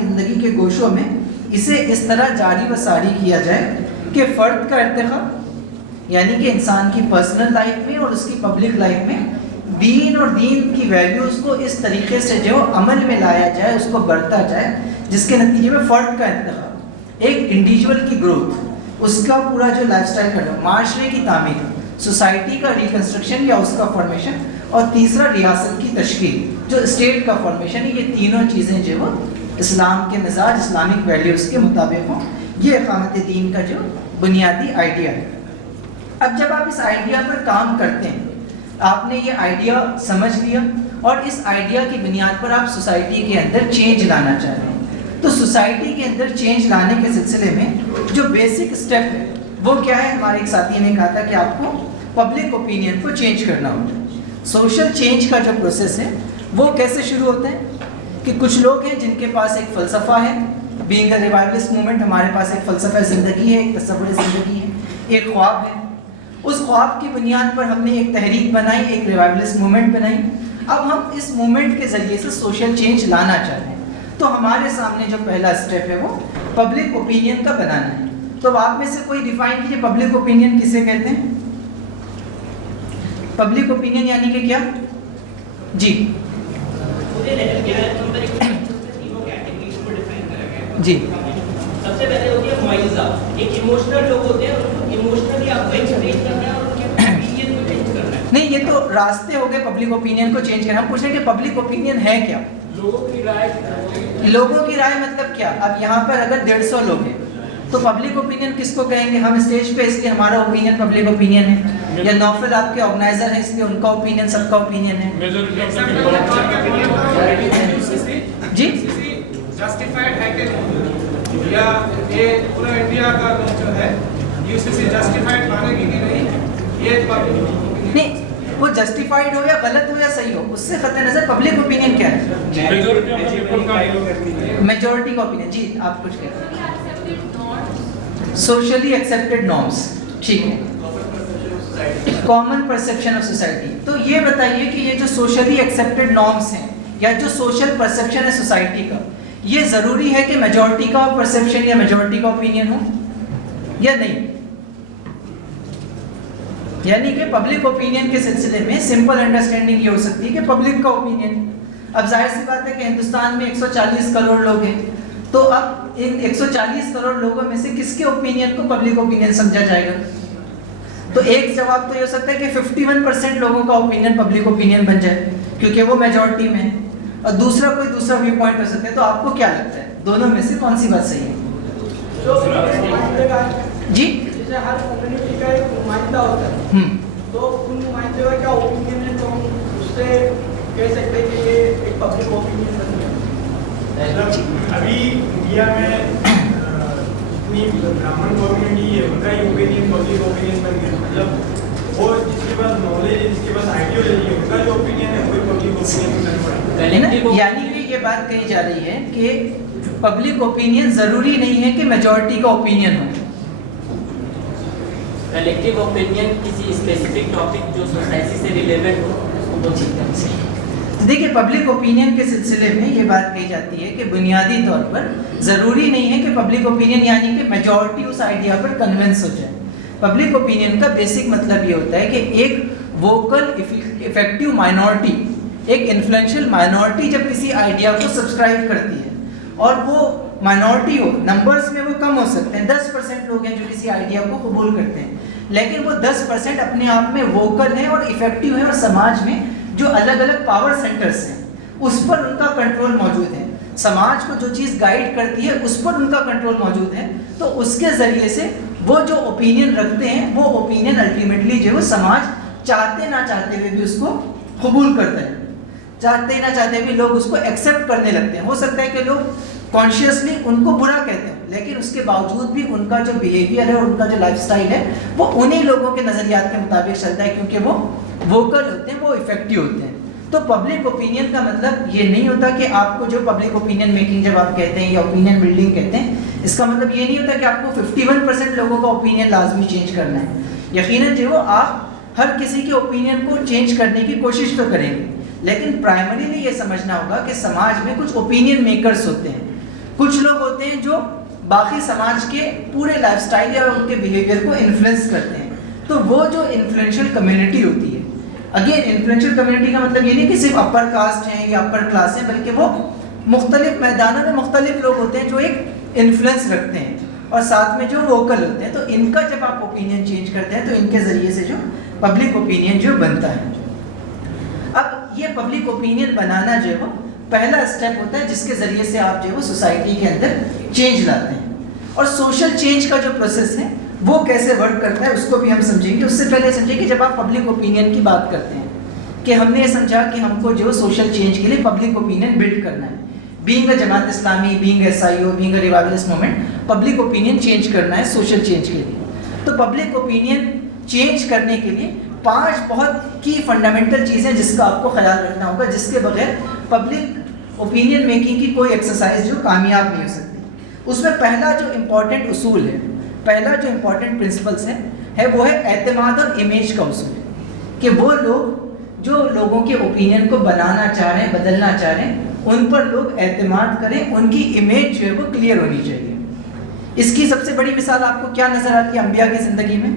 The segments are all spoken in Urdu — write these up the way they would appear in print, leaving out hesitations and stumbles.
زندگی کے گوشوں میں اسے اس طرح جاری و ساری کیا جائے کہ فرد کا ارتقاء یعنی کہ انسان کی پرسنل لائف میں اور اس کی پبلک لائف میں دین اور دین کی ویلیوز کو اس طریقے سے جو عمل میں لایا جائے، اس کو بڑھتا جائے، جس کے نتیجے میں فرد کا ارتقاء، ایک انڈیویجول کی گروتھ، اس کا پورا جو لائف سٹائل کا معاشرے کی تعمیر، سوسائٹی کا ریکنسٹرکشن یا اس کا فارمیشن، اور تیسرا ریاست کی تشکیل جو اسٹیٹ کا فارمیشن ہے، یہ تینوں چیزیں جو وہ اسلام کے مزاج، اسلامک ویلیوز کے مطابق ہوں۔ یہ اقامت دین کا جو بنیادی آئیڈیا ہے۔ اب جب آپ اس آئیڈیا پر کام کرتے ہیں، آپ نے یہ آئیڈیا سمجھ لیا اور اس آئیڈیا کی بنیاد پر آپ سوسائٹی کے اندر چینج لانا چاہتے ہیں، تو سوسائٹی کے اندر چینج لانے کے سلسلے میں جو بیسک اسٹیپ ہے وہ کیا ہے؟ ہمارے ایک ساتھی نے کہا تھا کہ آپ کو پبلک اوپینین کو چینج کرنا ہوتا ہے۔ سوشل چینج کا جو پروسیس ہے وہ کیسے شروع ہوتا ہے کہ کچھ لوگ ہیں جن کے پاس ایک فلسفہ ہے، بینگ اے ریوائولسٹ موومنٹ، ہمارے پاس ایک فلسفہ زندگی ہے، ایک تصور زندگی ہے، ایک خواب ہے۔ اس خواب کی بنیاد پر ہم نے ایک تحریک بنائی، ایک ریوائولسٹ موومنٹ بنائی۔ اب ہم اس موومنٹ کے ذریعے سے سوشل چینج لانا چاہتے ہیں، تو ہمارے سامنے جو پہلا اسٹیپ ہے وہ پبلک اوپینین کا بنانا ہے۔ تو آپ میں سے کوئی ڈیفائن کیجیے پبلک اوپینین کسے کہتے ہیں؟ پبلک اوپینین یعنی کہ کیا؟ جی جی سب سے پہلے ہوتی ہے معاوضہ، ایک ایموشنل لوگ ہوتے ہیں، ان کو ایموشنلی آپ کو ایکسپریس کرنا ہے اور ان کے اوپینین کو چینج کرنا ہے۔ نہیں، یہ تو راستے ہو گئے پبلک اوپینین کو چینج کرنا۔ ہم پوچھ رہے ہیں کہ پبلک اوپینین ہے کیا؟ لوگوں کی رائے، لوگوں کی رائے مطلب کیا؟ اب یہاں پر اگر 150 لوگ ہیں تو پبلک اوپینین کس کو کہیں گے؟ ہم اسٹیج پہ اس لیے ہمارا اوپینین پبلک اوپینین ہے، یا نوفل آپ کے آرگنائزر ہیں اس لیے ان کا اوپینین سب کا اوپینین ہے؟ جی جسٹیفائڈ ہے کہ یا یہ پورا انڈیا کا جو ہے UCC جسٹیفائڈ مانے گی کہ نہیں، یہ نہیں، وہ جسٹیفائڈ ہو یا غلط ہو یا صحیح ہو، اس سے قطع نظر پبلک اوپینین کیا ہے؟ میجورٹی کا اوپینین۔ جی آپ کچھ کہتے ہیں؟ سوشلی ایکسیپٹیڈ نارمس، ٹھیک ہے، کامن پرسیپشن آف سوسائٹی۔ تو یہ بتائیے کہ یہ جو سوشلی ایکسیپٹیڈ نارمس ہیں یا جو سوشل پرسیپشن ہے سوسائٹی کا، یہ ضروری ہے کہ میجورٹی کا پرسیپشن یا میجورٹی کا اوپینین ہو یا نہیں؟ یعنی کہ پبلک اوپینین کے سلسلے میں سمپل انڈرسٹینڈنگ یہ ہو سکتی ہے کہ پبلک کا اوپینین۔ اب ظاہر سی بات ہے کہ ہندوستان میں 140 کروڑ لوگ ہیں، تو اب ان 140 کروڑ لوگوں میں سے کس کے اوپینین کو پبلک اوپینین سمجھا جائے گا؟ تو ایک جواب تو یہ ہو سکتا ہے کہ 51% لوگوں کا اوپینین پبلک اوپینین بن جائے کیونکہ وہ میجورٹی میں ہے، اور دوسرا کوئی دوسرا ویو پوائنٹ ہو سکتا ہے۔ تو آپ کو کیا لگتا ہے دونوں میں سے کون سی بات صحیح ہے؟ جی جیسے ہر کمیونٹی کا ایک نمائندہ ہوتا ہے، تو ان نمائندے کا کیا اوپینین ہے، تو ہم اس سے کہہ سکتے ہیں کہ یہ ایک پبلک اوپینین بن گیا۔ ابھی انڈیا میں اتنی برہمن کمیونٹی ہے، ان کا ہی اوپینین پبلک اوپینین بن گیا، مطلب وہ جس کے پاس نالج ہے، جس کے پاس آئیڈیالوجی ہے، ان کا جو اوپینین ہے وہی پبلک اوپینین بن پڑا۔ یعنی کہ یہ بات کہی جا رہی ہے کہ پبلک اوپینین ضروری نہیں ہے کہ میجورٹی کا اوپینین ہو۔ کلیکٹیو اوپینین کسی اسپیسیفک ٹاپک جو سوسائٹی سے ریلیونٹ ہو، وہ ٹھیک ہے۔ دیکھیے پبلک اوپینین کے سلسلے میں یہ بات کہی جاتی ہے کہ بنیادی طور پر ضروری نہیں ہے کہ پبلک اوپینین یعنی کہ میجورٹی اس آئیڈیا پر کنونس ہو جائے۔ پبلک اوپینین کا بیسک مطلب یہ ہوتا ہے کہ ایک ووکل افیکٹو مائنورٹی، ایک انفلوئنشل مائنورٹی جب کسی آئیڈیا کو سبسکرائب کرتی ہے، اور وہ مائنورٹی ہو، نمبرز میں وہ کم ہو سکتے ہیں، 10% لوگ ہیں جو کسی آئیڈیا کو قبول کرتے ہیں، لیکن وہ 10% اپنے آپ میں ووکل ہیں اور افیکٹو ہیں، اور سماج میں جو الگ الگ پاور سینٹرز ہیں اس پر ان کا کنٹرول موجود ہے، سماج کو جو چیز گائیڈ کرتی ہے اس پر ان کا کنٹرول موجود ہے، تو اس کے ذریعے سے وہ جو اوپینین رکھتے ہیں وہ اوپینین الٹیمیٹلی جو ہے سماج چاہتے نہ چاہتے ہوئے بھی اس کو قبول کرتا ہے، چاہتے نہ چاہتے بھی لوگ اس کو ایکسیپٹ کرنے لگتے ہیں۔ ہو سکتا ہے کہ لوگ کانشیسلی ان کو برا کہتے ہیں، لیکن اس کے باوجود بھی ان کا جو بیہیویئر ہے اور ان کا جو لائف سٹائل ہے وہ انہی لوگوں کے نظریات کے مطابق چلتا ہے، کیونکہ وہ ووکل ہوتے ہیں، وہ افیکٹو ہوتے ہیں۔ تو پبلک اوپینین کا مطلب یہ نہیں ہوتا کہ آپ کو جو پبلک اوپینین میکنگ جب آپ کہتے ہیں یا اوپینین بلڈنگ کہتے ہیں، اس کا مطلب یہ نہیں ہوتا کہ آپ کو 51% لوگوں کا اوپینین لازمی چینج کرنا ہے۔ یقیناً جو آپ ہر کسی کے اوپینین کو چینج کرنے کی کوشش تو کریں گے، لیکن پرائمریلی یہ سمجھنا ہوگا کہ سماج میں کچھ اوپینین میکرز ہوتے ہیں, کچھ لوگ ہوتے ہیں جو باقی سماج کے پورے لائف سٹائل یا ان کے بیہیویئر کو انفلوئنس کرتے ہیں. تو وہ جو انفلوئنشیل کمیونٹی ہوتی ہے, اگین انفلوئنشیل کمیونٹی کا مطلب یہ نہیں کہ صرف اپر کاسٹ ہیں یا اپر کلاس ہیں, بلکہ وہ مختلف میدانوں میں مختلف لوگ ہوتے ہیں جو ایک انفلوئنس رکھتے ہیں اور ساتھ میں جو ووکل ہوتے ہیں. تو ان کا جب آپ اوپینین چینج کرتے ہیں تو ان کے ذریعے سے جو پبلک اوپینین جو بنتا ہے. اب یہ پبلک اوپینین بنانا جو ہے وہ پہلا اسٹیپ ہوتا ہے جس کے ذریعے سے آپ جو ہے وہ سوسائٹی کے اندر چینج لاتے ہیں. اور سوشل چینج کا جو پروسیس ہے وہ کیسے ورک کرتا ہے اس کو بھی ہم سمجھیں گے. اس سے پہلے سمجھیں کہ جب آپ پبلک اوپینین کی بات کرتے ہیں کہ ہم نے یہ سمجھا کہ ہم کو جو سوشل چینج کے لیے پبلک اوپینین بلڈ کرنا ہے, being a Jamaat Islami, being a SIO, being a revivalist movement, public opinion change کرنا ہے سوشل چینج کے لیے. تو پبلک اوپینین چینج کرنے کے لیے 5 بہت کی فنڈامنٹل چیزیں جس کا آپ کو خیال رکھنا ہوگا, جس کے بغیر پبلک اوپینین میکنگ کی کوئی ایکسرسائز جو کامیاب نہیں ہو سکتی. اس میں پہلا جو امپورٹنٹ اصول ہے, پہلا جو امپورٹنٹ پرنسپلس ہے وہ ہے اعتماد اور امیج کا اصول. کہ وہ لوگ جو لوگوں کے اوپینین کو بنانا چاہ رہے ہیں, بدلنا چاہ رہے ہیں, ان پر لوگ اعتماد کریں, ان کی امیج جو ہے وہ کلیئر ہونی چاہیے. اس کی سب سے بڑی مثال آپ کو کیا نظر آتی ہے انبیاء کی زندگی میں؟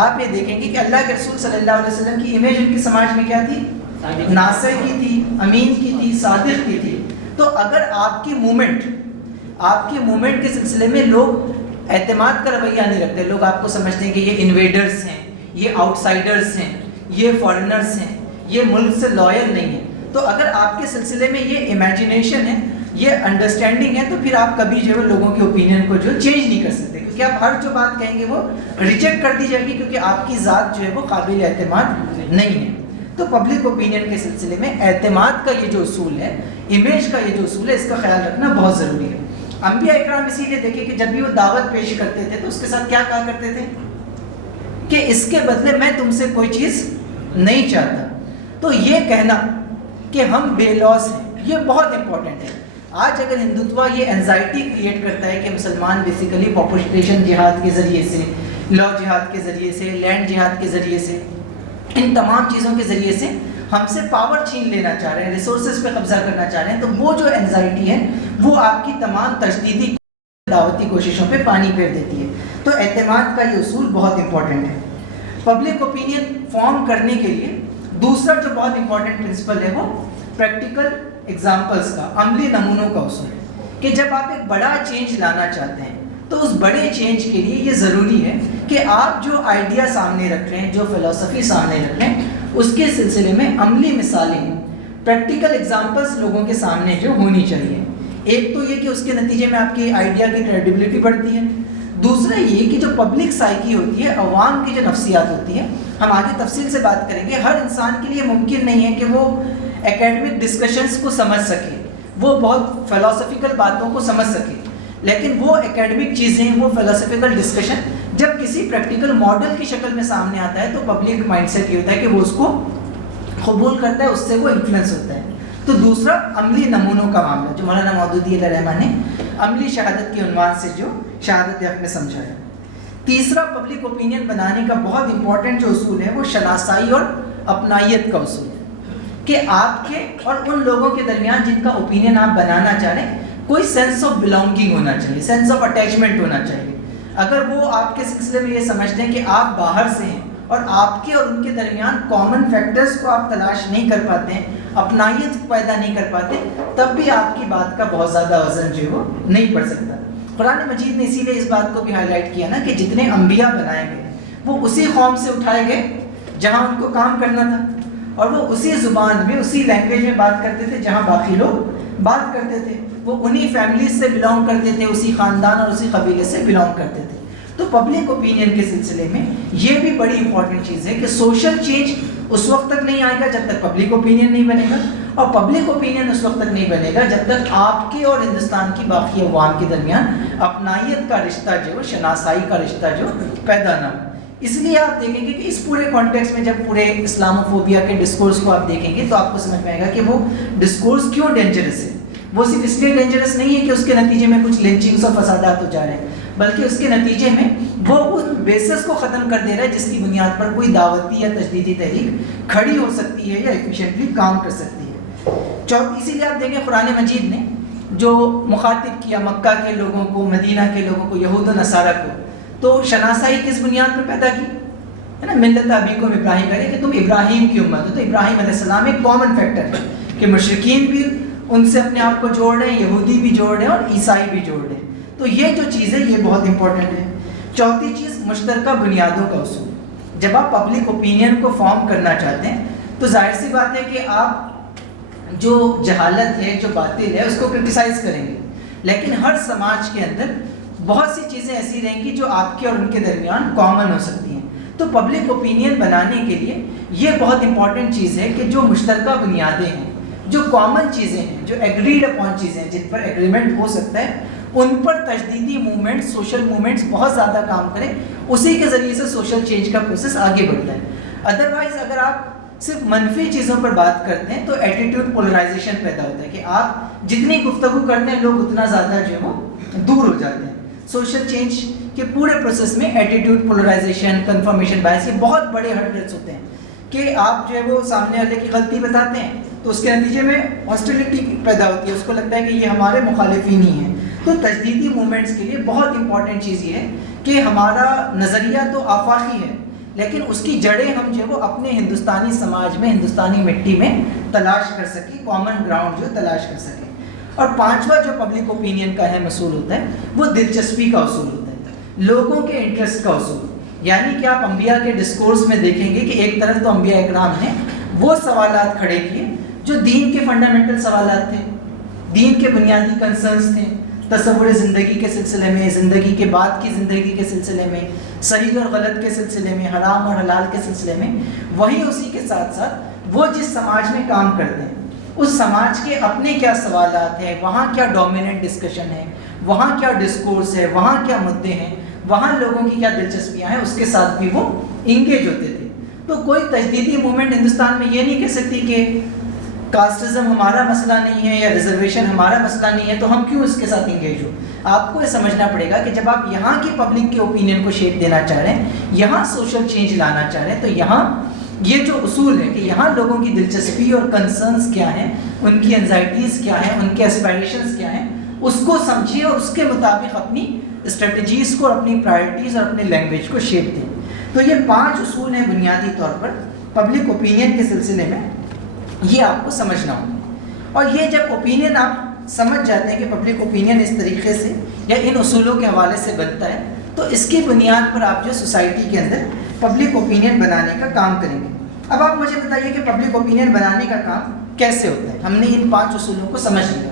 آپ یہ دیکھیں گے کہ اللہ کے رسول صلی اللہ علیہ وسلم کی امیج ان کی سماج میں کیا تھی؟ ناصح کی تھی, امین کی تھی, صادق کی تھی. تو اگر آپ کی موومنٹ کے سلسلے میں لوگ اعتماد کا رویہ نہیں رکھتے, لوگ آپ کو سمجھتے ہیں کہ یہ انویڈرز ہیں, یہ آؤٹ سائڈرز ہیں, یہ فارنرز ہیں, یہ ملک سے لائل نہیں ہیں, تو اگر آپ کے سلسلے میں یہ امیجنیشن ہے, یہ انڈرسٹینڈنگ ہے, تو پھر آپ کبھی جو ہے لوگوں کے اوپینین کو جو چینج نہیں کر سکتے, کیونکہ آپ ہر جو بات کہیں گے وہ ریجیکٹ کر دی جائے گی, کیونکہ آپ کی ذات جو ہے وہ قابل اعتماد نہیں ہے. تو پبلک اوپینین کے سلسلے میں اعتماد کا یہ جو اصول ہے, امیج کا یہ جو اصول ہے, اس کا خیال رکھنا بہت ضروری ہے. انبیاء اکرام اسی لیے دیکھیں کہ جب بھی وہ دعوت پیش کرتے تھے تو اس کے ساتھ کیا کہا کرتے تھے کہ اس کے بدلے میں تم سے کوئی چیز نہیں چاہتا. تو یہ کہنا کہ ہم بے لوس ہیں, یہ بہت امپورٹنٹ ہے. آج اگر ہندوتوا یہ انزائٹی کریٹ کرتا ہے کہ مسلمان بیسیکلی پاپولیشن جہاد کے ذریعے سے, لا جہاد کے ذریعے سے, لینڈ جہاد کے ذریعے سے, ان تمام چیزوں کے ذریعے سے ہم سے پاور چھین لینا چاہ رہے ہیں, ریسورسز پہ قبضہ کرنا چاہ رہے ہیں, تو وہ جو انزائٹی ہے وہ آپ کی تمام تجدیدی دعوتی کوششوں پہ پانی پھیر دیتی ہے. تو اعتماد کا یہ اصول بہت امپورٹنٹ ہے. پبلک اوپینین فارم کرنے کے لیے دوسرا جو بہت امپورٹنٹ پرنسپل ہے وہ پریکٹیکل ایگزامپلس کا, عملی نمونوں کا اصول ہے. کہ جب آپ ایک بڑا چینج لانا چاہتے ہیں تو اس بڑے چینج کے لیے یہ ضروری ہے کہ آپ جو آئیڈیا سامنے رکھ رہے ہیں, جو فلسفی سامنے رکھ رہے ہیں, اس کے سلسلے میں عملی مثالیں, پریکٹیکل ایگزامپلس لوگوں کے سامنے جو ہونی چاہیے. ایک تو یہ کہ اس کے نتیجے میں آپ کی آئیڈیا کی کریڈیبلٹی بڑھتی ہے. دوسرا یہ کہ جو پبلک سائیکی ہوتی ہے, عوام کی جو نفسیات ہوتی ہے, ہم آگے تفصیل سے بات کریں گے. ہر انسان کے لیے ممکن نہیں ہے کہ وہ اکیڈمک ڈسکشنز کو سمجھ سکے, وہ بہت فلسفیکل باتوں کو سمجھ سکے, لیکن وہ اکیڈمک چیزیں, وہ فلسفیکل ڈسکشن جب کسی پریکٹیکل ماڈل کی شکل میں سامنے آتا ہے تو پبلک مائنڈ سیٹ یہ ہوتا ہے کہ وہ اس کو قبول کرتا ہے, اس سے وہ انفلوئنس ہوتا ہے. تو دوسرا عملی نمونوں کا معاملہ جو مولانا مودودی علیہ الرحمہ نے عملی شہادت کے عنوان سے جو شہادت حق میں سمجھایا. تیسرا پبلک اوپینین بنانے کا بہت امپورٹنٹ جو اصول ہے وہ شناسائی اور اپنائیت کا اصول ہے. کہ آپ کے اور ان لوگوں کے درمیان جن کا اوپینین آپ بنانا چاہ رہے ہیں کوئی سینس آف بلانگنگ ہونا چاہیے, سینس آف اٹیچمنٹ ہونا چاہیے. اگر وہ آپ کے سلسلے میں یہ سمجھتے ہیں کہ آپ باہر سے ہیں اور آپ کے اور ان کے درمیان کامن فیکٹرز کو آپ تلاش نہیں کر پاتے ہیں, اپنائیت پیدا نہیں کر پاتے, تب بھی آپ کی بات کا بہت زیادہ وزن جو ہے وہ نہیں پڑ سکتا. قرآن مجید نے اسی لیے اس بات کو بھی ہائی لائٹ کیا نا کہ جتنے انبیاء بنائے گئے وہ اسی قوم سے اٹھائے گئے جہاں ان کو کام کرنا تھا, اور وہ اسی زبان میں, اسی لینگویج میں بات کرتے تھے جہاں باقی لوگ بات کرتے تھے. وہ انہی فیملیز سے بلانگ کرتے تھے, اسی خاندان اور اسی قبیلے سے بلانگ کرتے تھے. تو پبلک اوپینین کے سلسلے میں یہ بھی بڑی امپورٹنٹ چیز ہے کہ سوشل چینج اس وقت تک نہیں آئے گا جب تک پبلک اوپینین نہیں بنے گا, اور پبلک اوپینین اس وقت تک نہیں بنے گا جب تک آپ کے اور ہندوستان کی باقی عوام کے درمیان اپنائیت کا رشتہ جو, شناسائی کا رشتہ جو پیدا نہ ہو. اس لیے آپ دیکھیں گے کہ اس پورے کانٹیکس میں جب پورے اسلاموفوبیا کے ڈسکورس کو آپ دیکھیں گے تو آپ کو سمجھ میں آئے گا کہ وہ ڈسکورس کیوں ڈینجرس ہے. وہ صرف اس لیے ڈینجرس نہیں ہے کہ اس کے نتیجے میں کچھ لنچنگس اور فسادات ہو جا رہے ہیں, بلکہ اس کے نتیجے میں وہ اس بیسس کو ختم کر دے رہا ہے جس کی بنیاد پر کوئی دعوتی یا تجدیدی تحریک کھڑی ہو سکتی ہے یا ایفیشینٹلی کام کر سکتی ہے۔ اسی لیے آپ دیکھیں قرآن مجید نے جو مخاطب کیا مکہ کے لوگوں کو، مدینہ کے لوگوں کو، یہود و نصارہ کو، تو شناسائی کس بنیاد پر پیدا کی ہے نا، ملت ابیکم ابراہیم کرے کہ تم ابراہیم کی امت ہو۔ تو ابراہیم علیہ السلام ایک کامن فیکٹر ہے کہ مشرکین بھی ان سے اپنے آپ کو جوڑ رہے ہیں، یہودی بھی جوڑ رہے ہیں اور عیسائی بھی جوڑ رہے ہیں۔ تو یہ جو چیز ہے یہ بہت امپورٹنٹ ہے۔ چوتھی چیز مشترکہ بنیادوں کا اصول۔ جب آپ پبلک اوپینین کو فارم کرنا چاہتے ہیں تو ظاہر سی بات ہے کہ آپ جو جہالت ہے، جو باطل ہے، اس کو کرٹیسائز کریں گے، لیکن ہر سماج کے اندر بہت سی چیزیں ایسی رہیں گی جو آپ کے اور ان کے درمیان کامن ہو سکتی ہیں۔ تو پبلک اوپینین بنانے کے لیے یہ بہت امپورٹنٹ چیز ہے کہ جو مشترکہ بنیادیں ہیں، جو کامن چیزیں ہیں، جو ایگریڈ اپون چیزیں ہیں، جن پر ایگریمنٹ ہو سکتا ہے، ان پر تجدیدی موومنٹس، سوشل موومنٹس بہت زیادہ کام کریں، اسی کے ذریعے سے سوشل چینج کا پروسیس آگے بڑھتا ہے۔ ادروائز اگر آپ صرف منفی چیزوں پر بات کرتے ہیں تو ایٹیٹیوڈ پولرائزیشن پیدا ہوتا ہے کہ آپ جتنی گفتگو کرتے ہیں لوگ اتنا زیادہ جو ہے وہ دور ہو جاتے ہیں۔ سوشل چینج کے پورے پروسیس میں ایٹیٹیوڈ پولرائزیشن، کنفرمیشن بائس، یہ بہت بڑے ہرڈلز ہوتے ہیں کہ آپ جو ہے وہ سامنے والے کی غلطی بتاتے ہیں تو اس کے نتیجے میں ہاسٹیلٹی پیدا ہوتی ہے، اس کو لگتا ہے کہ یہ ہمارے مخالفین ہی ہیں۔ تو تجدیدی موومنٹس کے لیے بہت امپورٹنٹ چیز یہ ہے کہ ہمارا نظریہ تو آفاقی ہے لیکن اس کی جڑیں ہم جو ہے وہ اپنے ہندوستانی سماج میں، ہندوستانی مٹی میں تلاش کر سکیں، کامن گراؤنڈ جو تلاش کر سکیں۔ اور پانچواں جو پبلک اوپینین کا اہم اصول ہوتا ہے وہ دلچسپی کا اصول ہوتا ہے، لوگوں کے انٹرسٹ کا اصول۔ یعنی کہ آپ انبیاء کے ڈسکورس میں دیکھیں گے کہ ایک طرف تو انبیاء اکرام نے وہ سوالات کھڑے کیے جو دین کے فنڈامنٹل سوالات تھے، دین کے بنیادی کنسرنس تھے، تصور زندگی کے سلسلے میں، زندگی کے بعد کی زندگی کے سلسلے میں، صحیح اور غلط کے سلسلے میں، حرام اور حلال کے سلسلے میں۔ وہیں اسی کے ساتھ ساتھ وہ جس سماج میں کام کرتے ہیں اس سماج کے اپنے کیا سوالات ہیں، وہاں کیا ڈومیننٹ ڈسکشن ہے، وہاں کیا ڈسکورس ہے، وہاں کیا مدعے ہیں، وہاں لوگوں کی کیا دلچسپیاں ہیں، اس کے ساتھ بھی وہ انگیج ہوتے تھے۔ تو کوئی تجدیدی موومنٹ ہندوستان میں یہ نہیں کہہ سکتی کہ کاسٹزم ہمارا مسئلہ نہیں ہے یا ریزرویشن ہمارا مسئلہ نہیں ہے تو ہم کیوں اس کے ساتھ انگیج ہو۔ آپ کو یہ سمجھنا پڑے گا کہ جب آپ یہاں کی پبلک کے اوپینین کو شیپ دینا چاہ رہے ہیں، یہاں سوشل چینج لانا چاہ رہے ہیں، تو یہاں یہ جو اصول ہے کہ یہاں لوگوں کی دلچسپی اور کنسرنس کیا ہیں، ان کی انزائٹیز کیا ہیں، ان کے اسپائریشنس کیا ہیں، اس کو سمجھیے اور اس کے مطابق اپنی اسٹریٹجیز کو اور اپنی پرائرٹیز اور اپنے لینگویج کو شیپ دیں۔ تو یہ 5 اصول ہیں بنیادی طور پر پبلک اوپینین کے سلسلے میں، یہ آپ کو سمجھنا ہوگا۔ اور یہ جب اوپینین آپ سمجھ جاتے ہیں کہ پبلک اوپینین اس طریقے سے یا ان اصولوں کے حوالے سے بنتا ہے تو اس کی بنیاد پر آپ جو سوسائٹی کے اندر پبلک اوپینین بنانے کا کام کریں گے۔ اب آپ مجھے بتائیے کہ پبلک اوپینین بنانے کا کام کیسے ہوتا ہے۔ ہم نے ان 5 اصولوں کو سمجھ لیا،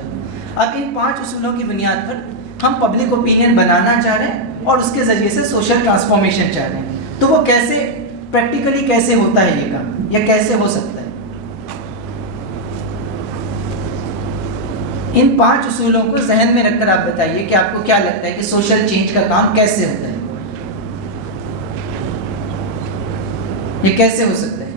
اب ان 5 اصولوں کی بنیاد پر ہم پبلک اوپینین بنانا چاہ رہے ہیں اور اس کے ذریعے سے سوشل ٹرانسفارمیشن چاہ رہے ہیں۔ تو وہ کیسے پریکٹیکلی کیسے ہوتا ہے یہ کام، یا کیسے ہو سکتا ہے؟ ان 5 اصولوں کو ذہن میں رکھ کر آپ بتائیے کہ آپ کو کیا لگتا ہے کہ سوشل چینج کا کام کیسے ہوتا ہے، یہ کیسے ہو سکتا ہے؟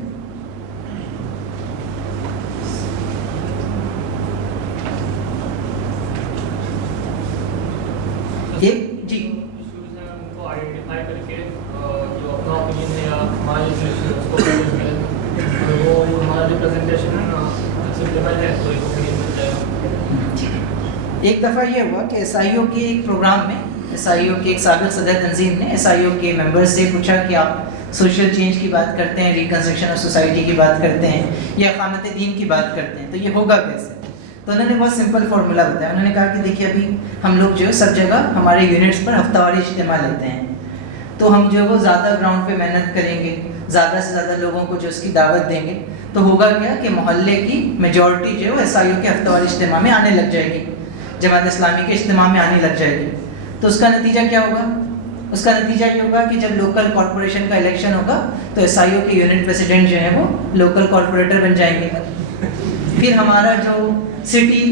جی ان کو آئیڈینٹیفائی کر کے جو اپنا اوپینین ہے یا ہمارے اس کو وہ ہمارا ریپرزنٹیشن ہے نا ایکسیپٹیبل ہے تو ایک اوپینین مل جائے گا۔ ایک دفعہ یہ ہوا کہ ایس آئی او کے ایک پروگرام میں ایس آئی او کے ایک سابق صدر تنظیم نے ایس آئی او کے ممبرز سے پوچھا کہ آپ سوشل چینج کی بات کرتے ہیں، ریکنسٹرکشن آف سوسائٹی کی بات کرتے ہیں یا اقامت دین کی بات کرتے ہیں، تو یہ ہوگا کیسے؟ تو انہوں نے بہت سمپل فارمولا بتایا۔ انہوں نے کہا کہ دیکھیے ابھی ہم لوگ جو ہے سب جگہ ہمارے یونٹس پر ہفتہ واری اجتماع لیتے ہیں، تو ہم جو ہے وہ زیادہ گراؤنڈ پہ محنت کریں گے، زیادہ سے زیادہ لوگوں کو جو اس کی دعوت دیں گے، تو ہوگا کیا کہ محلے کی میجورٹی جو ہے وہ ایس آئی او کے ہفتہ واری اجتماع میں آنے لگ جائے گی، جماعت اسلامی کے اجتماع میں آنے لگ جائے گی۔ تو اس کا نتیجہ کیا ہوگا؟ اس کا نتیجہ یہ ہوگا کہ جب لوکل کارپوریشن کا الیکشن ہوگا تو ایس آئی او کے یونٹ پریسیڈنٹ جو ہیں وہ لوکل کارپوریٹر بن جائیں گے۔ پھر ہمارا جو سٹی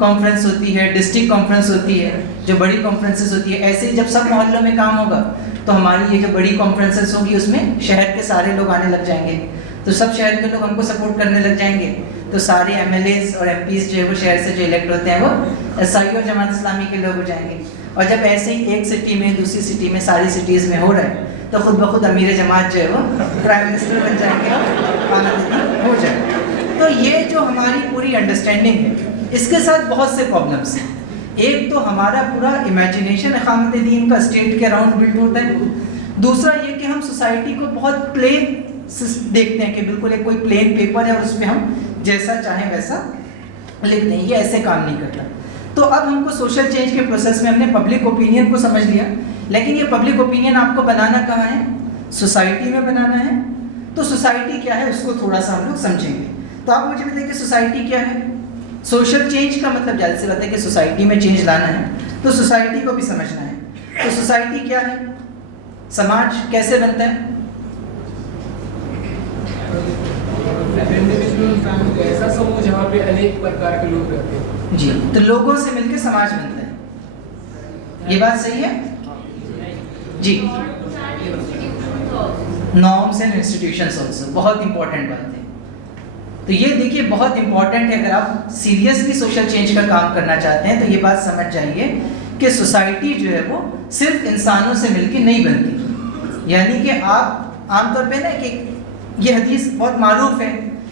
کانفرنس ہوتی ہے، ڈسٹرکٹ کانفرنس ہوتی ہے، جو بڑی کانفرنسز ہوتی ہے، ایسے ہی جب سب محلوں میں کام ہوگا تو ہماری یہ جو بڑی کانفرنسز ہوں گی اس میں شہر کے سارے لوگ آنے لگ جائیں گے، تو سب شہر کے لوگ ہم کو سپورٹ کرنے لگ جائیں گے، تو سارے ایم ایل ایز اور ایم پیز جو ہے وہ شہر سے جو الیکٹ ہوتے ہیں وہ ایس آئی او اور جماعت اسلامی کے لوگ ہو جائیں گے۔ اور جب ایسے ہی ایک سٹی میں دوسری سٹی میں ساری سٹیز میں ہو رہا ہے تو خود بخود امیر جماعت جو ہے وہ پرائم منسٹر بن جائیں گے، قانون دین ہو جائے گا۔ تو یہ جو ہماری پوری انڈرسٹینڈنگ ہے اس کے ساتھ بہت سے پرابلمس ہیں۔ ایک تو ہمارا پورا امیجنیشن اقامت دین کا اسٹیٹ کے اراؤنڈ بلڈ ہوتا ہے، دوسرا یہ کہ ہم سوسائٹی کو بہت پلین دیکھتے ہیں کہ بالکل ایک کوئی پلین پیپر ہے اور اس میں ہم جیسا چاہیں ویسا لکھ دیں، یہ ایسے کام نہیں کرتا۔ تو اب ہم کو سوشل چینج کے پروسیس میں ہم نے پبلک اوپینین کو سمجھ لیا، لیکن یہ پبلک اوپینین آپ کو بنانا کہاں ہے؟ سوسائٹی میں بنانا ہے۔ تو سوسائٹی کیا ہے اس کو تھوڑا سا ہم لوگ سمجھیں گے۔ تو آپ مجھے بتائیں کہ سوسائٹی کیا ہے؟ سوشل چینج کا مطلب جلد سے بات ہے کہ سوسائٹی میں چینج لانا ہے، تو سوسائٹی کو بھی سمجھنا ہے۔ تو سوسائٹی کیا ہے؟ سماج کیسے بنتا ہے؟ ایسا سموہ جہاں پہ انیک پرکار کے لوگ رہتے ہیں۔ جی، تو لوگوں سے مل کے سماج بنتا ہے، یہ بات صحیح ہے؟ جی، نارمس اینڈ انسٹیٹیوشنس آلسو، بہت امپورٹنٹ بات ہے۔ تو یہ دیکھیے بہت امپورٹنٹ ہے، اگر آپ سیریسلی سوشل چینج کا کام کرنا چاہتے ہیں تو یہ بات سمجھ جائیے کہ سوسائٹی جو ہے وہ صرف انسانوں سے مل کے نہیں بنتی۔ یعنی کہ آپ عام طور پہ نا کہ یہ حدیث بہت معروف ہے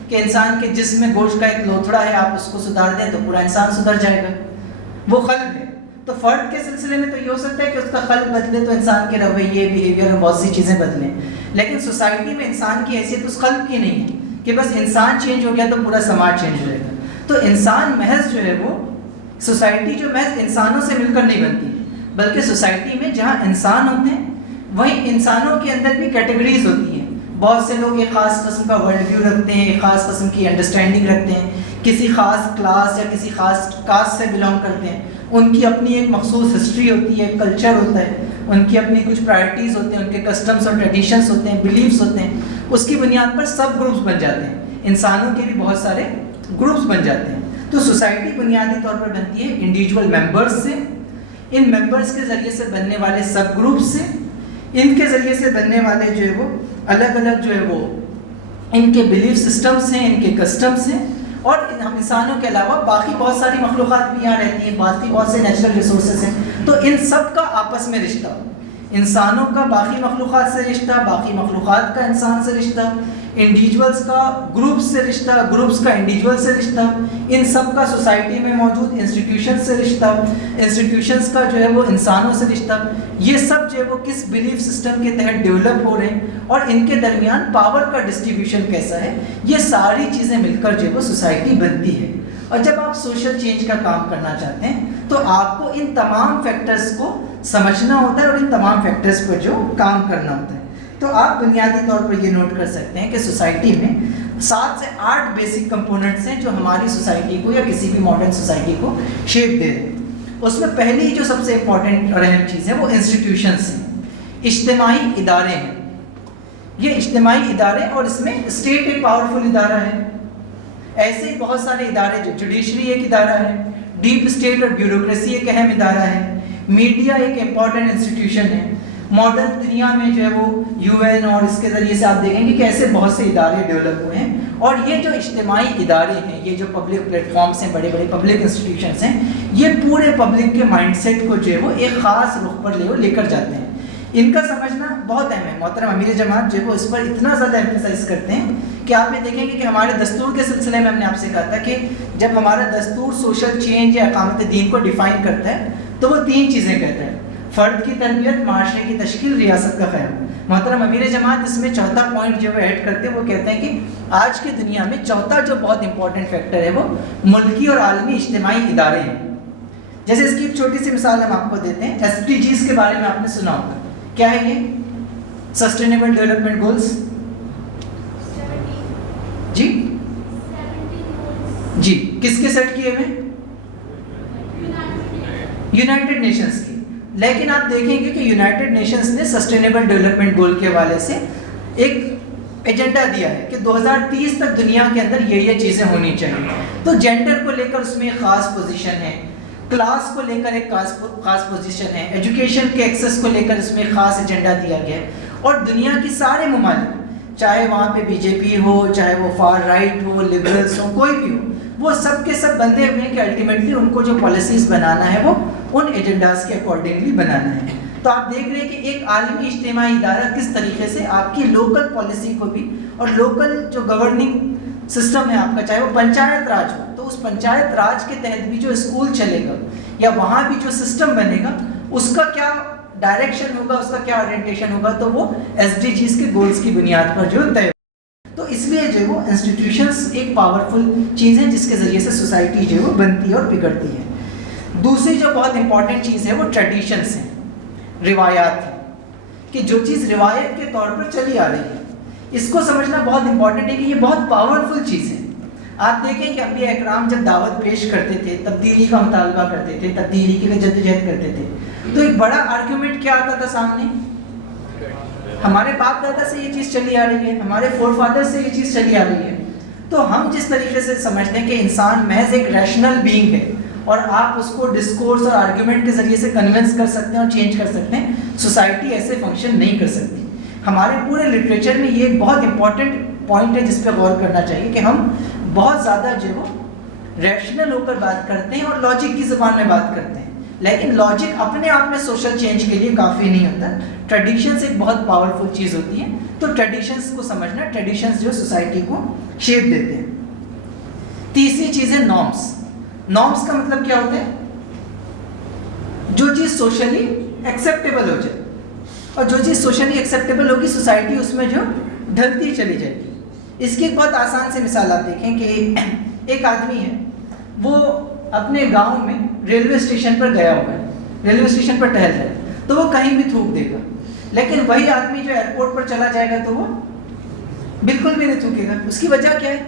کہ انسان کے جسم میں گوشت کا ایک لوتھڑا ہے، آپ اس کو سدھار دیں تو پورا انسان سدھر جائے گا، وہ قلب ہے۔ تو فرد کے سلسلے میں تو یہ ہو سکتا ہے کہ اس کا قلب بدلے تو انسان کے رویے بیہیویئر اور بہت سی چیزیں بدلیں، لیکن سوسائٹی میں انسان کی حیثیت اس قلب کی نہیں ہے کہ بس انسان چینج ہو گیا تو پورا سماج چینج ہو جائے گا۔ تو انسان محض جو ہے وہ سوسائٹی جو محض انسانوں سے مل کر نہیں بنتی، بلکہ سوسائٹی میں جہاں انسان ہوتے ہیں وہیں انسانوں کے اندر بھی کیٹیگریز ہوتی ہیں۔ بہت سے لوگ ایک خاص قسم کا ورلڈ ویو رکھتے ہیں، ایک خاص قسم کی انڈرسٹینڈنگ رکھتے ہیں، کسی خاص کلاس یا کسی خاص کاسٹ سے بلانگ کرتے ہیں، ان کی اپنی ایک مخصوص ہسٹری ہوتی ہے، ایک کلچر ہوتا ہے، ان کی اپنی کچھ پرائرٹیز ہوتے ہیں، ان کے کسٹمس اور ٹریڈیشنس ہوتے ہیں، بلیفس ہوتے ہیں۔ اس کی بنیاد پر سب گروپس بن جاتے ہیں، انسانوں کے بھی بہت سارے گروپس بن جاتے ہیں۔ تو سوسائٹی بنیادی طور پر بنتی ہے انڈیویجول ممبرس سے، ان ممبرس کے ذریعے سے بننے والے سب گروپس سے، ان کے ذریعے سے بننے والے جو ہے وہ الگ الگ جو ہے وہ ان کے بلیف سسٹمس ہیں، ان کے کسٹمس ہیں، اور ہم انسانوں کے علاوہ باقی بہت ساری مخلوقات بھی یہاں رہتی ہیں، باقی بہت سے نیچرل ریسورسز ہیں۔ تو ان سب کا آپس میں رشتہ، انسانوں کا باقی مخلوقات سے رشتہ، باقی مخلوقات کا انسان سے رشتہ، انڈیویجولس کا گروپس سے رشتہ، گروپس کا انڈیویجول سے رشتہ، ان سب کا سوسائٹی میں موجود انسٹیٹیوشن سے رشتہ، انسٹیٹیوشنس کا جو ہے وہ انسانوں سے رشتہ، یہ سب جو ہے وہ کس بلیف سسٹم کے تحت ڈیولپ ہو رہے ہیں اور ان کے درمیان پاور کا ڈسٹریبیوشن کیسا ہے، یہ ساری چیزیں مل کر جو ہے وہ سوسائٹی بنتی ہے۔ اور جب آپ سوشل چینج کا کام کرنا چاہتے ہیں تو آپ کو ان تمام فیکٹرز کو سمجھنا ہوتا ہے اور ان تمام فیکٹرز پر جو کام کرنا ہوتا ہے۔ تو آپ بنیادی طور پر یہ نوٹ کر سکتے ہیں کہ سوسائٹی میں 7 سے 8 بیسک کمپوننٹس ہیں جو ہماری سوسائٹی کو یا کسی بھی ماڈرن سوسائٹی کو شیپ دے رہے ہیں۔ اس میں پہلی جو سب سے امپورٹنٹ اور اہم چیز ہے وہ انسٹیٹیوشنس ہیں، اجتماعی ادارے ہیں۔ یہ اجتماعی ادارے، اور اس میں اسٹیٹ ایک پاورفل ادارہ ہے، ایسے ہی بہت سارے ادارے، جو جوڈیشری ایک ادارہ ہے، ڈیپ اسٹیٹ اور بیوروکریسی ایک اہم ادارہ ہے، میڈیا ایک امپورٹنٹ انسٹیٹیوشن ہے۔ ماڈرن دنیا میں جو ہے وہ UN اور اس کے ذریعے سے آپ دیکھیں گے کہ ایسے بہت سے ادارے ڈیولپ ہوئے ہیں، اور یہ جو اجتماعی ادارے ہیں، یہ جو پبلک پلیٹ فارمس ہیں، بڑے بڑے پبلک انسٹیٹیوشنس ہیں، یہ پورے پبلک کے مائنڈ سیٹ کو جو ہے وہ ایک خاص رخ پر لے کر جاتے ہیں۔ ان کا سمجھنا بہت اہم ہے۔ محترم امیر جماعت جو ہے وہ اس پر اتنا زیادہ ایمفیسائز کرتے ہیں کہ آپ یہ دیکھیں گے کہ ہمارے دستور کے سلسلے میں ہم نے آپ سے کہا تھا کہ جب ہمارا دستور سوشل چینج یا اقامت دین کو ڈیفائن کرتا ہے تو وہ 3 چیزیں کہتا ہے: فرد کی تربیت، معاشرے کی تشکیل، ریاست کا قیام۔ محترم امیر جماعت اس میں چوتھا پوائنٹ جو وہ ایڈ کرتے ہیں، وہ کہتے ہیں کہ آج کی دنیا میں چوتھا جو بہت امپورٹنٹ فیکٹر ہے وہ ملکی اور عالمی اجتماعی ادارے ہیں۔ جیسے اس کی ایک چھوٹی سی مثال ہم آپ کو دیتے ہیں، SDGs کے بارے میں آپ نے سنا ہوگا۔ کیا ہے یہ؟ Sustainable development goals. جی جی، کس کے سیٹ کیے ہوئے؟ یونائٹڈ نیشنز کی۔ لیکن آپ دیکھیں گے کہ یونائٹڈ نیشنز نے سسٹینیبل ڈیولپمنٹ گول کے حوالے سے ایک ایجنڈا دیا ہے کہ 2030 تک دنیا کے اندر یہ چیزیں ہونی چاہیے۔ تو جینڈر کو لے کر اس میں ایک خاص پوزیشن ہے، کلاس کو لے کر ایک خاص پوزیشن ہے، ایجوکیشن کے ایکسس کو لے کر اس میں ایک خاص ایجنڈا دیا گیا ہے۔ اور دنیا کی سارے ممالک، چاہے وہاں پہ BJP ہو، چاہے وہ فار رائٹ ہو، لبرلس ہو، کوئی بھی ہو، وہ سب کے سب بندھے ہوئے ہیں کہ الٹیمیٹلی ان کو جو پالیسیز بنانا ہے وہ ان ایجنڈاز کے اکارڈنگلی بنانا ہے. تو آپ دیکھ رہے ہیں کہ ایک عالمی اجتماعی ادارہ کس طریقے سے آپ کی لوکل پالیسی کو بھی اور لوکل جو گورننگ سسٹم ہے آپ کا, چاہے وہ پنچایت راج ہو, تو اس پنچایت راج کے تحت بھی جو اسکول چلے گا یا وہاں بھی جو سسٹم بنے گا اس کا کیا ڈائریکشن ہوگا, اس کا کیا اورینٹیشن ہوگا, تو وہ SDGs کے گولز کی بنیاد پر جو طے. تو اس لیے جو وہ انسٹیٹیوشنس ایک پاورفل چیز ہے جس کے ذریعے سے سوسائٹی جو وہ بنتی ہے اور بگڑتی ہے. دوسری جو بہت امپورٹنٹ چیز ہے وہ ٹریڈیشنس ہیں, روایات ہیں, کہ جو چیز روایت کے طور پر چلی آ رہی ہے اس کو سمجھنا بہت امپورٹنٹ ہے کہ یہ بہت پاورفل چیز ہے. آپ دیکھیں کہ انبیاء اکرام جب دعوت پیش کرتے تھے, تبدیلی کا مطالبہ کرتے تھے, تبدیلی کے لیے جدوجہد کرتے تھے, تو ایک بڑا آرگیومنٹ کیا آتا تھا سامنے, ہمارے باپ دادا سے یہ چیز چلی آ رہی ہے, ہمارے فور فادر سے یہ چیز چلی آ رہی ہے. تو ہم جس طریقے سے سمجھتے ہیں کہ انسان محض ایک ریشنل بینگ ہے اور آپ اس کو ڈسکورس اور آرگیومنٹ کے ذریعے سے کنونس کر سکتے ہیں اور چینج کر سکتے ہیں, سوسائٹی ایسے فنکشن نہیں کر سکتی. ہمارے پورے لٹریچر میں یہ ایک بہت امپورٹنٹ پوائنٹ ہے جس پہ غور کرنا چاہیے کہ ہم بہت زیادہ جو وہ ریشنل ہو کر بات کرتے ہیں اور لاجک کی زبان میں بات کرتے ہیں, لیکن لاجک اپنے آپ میں سوشل چینج کے لیے کافی نہیں ہوتا. ٹریڈیشنز ایک بہت پاورفل چیز ہوتی ہے, تو ٹریڈیشنز کو سمجھنا, ٹریڈیشنز جو سوسائٹی کو شیپ دیتے ہیں. تیسری چیز ہے نارمس. نارمس کا مطلب کیا ہوتا ہے, جو چیز سوشلی ایکسیپٹیبل ہو جائے, اور جو چیز سوشلی ایکسیپٹیبل ہوگی سوسائٹی اس میں جو ڈھلتی چلی جائے گی. اس کی ایک بہت آسان سی مثال آپ دیکھیں کہ ایک آدمی ہے, وہ اپنے گاؤں میں ریلوے اسٹیشن پر گیا ہوا ہے, ریلوے اسٹیشن پر ٹہل رہا ہے, تو وہ کہیں بھی تھوک دے گا. لیکن وہی آدمی جو ایئرپورٹ پر چلا جائے گا تو وہ بالکل بھی نہیں تھوکے گا. اس کی وجہ کیا ہے,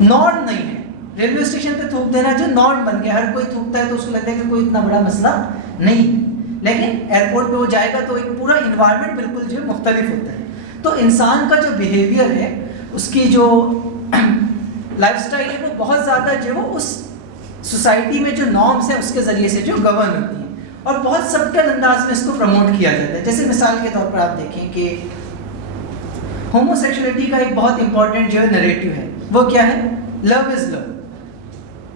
نارم نہیں ہے. ریلوے اسٹیشن پہ تھوک دینا جو نارم بن گیا, ہر کوئی تھوکتا ہے تو اس کو لگتا ہے کہ کوئی اتنا بڑا مسئلہ نہیں ہے. لیکن ایئرپورٹ پہ وہ جائے گا تو ایک پورا انوائرمنٹ بالکل جو مختلف ہوتا ہے. تو انسان کا جو بیہیویئر ہے, اس کی جو لائف سٹائل ہے, وہ بہت زیادہ جو وہ اس سوسائٹی میں جو نارمس ہیں اس کے ذریعے سے جو گورن ہوتی ہیں, اور بہت سبٹل انداز میں اس کو پروموٹ کیا جاتا ہے. جیسے مثال کے طور پر آپ دیکھیں کہ ہومو سیکشولیٹی کا ایک بہت امپورٹنٹ جو ہے نریٹو ہے, وہ کیا ہے, لو از لو.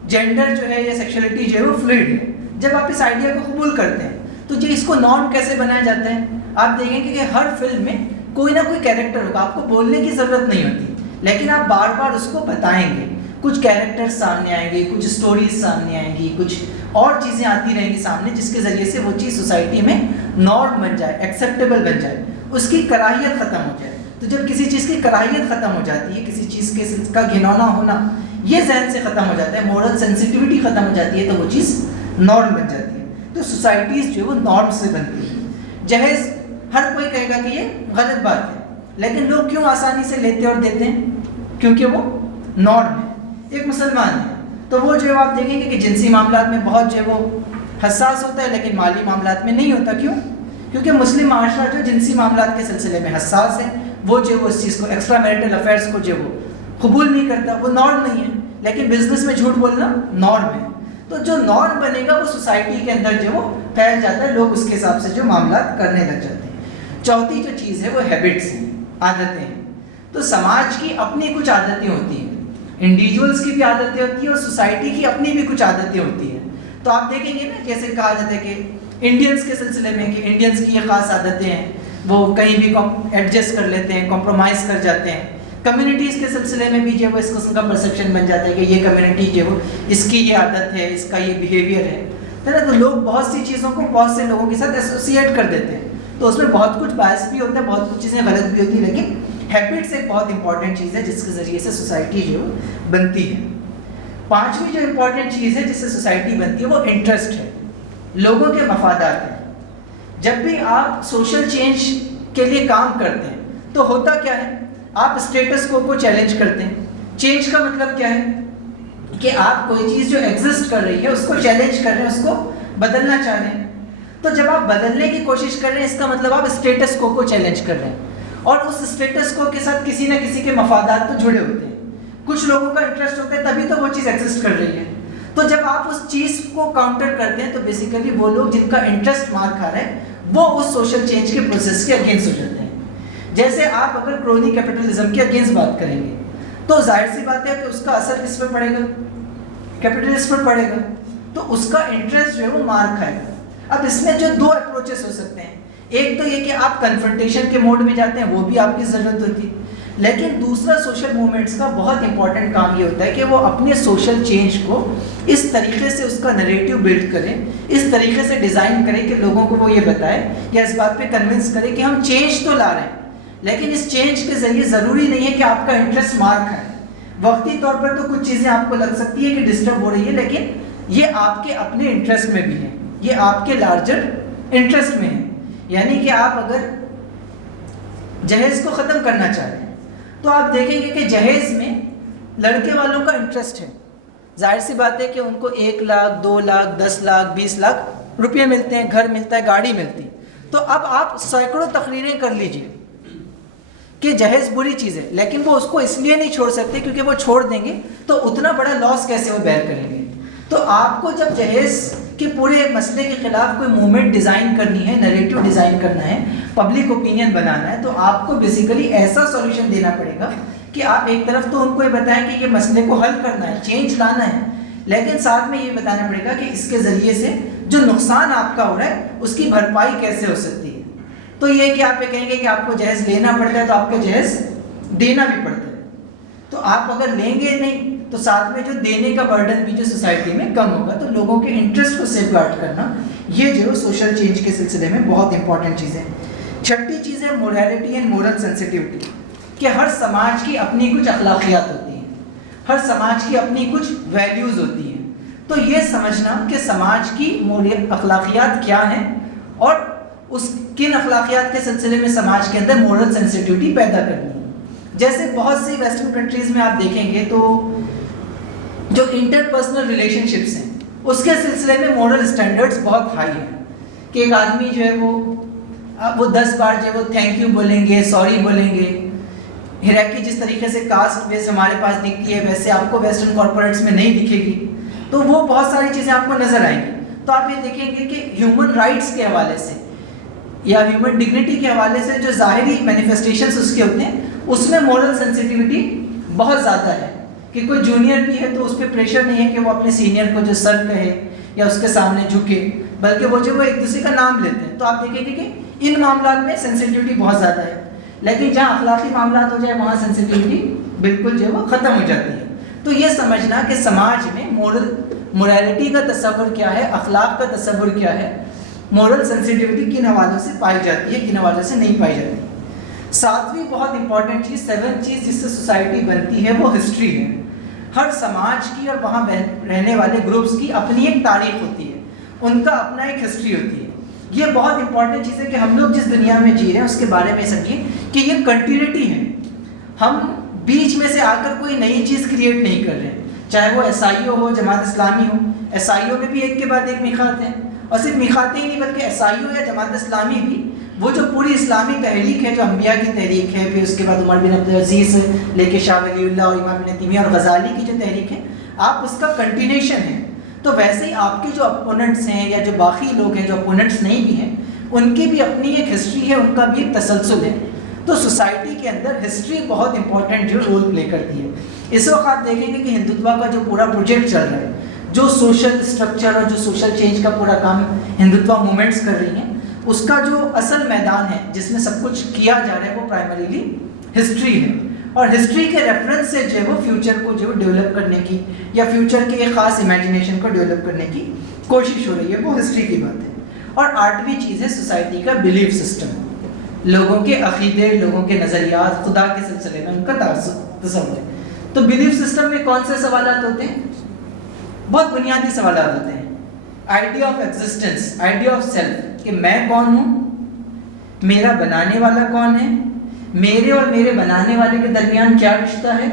جینڈر جو ہے یا سیکشولیٹی جو ہے وہ فلوئڈ ہے. جب آپ اس آئیڈیا کو قبول کرتے ہیں تو جو اس کو نارم کیسے بنایا جاتا ہے, آپ دیکھیں کہ ہر فلم میں کوئی نہ کوئی کیریکٹر ہوگا, آپ کو بولنے کی ضرورت نہیں ہوتی, لیکن آپ بار بار اس کو بتائیں گے. کچھ کیریکٹر سامنے آئیں گے, کچھ اسٹوریز سامنے آئیں گی, کچھ اور چیزیں آتی رہیں گی سامنے, جس کے ذریعے سے وہ چیز سوسائٹی میں نارم بن جائے, ایکسیپٹیبل بن جائے, اس کی کراہیت ختم ہو جائے. تو جب کسی چیز کی کراہیت ختم ہو جاتی ہے, کسی چیز کا گھنونا ہونا یہ ذہن سے ختم ہو جاتا ہے, مورل سینسٹیوٹی ختم ہو جاتی ہے, تو وہ چیز نارم بن جاتی ہے. تو سوسائٹیز جو ہے وہ نارم سے بنتی ہے. جہیز ہر کوئی کہے گا کہ یہ غلط بات ہے, لیکن لوگ کیوں آسانی سے لیتے اور دیتے ہیں, کیونکہ وہ نارم ہے. ایک مسلمان ہے تو وہ جو ہے آپ دیکھیں گے کہ جنسی معاملات میں بہت جو ہے وہ حساس ہوتا ہے, لیکن مالی معاملات میں نہیں ہوتا. کیوں؟ کیونکہ مسلم معاشرہ جو جنسی معاملات کے سلسلے میں حساس ہے, وہ جو وہ اس چیز کو, ایکسٹرا میرٹل افیئرس کو جو وہ قبول نہیں کرتا, وہ نارم نہیں ہے. لیکن بزنس میں جھوٹ بولنا نارم ہے. تو جو نارم بنے گا وہ سوسائٹی کے اندر جو وہ پھیل جاتا ہے, لوگ اس کے حساب سے جو معاملات کرنے لگ جاتے ہیں. چوتھی جو چیز ہے وہ ہیبٹس ہیں, عادتیں ہیں. تو سماج کی اپنی کچھ عادتیں ہوتی ہیں, انڈیویجولس کی بھی عادتیں ہوتی ہیں, اور سوسائٹی کی اپنی بھی کچھ عادتیں ہوتی ہیں. تو آپ دیکھیں گے نا, جیسے کہا جاتا ہے کہ انڈینس کے سلسلے میں کہ انڈینس کی یہ خاص عادتیں ہیں, وہ کہیں بھی ایڈجسٹ کر لیتے ہیں, کمپرومائز کر جاتے ہیں. کمیونٹیز کے سلسلے میں بھی جو ہے اس قسم کا پرسیپشن بن جاتا ہے کہ یہ کمیونٹی جو ہے اس کی یہ عادت ہے, اس کا یہ بیہیویئر ہے. تو لوگ بہت سی چیزوں کو بہت سے لوگوں کے ساتھ ایسوسیٹ کر دیتے ہیں, تو اس میں بہت کچھ باعث بھی ہوتا ہے, بہت کچھ چیزیں غلط بھی ہوتی ہیں. لیکن ہیبٹس ایک بہت امپورٹنٹ چیز ہے جس کے ذریعے سے سوسائٹی جو بنتی ہے. پانچویں جو امپورٹنٹ چیز ہے جس سے سوسائٹی بنتی ہے وہ انٹرسٹ ہے, لوگوں کے مفادات ہیں. جب بھی آپ سوشل چینج کے لیے کام کرتے ہیں تو ہوتا کیا ہے, آپ اسٹیٹس کو چیلنج کرتے ہیں. چینج کا مطلب کیا ہے کہ آپ کوئی چیز جو ایگزسٹ کر رہی ہے اس کو چیلنج کر رہے ہیں, اس کو بدلنا چاہ رہے ہیں. تو جب آپ بدلنے کی کوشش کر رہے ہیں, اس کا مطلب آپ اسٹیٹس کو چیلنج کر رہے ہیں, اور اس اسٹیٹس کو کے ساتھ کسی نہ کسی کے مفادات تو جڑے ہوتے ہیں. کچھ لوگوں کا انٹرسٹ ہوتا ہے تبھی تو وہ چیز ایگزسٹ کر رہی ہے. تو جب آپ اس چیز کو کاؤنٹر کرتے ہیں تو بیسیکلی وہ لوگ جن کا انٹرسٹ مار کھا رہے ہیں وہ اس سوشل چینج کے پروسیس کے اگینسٹ ہو جاتے ہیں. جیسے آپ اگر کرونی کیپٹلزم کے اگینسٹ بات کریں گے تو ظاہر سی بات ہے کہ اس کا اثر کس پر پڑے گا, کیپٹلسٹ پر پڑے گا. تو اس کا انٹرسٹ جو ہے وہ مار کھائے گا۔ اب اس میں جو دو اپروچز ہو سکتے ہیں، ایک تو یہ کہ آپ کنفرنٹیشن کے موڈ میں جاتے ہیں، وہ بھی آپ کی ضرورت ہوتی ہے، لیکن دوسرا سوشل موومنٹس کا بہت امپورٹنٹ کام یہ ہوتا ہے کہ وہ اپنے سوشل چینج کو اس طریقے سے اس کا نریٹو بلڈ کریں، اس طریقے سے ڈیزائن کریں کہ لوگوں کو وہ یہ بتائے یا اس بات پہ کنونس کرے کہ ہم چینج تو لا رہے ہیں، لیکن اس چینج کے ذریعے ضروری نہیں ہے کہ آپ کا انٹرسٹ مار کھائے۔ وقتی طور پر تو کچھ چیزیں آپ کو لگ سکتی ہے کہ ڈسٹرب ہو رہی ہے، لیکن یہ آپ کے اپنے انٹرسٹ میں بھی ہے، یہ آپ کے لارجر انٹرسٹ میں ہے۔ یعنی کہ آپ اگر جہیز کو ختم کرنا چاہ رہے ہیں تو آپ دیکھیں گے کہ جہیز میں لڑکے والوں کا انٹرسٹ ہے، ظاہر سی بات ہے کہ ان کو 1 لاکھ 2 لاکھ 10 لاکھ 20 لاکھ روپے ملتے ہیں، گھر ملتا ہے، گاڑی ملتی ہے۔ تو اب آپ سینکڑوں تقریریں کر لیجئے کہ جہیز بری چیز ہے، لیکن وہ اس کو اس لیے نہیں چھوڑ سکتے کیونکہ وہ چھوڑ دیں گے تو اتنا بڑا لاس کیسے وہ بیئر کریں گے۔ تو آپ کو جب جہیز کے پورے مسئلے کے خلاف کوئی موومنٹ ڈیزائن کرنی ہے، نریٹو ڈیزائن کرنا ہے، پبلک اوپینین بنانا ہے، تو آپ کو بیسیکلی ایسا سولوشن دینا پڑے گا کہ آپ ایک طرف تو ان کو یہ بتائیں کہ یہ مسئلے کو حل کرنا ہے، چینج لانا ہے، لیکن ساتھ میں یہ بتانا پڑے گا کہ اس کے ذریعے سے جو نقصان آپ کا ہو رہا ہے اس کی بھرپائی کیسے ہو سکتی ہے۔ تو یہ کہ آپ یہ کہیں گے کہ آپ کو جہیز لینا پڑتا ہے تو آپ کو جہیز دینا بھی پڑتا ہے، تو آپ اگر لیں گے نہیں تو ساتھ میں جو دینے کا برڈن بھی جو سوسائٹی میں کم ہوگا۔ تو لوگوں کے انٹرسٹ کو سیف گارڈ کرنا یہ جو سوشل چینج کے سلسلے میں بہت امپورٹنٹ چیز ہے۔ چھٹی چیز ہے موریلٹی اینڈ مورل سینسٹیوٹی، کہ ہر سماج کی اپنی کچھ اخلاقیات ہوتی ہیں، ہر سماج کی اپنی کچھ ویلیوز ہوتی ہیں۔ تو یہ سمجھنا کہ سماج کی اخلاقیات کیا ہیں اور اس کن اخلاقیات کے سلسلے میں سماج کے اندر مورل سینسٹیوٹی پیدا کرنی ہے۔ جیسے بہت سی ویسٹرن کنٹریز میں آپ دیکھیں گے تو جو انٹر پرسنل ریلیشن شپس ہیں اس کے سلسلے میں مورل اسٹینڈرڈس بہت ہائی ہیں، کہ ایک آدمی جو ہے وہ 10 بار جو ہے وہ تھینک یو بولیں گے، سوری بولیں گے۔ ہیرارکی جس طریقے سے کاسٹ بیس ہمارے پاس دکھتی ہے ویسے آپ کو ویسٹرن کارپوریٹس میں نہیں دکھے گی، تو وہ بہت ساری چیزیں آپ کو نظر آئیں گی۔ تو آپ یہ دیکھیں گے کہ ہیومن رائٹس کے حوالے سے یا ہیومن ڈگنیٹی کے حوالے سے جو ظاہری مینیفیسٹیشنز اس کے ہوتے ہیں اس میں مورل سینسٹیوٹی بہت زیادہ ہے، کہ کوئی جونیئر بھی ہے تو اس پہ پریشر نہیں ہے کہ وہ اپنے سینئر کو جو سر کہے یا اس کے سامنے جھکے، بلکہ وہ جو وہ ایک دوسرے کا نام لیتے ہیں۔ تو آپ دیکھیں گے کہ ان معاملات میں سینسٹیوٹی بہت زیادہ ہے، لیکن جہاں اخلاقی معاملات ہو جائے وہاں سینسٹیوٹی بالکل جو ہے وہ ختم ہو جاتی ہے۔ تو یہ سمجھنا کہ سماج میں مورالٹی کا تصور کیا ہے، اخلاق کا تصور کیا ہے، مورل سینسٹیوٹی کن حوالوں سے پائی جاتی ہے، کن حوالوں سے نہیں پائی جاتی۔ ساتویں بہت امپورٹنٹ چیز، 7 چیز جس سے سوسائٹی بنتی ہے وہ ہسٹری ہے۔ ہر سماج کی اور وہاں رہنے والے گروپس کی اپنی ایک تاریخ ہوتی ہے، ان کا اپنا ایک ہسٹری ہوتی ہے۔ یہ بہت امپورٹنٹ چیز ہے کہ ہم لوگ جس دنیا میں جی رہے ہیں اس کے بارے میں سمجھیں کہ یہ کنٹینیوٹی ہے، ہم بیچ میں سے آ کر کوئی نئی چیز کریٹ نہیں کر رہے ہیں، چاہے وہ S I O who, Jamaat Islami who. S I او میں بھی ایک کے بعد ایک میخات ہیں، اور صرف میخاتیں ہی نہیں بلکہ ایس آئی او یا جماعت اسلامی بھی وہ جو پوری اسلامی تحریک ہے، جو انبیاء کی تحریک ہے، پھر اس کے بعد عمر بن عبدالعزیز سے لے کے شاہ ولی اللہ اور امام ابن تیمیہ اور غزالی کی جو تحریک ہے، آپ اس کا کنٹینیوشن ہے۔ تو ویسے ہی آپ کے جو اپوننٹس ہیں یا جو باقی لوگ ہیں جو اپوننٹس نہیں بھی ہیں، ان کی بھی اپنی ایک ہسٹری ہے، ان کا بھی ایک تسلسل ہے۔ تو سوسائٹی کے اندر ہسٹری بہت امپورٹنٹ جو رول پلے کرتی ہے۔ اس وقت آپ دیکھیں گے کہ ہندوتوا کا جو پورا پروجیکٹ چل رہا ہے، جو سوشل اسٹرکچر اور جو سوشل چینج کا پورا کام ہندوتوا موومنٹس کر رہی ہیں، اس کا جو اصل میدان ہے جس میں سب کچھ کیا جا رہا ہے وہ پرائمریلی ہسٹری ہے، اور ہسٹری کے ریفرنس سے جو ہے وہ فیوچر کو جو ڈیولپ کرنے کی یا فیوچر کے ایک خاص امیجنیشن کو ڈیولپ کرنے کی کوشش ہو رہی ہے، وہ ہسٹری کی بات ہے۔ اور 8ویں چیز ہے سوسائٹی کا بلیف سسٹم، لوگوں کے عقیدے، لوگوں کے نظریات، خدا کے سلسلے میں ان کا تصور ہے۔ تو بلیف سسٹم میں کون سے سوالات ہوتے ہیں؟ بہت بنیادی سوالات ہوتے ہیں۔ Idea of existence, idea of self, کہ میں کون ہوں، میرا بنانے والا کون ہے، میرے اور میرے بنانے والے کے درمیان کیا رشتہ ہے،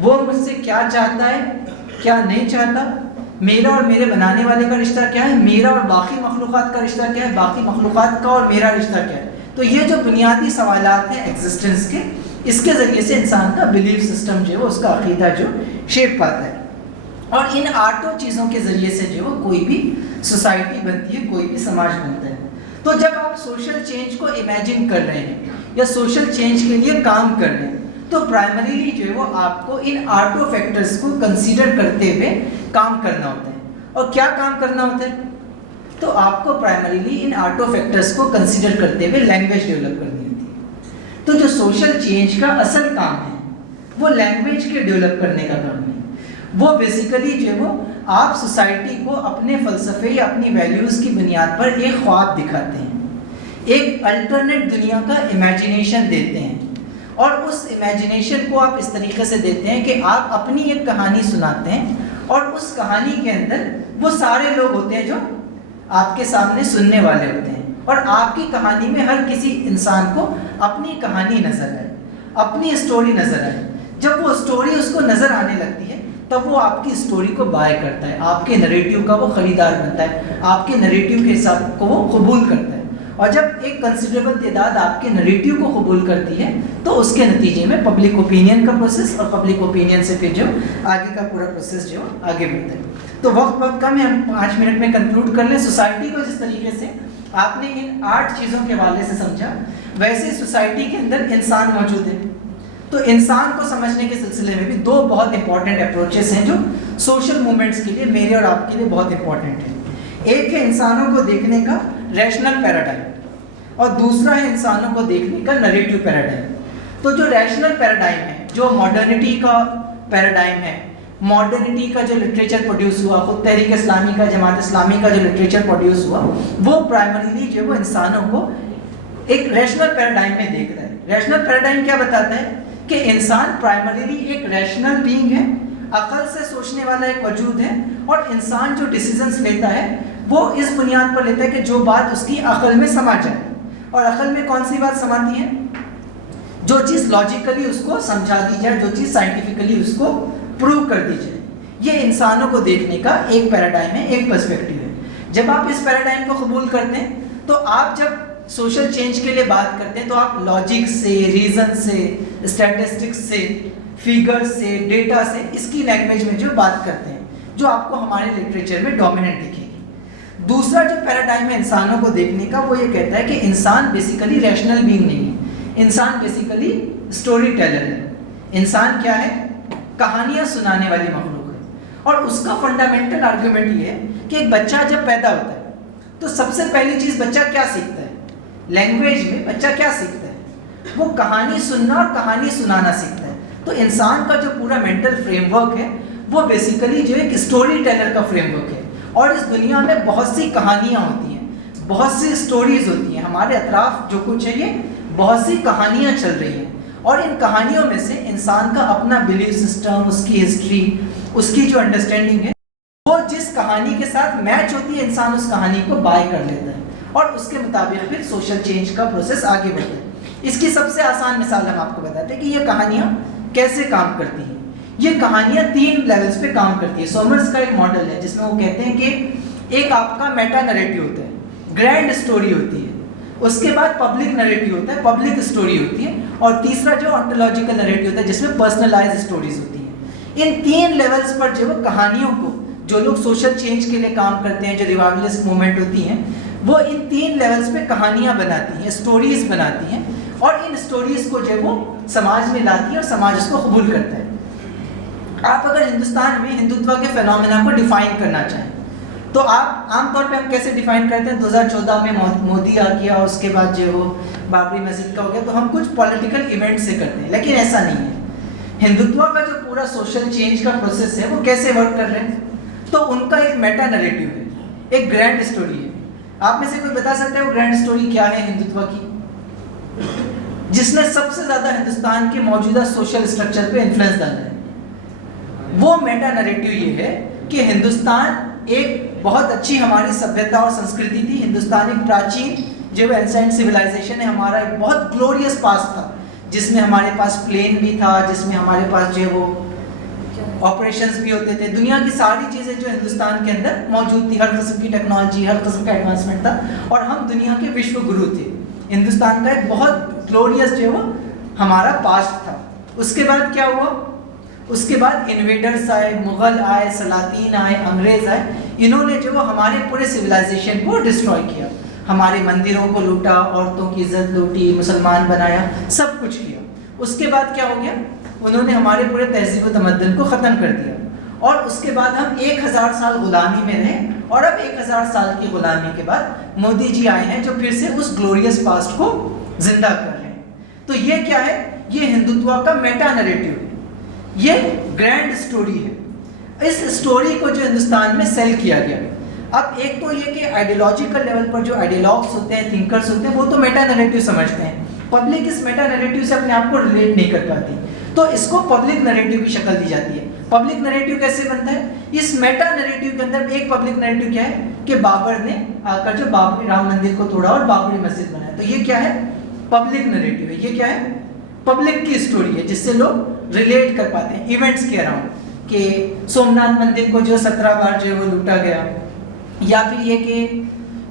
وہ مجھ سے کیا چاہتا ہے، کیا نہیں چاہتا، میرا اور میرے بنانے والے کا رشتہ کیا ہے، میرا اور باقی مخلوقات کا رشتہ کیا ہے، باقی مخلوقات کا اور میرا رشتہ کیا ہے۔ تو یہ جو بنیادی سوالات ہیں ایگزسٹنس کے، اس کے ذریعے سے انسان کا بلیف سسٹم جو ہے اس کا عقیدہ جو شیپ پاتا ہے۔ اور ان 8 چیزوں کے ذریعے سے جو کوئی بھی سوسائٹی بنتی ہے، کوئی بھی سماج بنتا ہے۔ تو جب آپ سوشل چینج کو امیجن کر رہے ہیں یا سوشل چینج کے لیے کام کر رہے ہیں، تو پرائمریلی جو ہے وہ آپ کو ان 8 فیکٹرز کو کنسیڈر کرتے ہوئے کام کرنا ہوتا ہے۔ اور کیا کام کرنا ہوتا ہے؟ تو آپ کو پرائمریلی ان آٹو فیکٹرز کو کنسیڈر کرتے ہوئے لینگویج ڈیولپ کرنی ہوتی ہے. تو جو سوشل چینج کا اصل کام ہے وہ لینگویج کے ڈیولپ کرنے کا کام ہے. وہ بیسیکلی جو ہے وہ آپ سوسائٹی کو اپنے فلسفے یا اپنی ویلیوز کی بنیاد پر ایک خواب دکھاتے ہیں, ایک الٹرنیٹ دنیا کا امیجنیشن دیتے ہیں, اور اس امیجنیشن کو آپ اس طریقے سے دیتے ہیں کہ آپ اپنی ایک کہانی سناتے ہیں, اور اس کہانی کے اندر وہ سارے لوگ ہوتے ہیں جو آپ کے سامنے سننے والے ہوتے ہیں, اور آپ کی کہانی میں ہر کسی انسان کو اپنی کہانی نظر آئے, اپنی اسٹوری نظر آئے. جب وہ اسٹوری اس کو نظر آنے لگتی ہے تب وہ آپ کی اسٹوری کو بائی کرتا ہے, آپ کے نریٹیو کا وہ خریدار بنتا ہے, آپ کے نریٹیو کے حساب کو وہ قبول کرتا ہے. اور جب ایک کنسیڈریبل تعداد آپ کے نریٹیو کو قبول کرتی ہے تو اس کے نتیجے میں پبلک اوپینین کا پروسیس, اور پبلک اوپینین سے پھر جو آگے کا پورا پروسیس جو آگے بڑھتا ہے. تو وقت بہت کم ہے, ہم 5 منٹ میں کنکلوڈ کر لیں. سوسائٹی کو جس طریقے سے آپ نے ان 8 چیزوں کے حوالے سے سمجھا, ویسے سوسائٹی کے اندر انسان موجود ہے. تو انسان کو سمجھنے کے سلسلے میں بھی 2 بہت امپورٹنٹ اپروچز ہیں جو سوشل موومنٹس کے لیے, میرے اور آپ کے لیے بہت امپورٹنٹ ہیں. ایک ہے انسانوں کو دیکھنے کا ریشنل پیراڈائم, اور دوسرا ہے انسانوں کو دیکھنے کا نریٹیو پیراڈائم. تو جو ریشنل پیراڈائم ہے, جو ماڈرنٹی کا پیراڈائم ہے, ماڈرنٹی کا جو لٹریچر پروڈیوس ہوا, خود تحریک اسلامی کا, جماعت اسلامی کا جو لٹریچر پروڈیوس ہوا, وہ پرائمریلی جو وہ انسانوں کو ایک ریشنل پیراڈائم میں دیکھ رہا ہے. ریشنل پیراڈائم کیا بتاتا ہے کہ انسان پرائمریلی ایک ریشنل بینگ ہے, عقل سے سوچنے والا ایک وجود ہے, اور انسان جو ڈیسیزنس لیتا ہے وہ اس بنیاد پر لیتا ہے کہ جو بات اس کی عقل میں سما جائے. اور عقل میں کون سی بات سماتی ہے؟ جو چیز لاجیکلی اس کو سمجھا دی جائے, جو چیز سائنٹیفکلی اس کو پروو کر دی جائے. یہ انسانوں کو دیکھنے کا ایک پیراڈائم ہے, ایک پرسپیکٹیو ہے. جب آپ اس پیراڈائم کو قبول کرتے ہیں تو آپ جب سوشل چینج کے لیے بات کرتے ہیں تو آپ لاجک سے, ریزن سے, اسٹیٹسٹکس سے, فیگر سے, ڈیٹا سے, اس کی لینگویج میں جو بات کرتے ہیں, جو آپ کو ہمارے لٹریچر میں ڈومیننٹ دکھے گی. دوسرا جو پیراڈائم ہے انسانوں کو دیکھنے کا, وہ یہ کہتا ہے کہ انسان بیسیکلی ریشنل بینگ نہیں ہے, انسان بیسیکلی اسٹوری ٹیلر ہے. انسان کیا ہے؟ کہانیاں سنانے والی مخلوق ہے. اور اس کا فنڈامنٹل آرگیومنٹ یہ ہے کہ ایک بچہ جب پیدا ہوتا ہے تو سب سے پہلی چیز بچہ کیا سیکھتا ہے؟ لینگویج میں بچہ کیا سیکھتا ہے؟ وہ کہانی سننا اور کہانی سنانا سیکھتا ہے. تو انسان کا جو پورا مینٹل فریم ورک ہے وہ بیسیکلی جو ایک اسٹوری ٹیلر کا فریم ورک ہے. اور اس دنیا میں بہت سی کہانیاں ہوتی ہیں, بہت سی اسٹوریز ہوتی ہیں, ہمارے اطراف جو کچھ ہے یہ بہت سی کہانیاں چل رہی ہیں. اور ان کہانیوں میں سے انسان کا اپنا بلیف سسٹم, اس کی ہسٹری, اس کی جو انڈرسٹینڈنگ ہے, وہ جس کہانی کے ساتھ میچ ہوتی ہے انسان اس کہانی کو بائی کر لیتا ہے, اور اس کے مطابق پھر سوشل چینج کا پروسیس آگے بڑھتا ہے. اس کی سب سے آسان مثال ہم آپ کو بتاتے ہیں کہ یہ کہانیاں کیسے کام کرتی ہیں. یہ کہانیاں 3 لیولز پہ کام کرتی ہیں. سومرز کا ایک ماڈل ہے جس میں وہ کہتے ہیں کہ ایک آپ کا میٹا نریٹیو ہوتا ہے, گرینڈ اسٹوری ہوتی ہے, اس کے بعد پبلک نریٹیو ہوتا ہے, پبلک اسٹوری ہوتی ہے, اور تیسرا جو آنٹولوجیکل نریٹیو ہوتا ہے جس میں پرسنلائز اسٹوریز ہوتی ہیں. ان 3 لیولز پر جو وہ کہانیوں کو, جو لوگ سوشل چینج کے لیے کام کرتے ہیں, جو ریوائولسٹ موومنٹ ہوتی ہیں, وہ ان 3 لیولز پہ کہانیاں بناتی ہیں, اسٹوریز بناتی ہیں, اور ان اسٹوریز کو جو وہ سماج میں لاتی ہیں اور سماج اس کو قبول کرتا ہے. آپ اگر ہندوستان میں ہندوتوا کے فینومینا کو ڈیفائن کرنا چاہیں تو آپ عام طور پہ ہم کیسے ڈیفائن کرتے ہیں؟ 2014 میں مودی آ گیا, اس کے بعد جو وہ بابری مسجد کا ہو گیا, تو ہم کچھ پولیٹیکل ایونٹ سے کرتے ہیں. لیکن ایسا نہیں ہے. ہندوتوا کا جو پورا سوشل چینج کا پروسیس ہے وہ کیسے ورک کر رہے ہیں؟ تو ان کا ایک میٹا نریٹیو ہے, ایک گرینڈ اسٹوری ہے. آپ میں سے کوئی بتا سکتا ہے وہ گرینڈ اسٹوری کیا ہے ہندوتوا کی, جس نے سب سے زیادہ ہندوستان کے موجودہ سوشل اسٹرکچر پہ انفلوئنس ڈالا ہے؟ وہ میٹا نریٹیو یہ ہے کہ ہندوستان ایک بہت اچھی ہماری سبھیتا اور سنسکرتی تھی. ہندوستان ایک پراچین جو اینسینٹ سویلائزیشن ہے, ہمارا ایک بہت گلوریس پاسٹ تھا جس میں ہمارے پاس پلین بھی تھا, جس میں ہمارے پاس جو ہے وہ آپریشنز بھی ہوتے تھے. دنیا کی ساری چیزیں جو ہندوستان کے اندر موجود تھی, ہر قسم کی ٹیکنالوجی, ہر قسم کا ایڈوانسمنٹ تھا, اور ہم دنیا کے وشو گرو تھے. ہندوستان کا ایک بہت گلوریس جو ہے وہ ہمارا پاسٹ تھا. اس کے بعد کیا ہوا؟ اس کے بعد انویڈرز آئے, مغل آئے, سلاطین آئے, انگریز آئے. انہوں نے جو وہ ہمارے پورے سویلائزیشن کو ڈسٹروائے کیا, ہمارے مندروں کو لوٹا, عورتوں کی عزت لوٹی, مسلمان بنایا, سب کچھ کیا. اس کے بعد کیا ہو گیا؟ انہوں نے ہمارے پورے تہذیب و تمدن کو ختم کر دیا, اور اس کے بعد ہم 1000 سال غلامی میں رہے اور اب 1000 سال کی غلامی کے بعد مودی جی آئے ہیں جو پھر سے اس گلوریس پاسٹ کو زندہ کر رہے ہیں. تو یہ کیا ہے؟ یہ ہندوتوا کا میٹا نریٹو ہے, یہ گرینڈ سٹوری ہے. اس سٹوری کو جو ہندوستان میں سیل کیا گیا. اب ایک تو یہ کہ آئیڈیالوجیکل لیول پر جو آئیڈیالوگس ہوتے ہیں, تھنکرز ہوتے ہیں, وہ تو میٹا نریٹو سمجھتے ہیں. پبلک اس میٹا نریٹو سے اپنے آپ کو ریلیٹ نہیں کر پاتی, تو اس کو پبلک نریٹو کی شکل دی جاتی ہے. پبلک نریٹو کیسے بنتا ہے؟ اس میٹا نریٹو کے اندر ایک پبلک نریٹو کیا ہے کہ بابر نے آ کر جو بابری رام مندر کو توڑا اور بابری مسجد بنایا. تو یہ کیا ہے؟ پبلک نریٹو ہے. یہ کیا ہے؟ پبلک کی سٹوری ہے جس سے لوگ ریلیٹ کر پاتے ہیں ایونٹس کے اراؤنڈ, کہ سومناتھ مندر کو جو 17 بار جو ہے وہ لوٹا گیا, یا پھر یہ کہ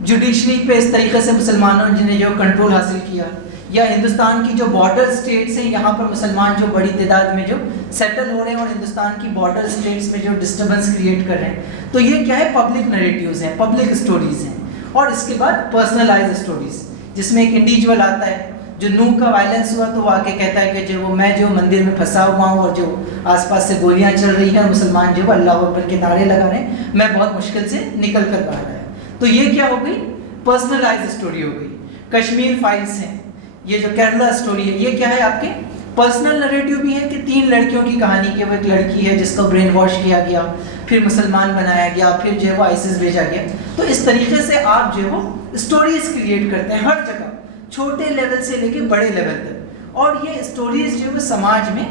جوڈیشری پہ اس طریقے سے مسلمانوں نے جو کنٹرول حاصل کیا, یا ہندوستان کی جو بارڈر اسٹیٹس ہیں یہاں پر مسلمان جو بڑی تعداد میں جو سیٹل ہو رہے ہیں اور ہندوستان کی بارڈر اسٹیٹس میں جو ڈسٹربنس کریٹ کر رہے ہیں. تو یہ کیا ہے؟ پبلک نریٹیوز ہیں, پبلک سٹوریز ہیں. اور اس کے بعد پرسنلائز سٹوریز, جس میں ایک انڈیویجول آتا ہے جو نوح کا وائلنس ہوا تو وہ آ کے کہتا ہے کہ جو میں جو مندر میں پھنسا ہوا ہوں اور جو آس پاس سے گولیاں چل رہی ہیں, مسلمان جو اللہ اکبر کے نعرے لگا رہے ہیں, میں بہت مشکل سے نکل کر باہر آیا. تو یہ کیا ہو گئی؟ پرسنلائز سٹوری ہو گئی. کشمیر فائلز ہیں, یہ جو کیرلا سٹوری ہے, یہ کیا ہے آپ کے پرسنل نریٹیو بھی ہے کہ 3 لڑکیوں کی کہانی کہ وہ ایک لڑکی ہے جس کو برین واش کیا گیا, پھر مسلمان بنایا گیا, پھر جو ہے وہ آئسس بھیجا گیا. تو اس طریقے سے آپ جو ہے وہ اسٹوریز کریٹ کرتے ہیں ہر جگہ, چھوٹے لیول سے لے کے بڑے لیول تک. اور یہ اسٹوریز جو ہے وہ سماج میں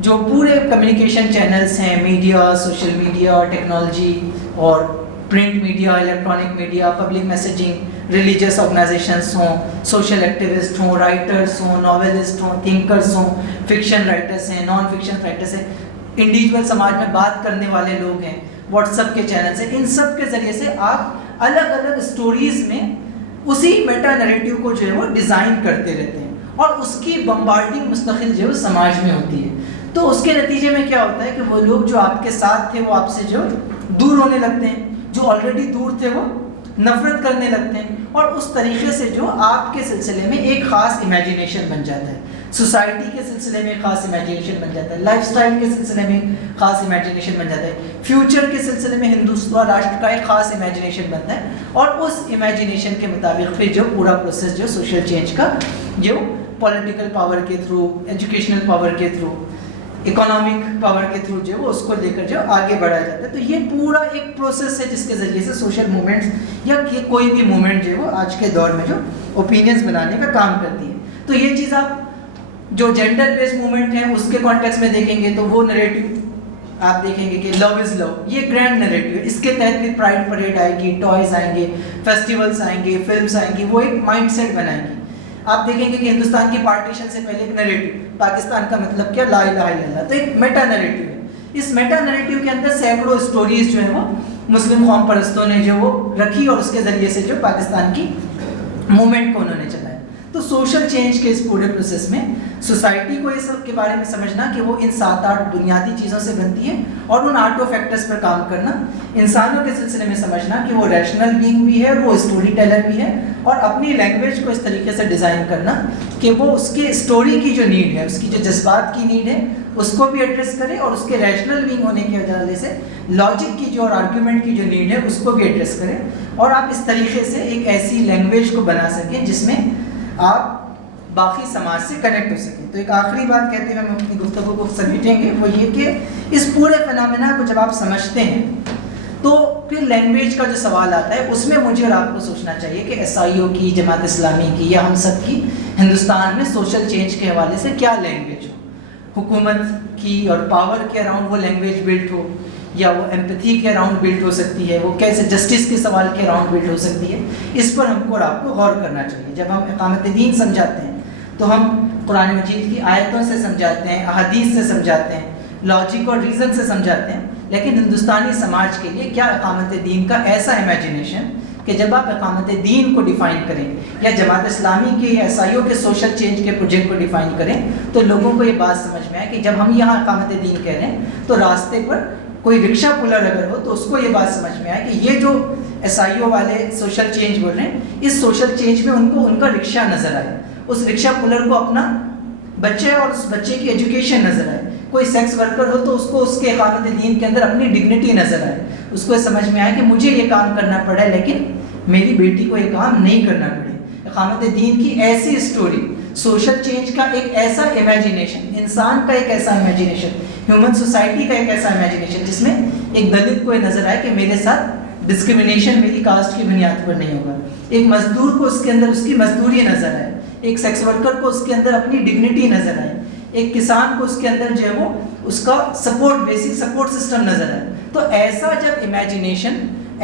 جو پورے کمیونیکیشن چینلز ہیں, میڈیا, سوشل میڈیا, ٹیکنالوجی اور print media, electronic media, public messaging, religious organisations ہوں, سوشل ایکٹیوسٹ ہوں, رائٹرس ہوں, ناولسٹ ہوں, تھنکرس ہوں, فکشن رائٹرس ہیں, نان فکشن رائٹرس ہیں, انڈیویجول سماج میں بات کرنے والے لوگ ہیں, واٹس ایپ کے چینلس ہیں. ان سب کے ذریعے سے آپ الگ الگ اسٹوریز میں اسی میٹا نریٹیو کو جو ہے وہ ڈیزائن کرتے رہتے ہیں اور اس کی بمبارڈنگ مستقل جو ہے سماج میں ہوتی ہے. تو اس کے نتیجے میں کیا ہوتا ہے کہ وہ لوگ جو آپ کے ساتھ تھے وہ آپ سے جو دور ہونے لگتے ہیں, جو آلریڈی دور تھے وہ نفرت کرنے لگتے ہیں, اور اس طریقے سے جو آپ کے سلسلے میں ایک خاص امیجینیشن بن جاتا ہے, سوسائٹی کے سلسلے میں خاص امیجینیشن بن جاتا ہے, لائف سٹائل کے سلسلے میں خاص امیجینیشن بن جاتا ہے, فیوچر کے سلسلے میں ہندوستان راشٹر کا ایک خاص امیجینیشن بنتا ہے, اور اس امیجینیشن کے مطابق پھر جو پورا پروسیس جو سوشل چینج کا جو پولیٹیکل پاور کے تھرو, ایجوکیشنل پاور کے تھرو, اکنامک پاور کے تھرو جو وہ اس کو لے کر جو آگے بڑھایا جاتا ہے. تو یہ پورا ایک پروسیس ہے جس کے ذریعے سے سوشل موومنٹس یا کوئی بھی موومنٹ جو ہے وہ آج کے دور میں جو اوپینینز بنانے کا کام کرتی ہے. تو یہ چیز آپ جو جینڈر بیس موومنٹ ہے اس کے کانٹیکس میں دیکھیں گے تو وہ نریٹو آپ دیکھیں گے کہ لو از لو, یہ گرینڈ نریٹو ہے. اس کے تحت بھی پرائڈ پریڈ آئے گی, ٹوائز آئیں گے, فیسٹیولس آئیں گے, فلمس آئیں گی, وہ ایک مائنڈ سیٹ بنائیں گی. آپ دیکھیں گے کہ ہندوستان کی پارٹیشن سے پہلے ایک نریٹو, پاکستان کا مطلب کیا, لا الہ الا اللہ, تو ایک میٹا نریٹو ہے. اس میٹا نریٹو کے اندر سینکڑوں اسٹوریز جو ہیں وہ مسلم قوم پرستوں نے جو وہ رکھی اور اس کے ذریعے سے جو پاکستان کی موومنٹ کو انہوں نے چلایا. تو سوشل چینج کے اس پورے پروسیس میں سوسائٹی کو اس کے بارے میں سمجھنا کہ وہ ان 7-8 بنیادی چیزوں سے بنتی ہے اور ان 8 فیکٹرز پر کام کرنا, انسانوں کے سلسلے میں سمجھنا کہ وہ ریشنل بینگ بھی ہے, وہ اسٹوری ٹیلر بھی ہے, اور اپنی لینگویج کو اس طریقے سے ڈیزائن کرنا کہ وہ اس کے اسٹوری کی جو نیڈ ہے, اس کی جو جذبات کی نیڈ ہے اس کو بھی ایڈریس کرے, اور اس کے ریشنل بینگ ہونے کی وجہ سے لاجک کی جو اور آرگیومنٹ کی جو نیڈ ہے اس کو بھی ایڈریس کرے, اور آپ اس طریقے سے ایک ایسی لینگویج کو بنا سکیں جس میں آپ باقی سماج سے کنیکٹ ہو سکیں. تو ایک آخری بات کہتے ہوئے ہم اپنی گفتگو کو سمیٹیں گے, وہ یہ کہ اس پورے فنامنا کو جب آپ سمجھتے ہیں تو پھر لینگویج کا جو سوال آتا ہے اس میں مجھے اور آپ کو سوچنا چاہیے کہ ایس آئی او کی, جماعت اسلامی کی, یا ہم سب کی ہندوستان میں سوشل چینج کے حوالے سے کیا لینگویج ہو. حکومت کی اور پاور کے اراؤنڈ وہ لینگویج بلڈ ہو, یا وہ ایمپتھی کے اراؤنڈ بلڈ ہو سکتی ہے, وہ کیسے جسٹس کے سوال کے اراؤنڈ بلڈ ہو سکتی ہے. اس پر ہم کو اور آپ کو غور کرنا چاہیے. جب ہم اقامت دین سمجھاتے ہیں تو ہم قرآن مجید کی آیتوں سے سمجھاتے ہیں, احادیث سے سمجھاتے ہیں, لاجک اور ریزن سے سمجھاتے ہیں, لیکن ہندوستانی سماج کے لیے کیا اقامت دین کا ایسا امیجینیشن کہ جب آپ اقامت دین کو ڈیفائن کریں یا جماعت اسلامی کے ایس آئی او کے سوشل چینج کے پروجیکٹ کو ڈیفائن کریں تو لوگوں کو یہ بات سمجھ میں آئے کہ جب ہم یہاں اقامت دین کہہ رہے ہیں تو راستے پر کوئی رکشہ پولر اگر ہو تو اس کو یہ بات سمجھ میں آئے کہ یہ جو ایس آئی او والے سوشل چینج بول رہے ہیں, اس سوشل چینج میں ان کو ان کا رکشہ نظر آئے, اس رکشہ پولر کو اپنا بچے اور اس بچے کی ایجوکیشن نظر آئے, کوئی سیکس ورکر ہو تو اس کو اس کے اقامت دین کے اندر اپنی ڈگنیٹی نظر آئے, اس کو سمجھ میں آئے کہ مجھے یہ کام کرنا پڑا ہے لیکن میری بیٹی کو یہ کام نہیں کرنا پڑے. اقامت دین کی ایسی اسٹوری, سوشل چینج کا ایک ایسا امیجنیشن, انسان کا ایک ایسا امیجنیشن, ہیومن سوسائٹی کا ایک ایسا امیجنیشن جس میں ایک دلت کو یہ نظر آئے کہ میرے ساتھ ڈسکرمنیشن میری کاسٹ کی بنیاد پر نہیں ہوگا, ایک مزدور کو اس کے اندر اس کی مزدوری نظر آئے, ایک سیکس ورکر کو اس کے اندر اپنی ڈگنیٹی نظر آئے, ایک کسان کو اس کے اندر جو ہے وہ اس کا سپورٹ, بیسک سپورٹ سسٹم نظر آئے. تو ایسا جب امیجنیشن,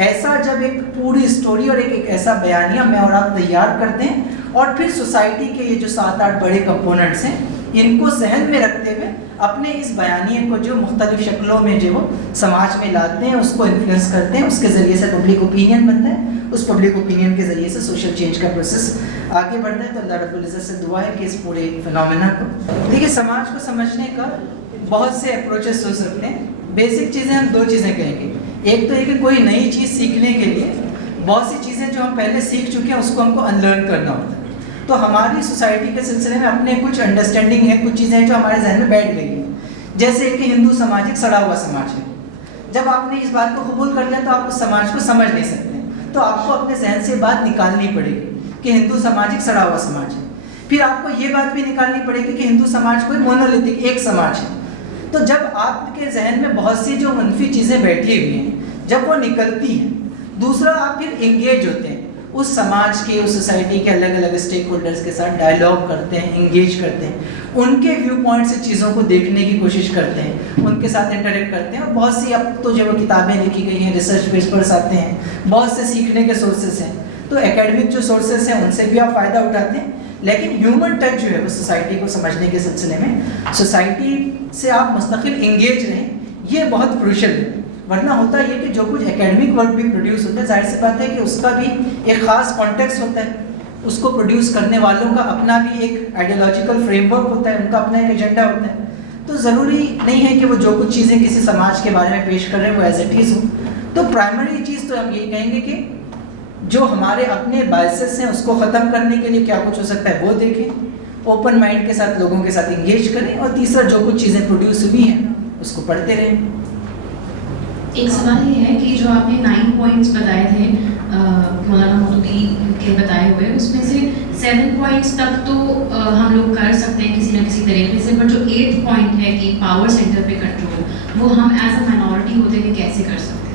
ایسا جب ایک پوری اسٹوری اور ایک ایسا بیانیہ میں اور آپ تیار کرتے ہیں اور پھر سوسائٹی کے یہ جو 7-8 بڑے کمپوننٹس ہیں ان کو ذہن میں رکھتے ہوئے اپنے اس بیانیے کو جو مختلف شکلوں میں جو وہ سماج میں لاتے ہیں, اس کو انفلوئنس کرتے ہیں, اس کے ذریعے سے پبلک اوپینین بنتا ہے, اس پبلک اوپینین کے ذریعے سے سوشل چینج کا پروسیس آگے بڑھتا ہے. تو اللہ رب العزت سے دعا ہے کہ اس پورے فنومینا کو, دیکھیے سماج کو سمجھنے کا بہت سے اپروچز ہو سکتے ہیں. بیسک چیزیں ہم 2 چیزیں کہیں گے. ایک تو یہ کہ کوئی نئی چیز سیکھنے کے لیے بہت سی چیزیں جو ہم پہلے سیکھ چکے ہیں اس کو ہم کو انلرن کرنا ہوتا ہے. تو ہماری سوسائٹی کے سلسلے میں اپنے کچھ انڈرسٹینڈنگ ہے, کچھ چیزیں جو ہمارے ذہن میں بیٹھ گئی ہیں, جیسے کہ ہندو سماج ایک سڑا ہوا سماج ہے. جب آپ نے اس بات کو قبول کر لیا تو آپ اس سماج کو سمجھ نہیں سکتے, تو آپ کو اپنے ذہن سے بات نکالنی پڑے گی کہ ہندو سماج ایک سڑا ہوا سماج ہے. پھر آپ کو یہ بات بھی نکالنی پڑے گی کہ ہندو سماج کوئی مونولیتھک ایک سماج ہے. تو جب آپ کے ذہن میں بہت سی جو منفی چیزیں بیٹھی ہوئی ہیں جب وہ نکلتی ہیں, دوسرا آپ پھر انگیج ہوتے ہیں اس سماج کے, اس سوسائٹی کے الگ الگ اسٹیک ہولڈرز کے ساتھ ڈائلاگ کرتے ہیں, انگیج کرتے ہیں, ان کے ویو پوائنٹ سے چیزوں کو دیکھنے کی کوشش کرتے ہیں, ان کے ساتھ انٹریکٹ کرتے ہیں. اور بہت سی اب تو جو کتابیں لکھی گئی ہیں, ریسرچ پیپرز آتے ہیں, بہت سے سیکھنے کے سورسز ہیں. تو اکیڈمک جو سورسز ہیں ان سے بھی آپ فائدہ اٹھاتے ہیں, لیکن ہیومن ٹچ جو ہے وہ سوسائٹی کو سمجھنے کے سلسلے میں سوسائٹی سے آپ مستقل انگیج رہیں, یہ بہت کروشل ہے. ورنہ ہوتا یہ کہ جو کچھ اکیڈمک ورک بھی پروڈیوس ہوتا ہے, ظاہر سی بات ہے کہ اس کا بھی ایک خاص کانٹیکسٹ ہوتا ہے, اس کو پروڈیوس کرنے والوں کا اپنا بھی ایک آئیڈیالوجیکل فریم ورک ہوتا ہے, ان کا اپنا ایک ایجنڈا ہوتا ہے. تو ضروری نہیں ہے کہ وہ جو کچھ چیزیں کسی سماج کے بارے میں پیش کر رہے ہیں وہ ایز اٹ از ہوں. تو پرائمری چیز تو ہم یہی کہیں گے کہ جو ہمارے اپنے بائسز ہیں اس کو ختم کرنے کے لیے کیا کچھ ہو سکتا ہے وہ دیکھیں, اوپن مائنڈ کے ساتھ لوگوں کے ساتھ انگیج کریں, اور تیسرا جو کچھ چیزیں پروڈیوس ہوئی ہیں اس کو پڑھتے رہیں. ایک سوال یہ ہے کہ جو آپ نے 9 پوائنٹس بتائے تھے مولانا مودودی کے بتائے ہوئے, اس میں سے 7 پوائنٹس تک تو ہم لوگ کر سکتے ہیں کسی نہ کسی طریقے سے, بٹ جو 8th پوائنٹ ہے کہ پاور سینٹر پہ کنٹرول, وہ ہم ایز اے مائنورٹی ہوتے ہوئے کیسے کر سکتے ہیں؟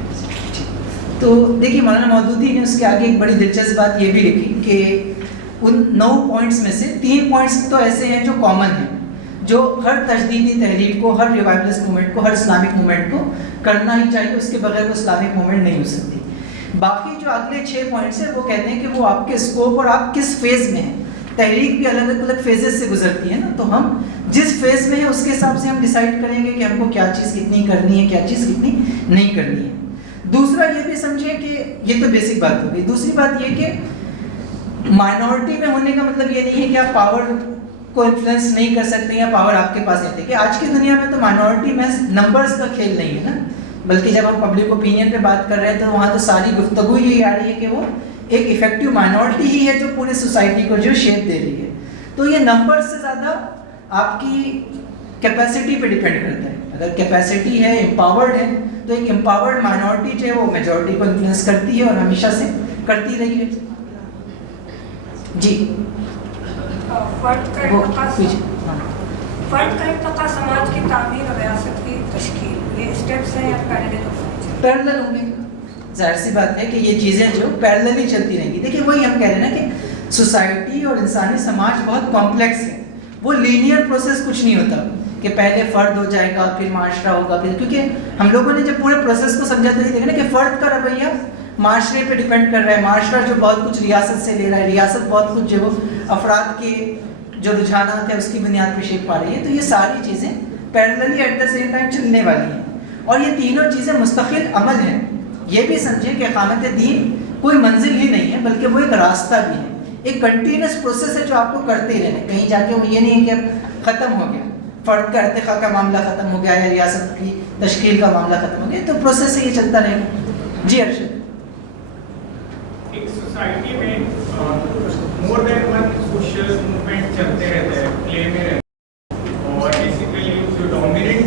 تو دیکھیے مولانا مودودی نے اس کے آگے ایک بڑی دلچسپ بات یہ بھی لکھی کہ ان 9 پوائنٹس میں سے 3 پوائنٹس تو ایسے ہیں جو کامن ہیں, جو ہر تجدیدی تحریک کو, ہر ریوائولسٹ موومنٹ کو, ہر اسلامک موومنٹ کو کرنا ہی چاہیے, اس کے بغیر وہ اسلامک موومنٹ نہیں ہو سکتی. باقی جو اگلے 6 پوائنٹس ہیں وہ کہتے ہیں کہ وہ آپ کے اسکوپ اور آپ کس فیز میں ہیں. تحریک بھی الگ الگ فیزز سے گزرتی ہے نا, تو ہم جس فیز میں ہیں اس کے حساب سے ہم ڈیسائیڈ کریں گے کہ ہم کو کیا چیز کتنی کرنی ہے, کیا چیز کتنی نہیں کرنی ہے. دوسرا یہ بھی سمجھیں کہ یہ تو بیسک بات ہو گئی. دوسری بات یہ کہ مائنورٹی میں ہونے کا مطلب یہ نہیں ہے کہ آپ پاور کو انفلوئنس نہیں کر سکتے یا پاور آپ کے پاس نہیں تھے. کہ آج کی دنیا میں تو مائنورٹی میں نمبرز کا کھیل نہیں ہے نا, بلکہ جب ہم پبلک اوپینین پہ بات کر رہے ہیں تو وہاں تو ساری گفتگو یہی آ رہی ہے کہ وہ ایک افیکٹو مائنورٹی ہی ہے جو پورے سوسائٹی کو جو شیپ دے رہی ہے. تو یہ نمبر سے زیادہ آپ کی کیپیسٹی پہ ڈیپینڈ کرتا ہے. اگر کیپیسٹی ہے, امپاورڈ ہے, تو ایک امپاورڈ مائنورٹی جو ہے وہ میجورٹی کو انفلوئنس کرتی ہے اور ہمیشہ سے کرتی رہی ہے. جی فرد کا ارتقاء سماج کی تعمیر اور ریاست کی تشکیل, یہ اسٹیپس ہیں یا پیرلل ہوں گے. ظاہر سی بات ہے کہ یہ چیزیں جو پیرلل ہی چلتی رہیں گی. دیکھیے وہی ہم کہہ رہے ہیں نا کہ سوسائٹی اور انسانی سماج بہت کمپلیکس ہے, وہ لینئر پروسیس کچھ نہیں ہوتا کہ پہلے فرد ہو جائے گا پھر معاشرہ ہوگا, پھر کیونکہ ہم لوگوں نے جب پورے پروسیس کو سمجھا تو یہ دیکھا نا کہ فرد کا رویہ معاشرے پہ ڈیپینڈ کر رہا ہے, معاشرہ جو بہت کچھ ریاست سے لے رہا ہے, ریاست بہت کچھ جو افراد کے جو رجحانات ہیں اس کی بنیاد پہ شیپ پا رہی ہے. تو یہ ساری چیزیں parallelly at the same time چلنے والی ہیں, اور یہ تینوں چیزیں مستقل عمل ہیں. یہ بھی سمجھیں کہ اقامت دین کوئی منزل ہی نہیں ہے بلکہ وہ ایک راستہ بھی ہے, ایک کنٹینیوس پروسیس ہے جو آپ کو کرتے ہی رہنا. کہیں جا کے وہ یہ نہیں ہے کہ اب ختم ہو گیا, فرد کا ارتقاء کا معاملہ ختم ہو گیا یا ریاست کی تشکیل کا معاملہ ختم ہو گیا, تو پروسیس سے یہ چلتا رہے گا. جی ارشد. ایک سوسائٹی میں مور دین ون سوشل موومنٹ چلتے رہتے ہیں, پلے میں رہتے ہیں, اور بیسیکلی جو dominant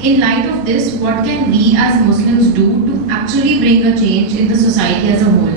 In light of this, what can we as Muslims do to actually bring a change in the society as a whole?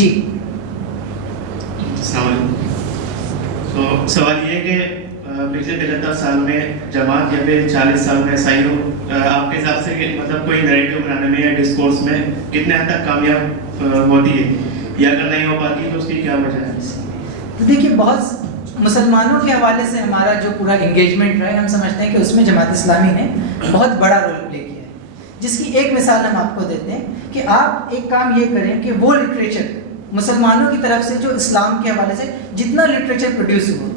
جی السلام علیکم. سوال یہ ہے کہ پچھلے 75 سال میں جماعت یا پھر 40 سال میں عیسائیوں آپ کے حساب سے مطلب کوئی نیریٹو بنانے میں یا ڈسکورس میں کتنے حد تک کامیاب ہوتی ہے, یا اگر نہیں ہو پاتی ہے تو اس کی کیا وجہ ہے؟ تو دیکھیے, بہت مسلمانوں کے حوالے سے ہمارا جو پورا انگیجمنٹ رہا ہے, ہم سمجھتے ہیں کہ اس میں جماعت اسلامی نے بہت بڑا رول پلے کیا ہے. جس کی ایک مثال ہم آپ کو دیتے ہیں کہ آپ ایک کام یہ کریں کہ وہ لٹریچر مسلمانوں کی طرف سے جو اسلام کے حوالے سے جتنا لٹریچر پروڈیوس ہوا,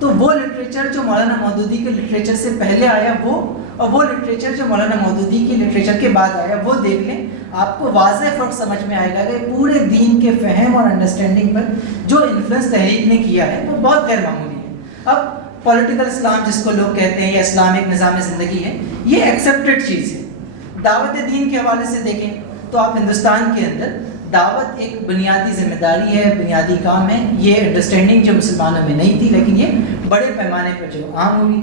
تو وہ لٹریچر جو مولانا مودودی کے لٹریچر سے پہلے آیا وہ, اور وہ لٹریچر جو مولانا مودودی کی لٹریچر کے بعد آیا وہ دیکھ لیں, آپ کو واضح فرق سمجھ میں آئے گا کہ پورے دین کے فہم اور انڈرسٹینڈنگ پر جو انفلوئنس تحریک نے کیا ہے وہ بہت غیر معمولی ہے. اب پولیٹیکل اسلام جس کو لوگ کہتے ہیں یا اسلامک نظام زندگی ہے, یہ ایکسیپٹڈ چیز ہے. دعوت دین کے حوالے سے دیکھیں تو آپ ہندوستان کے اندر دعوت ایک بنیادی ذمہ داری ہے, بنیادی کام ہے. یہ انڈرسٹینڈنگ جو مسلمانوں میں نہیں تھی لیکن یہ بڑے پیمانے پر جو عام ہوئی.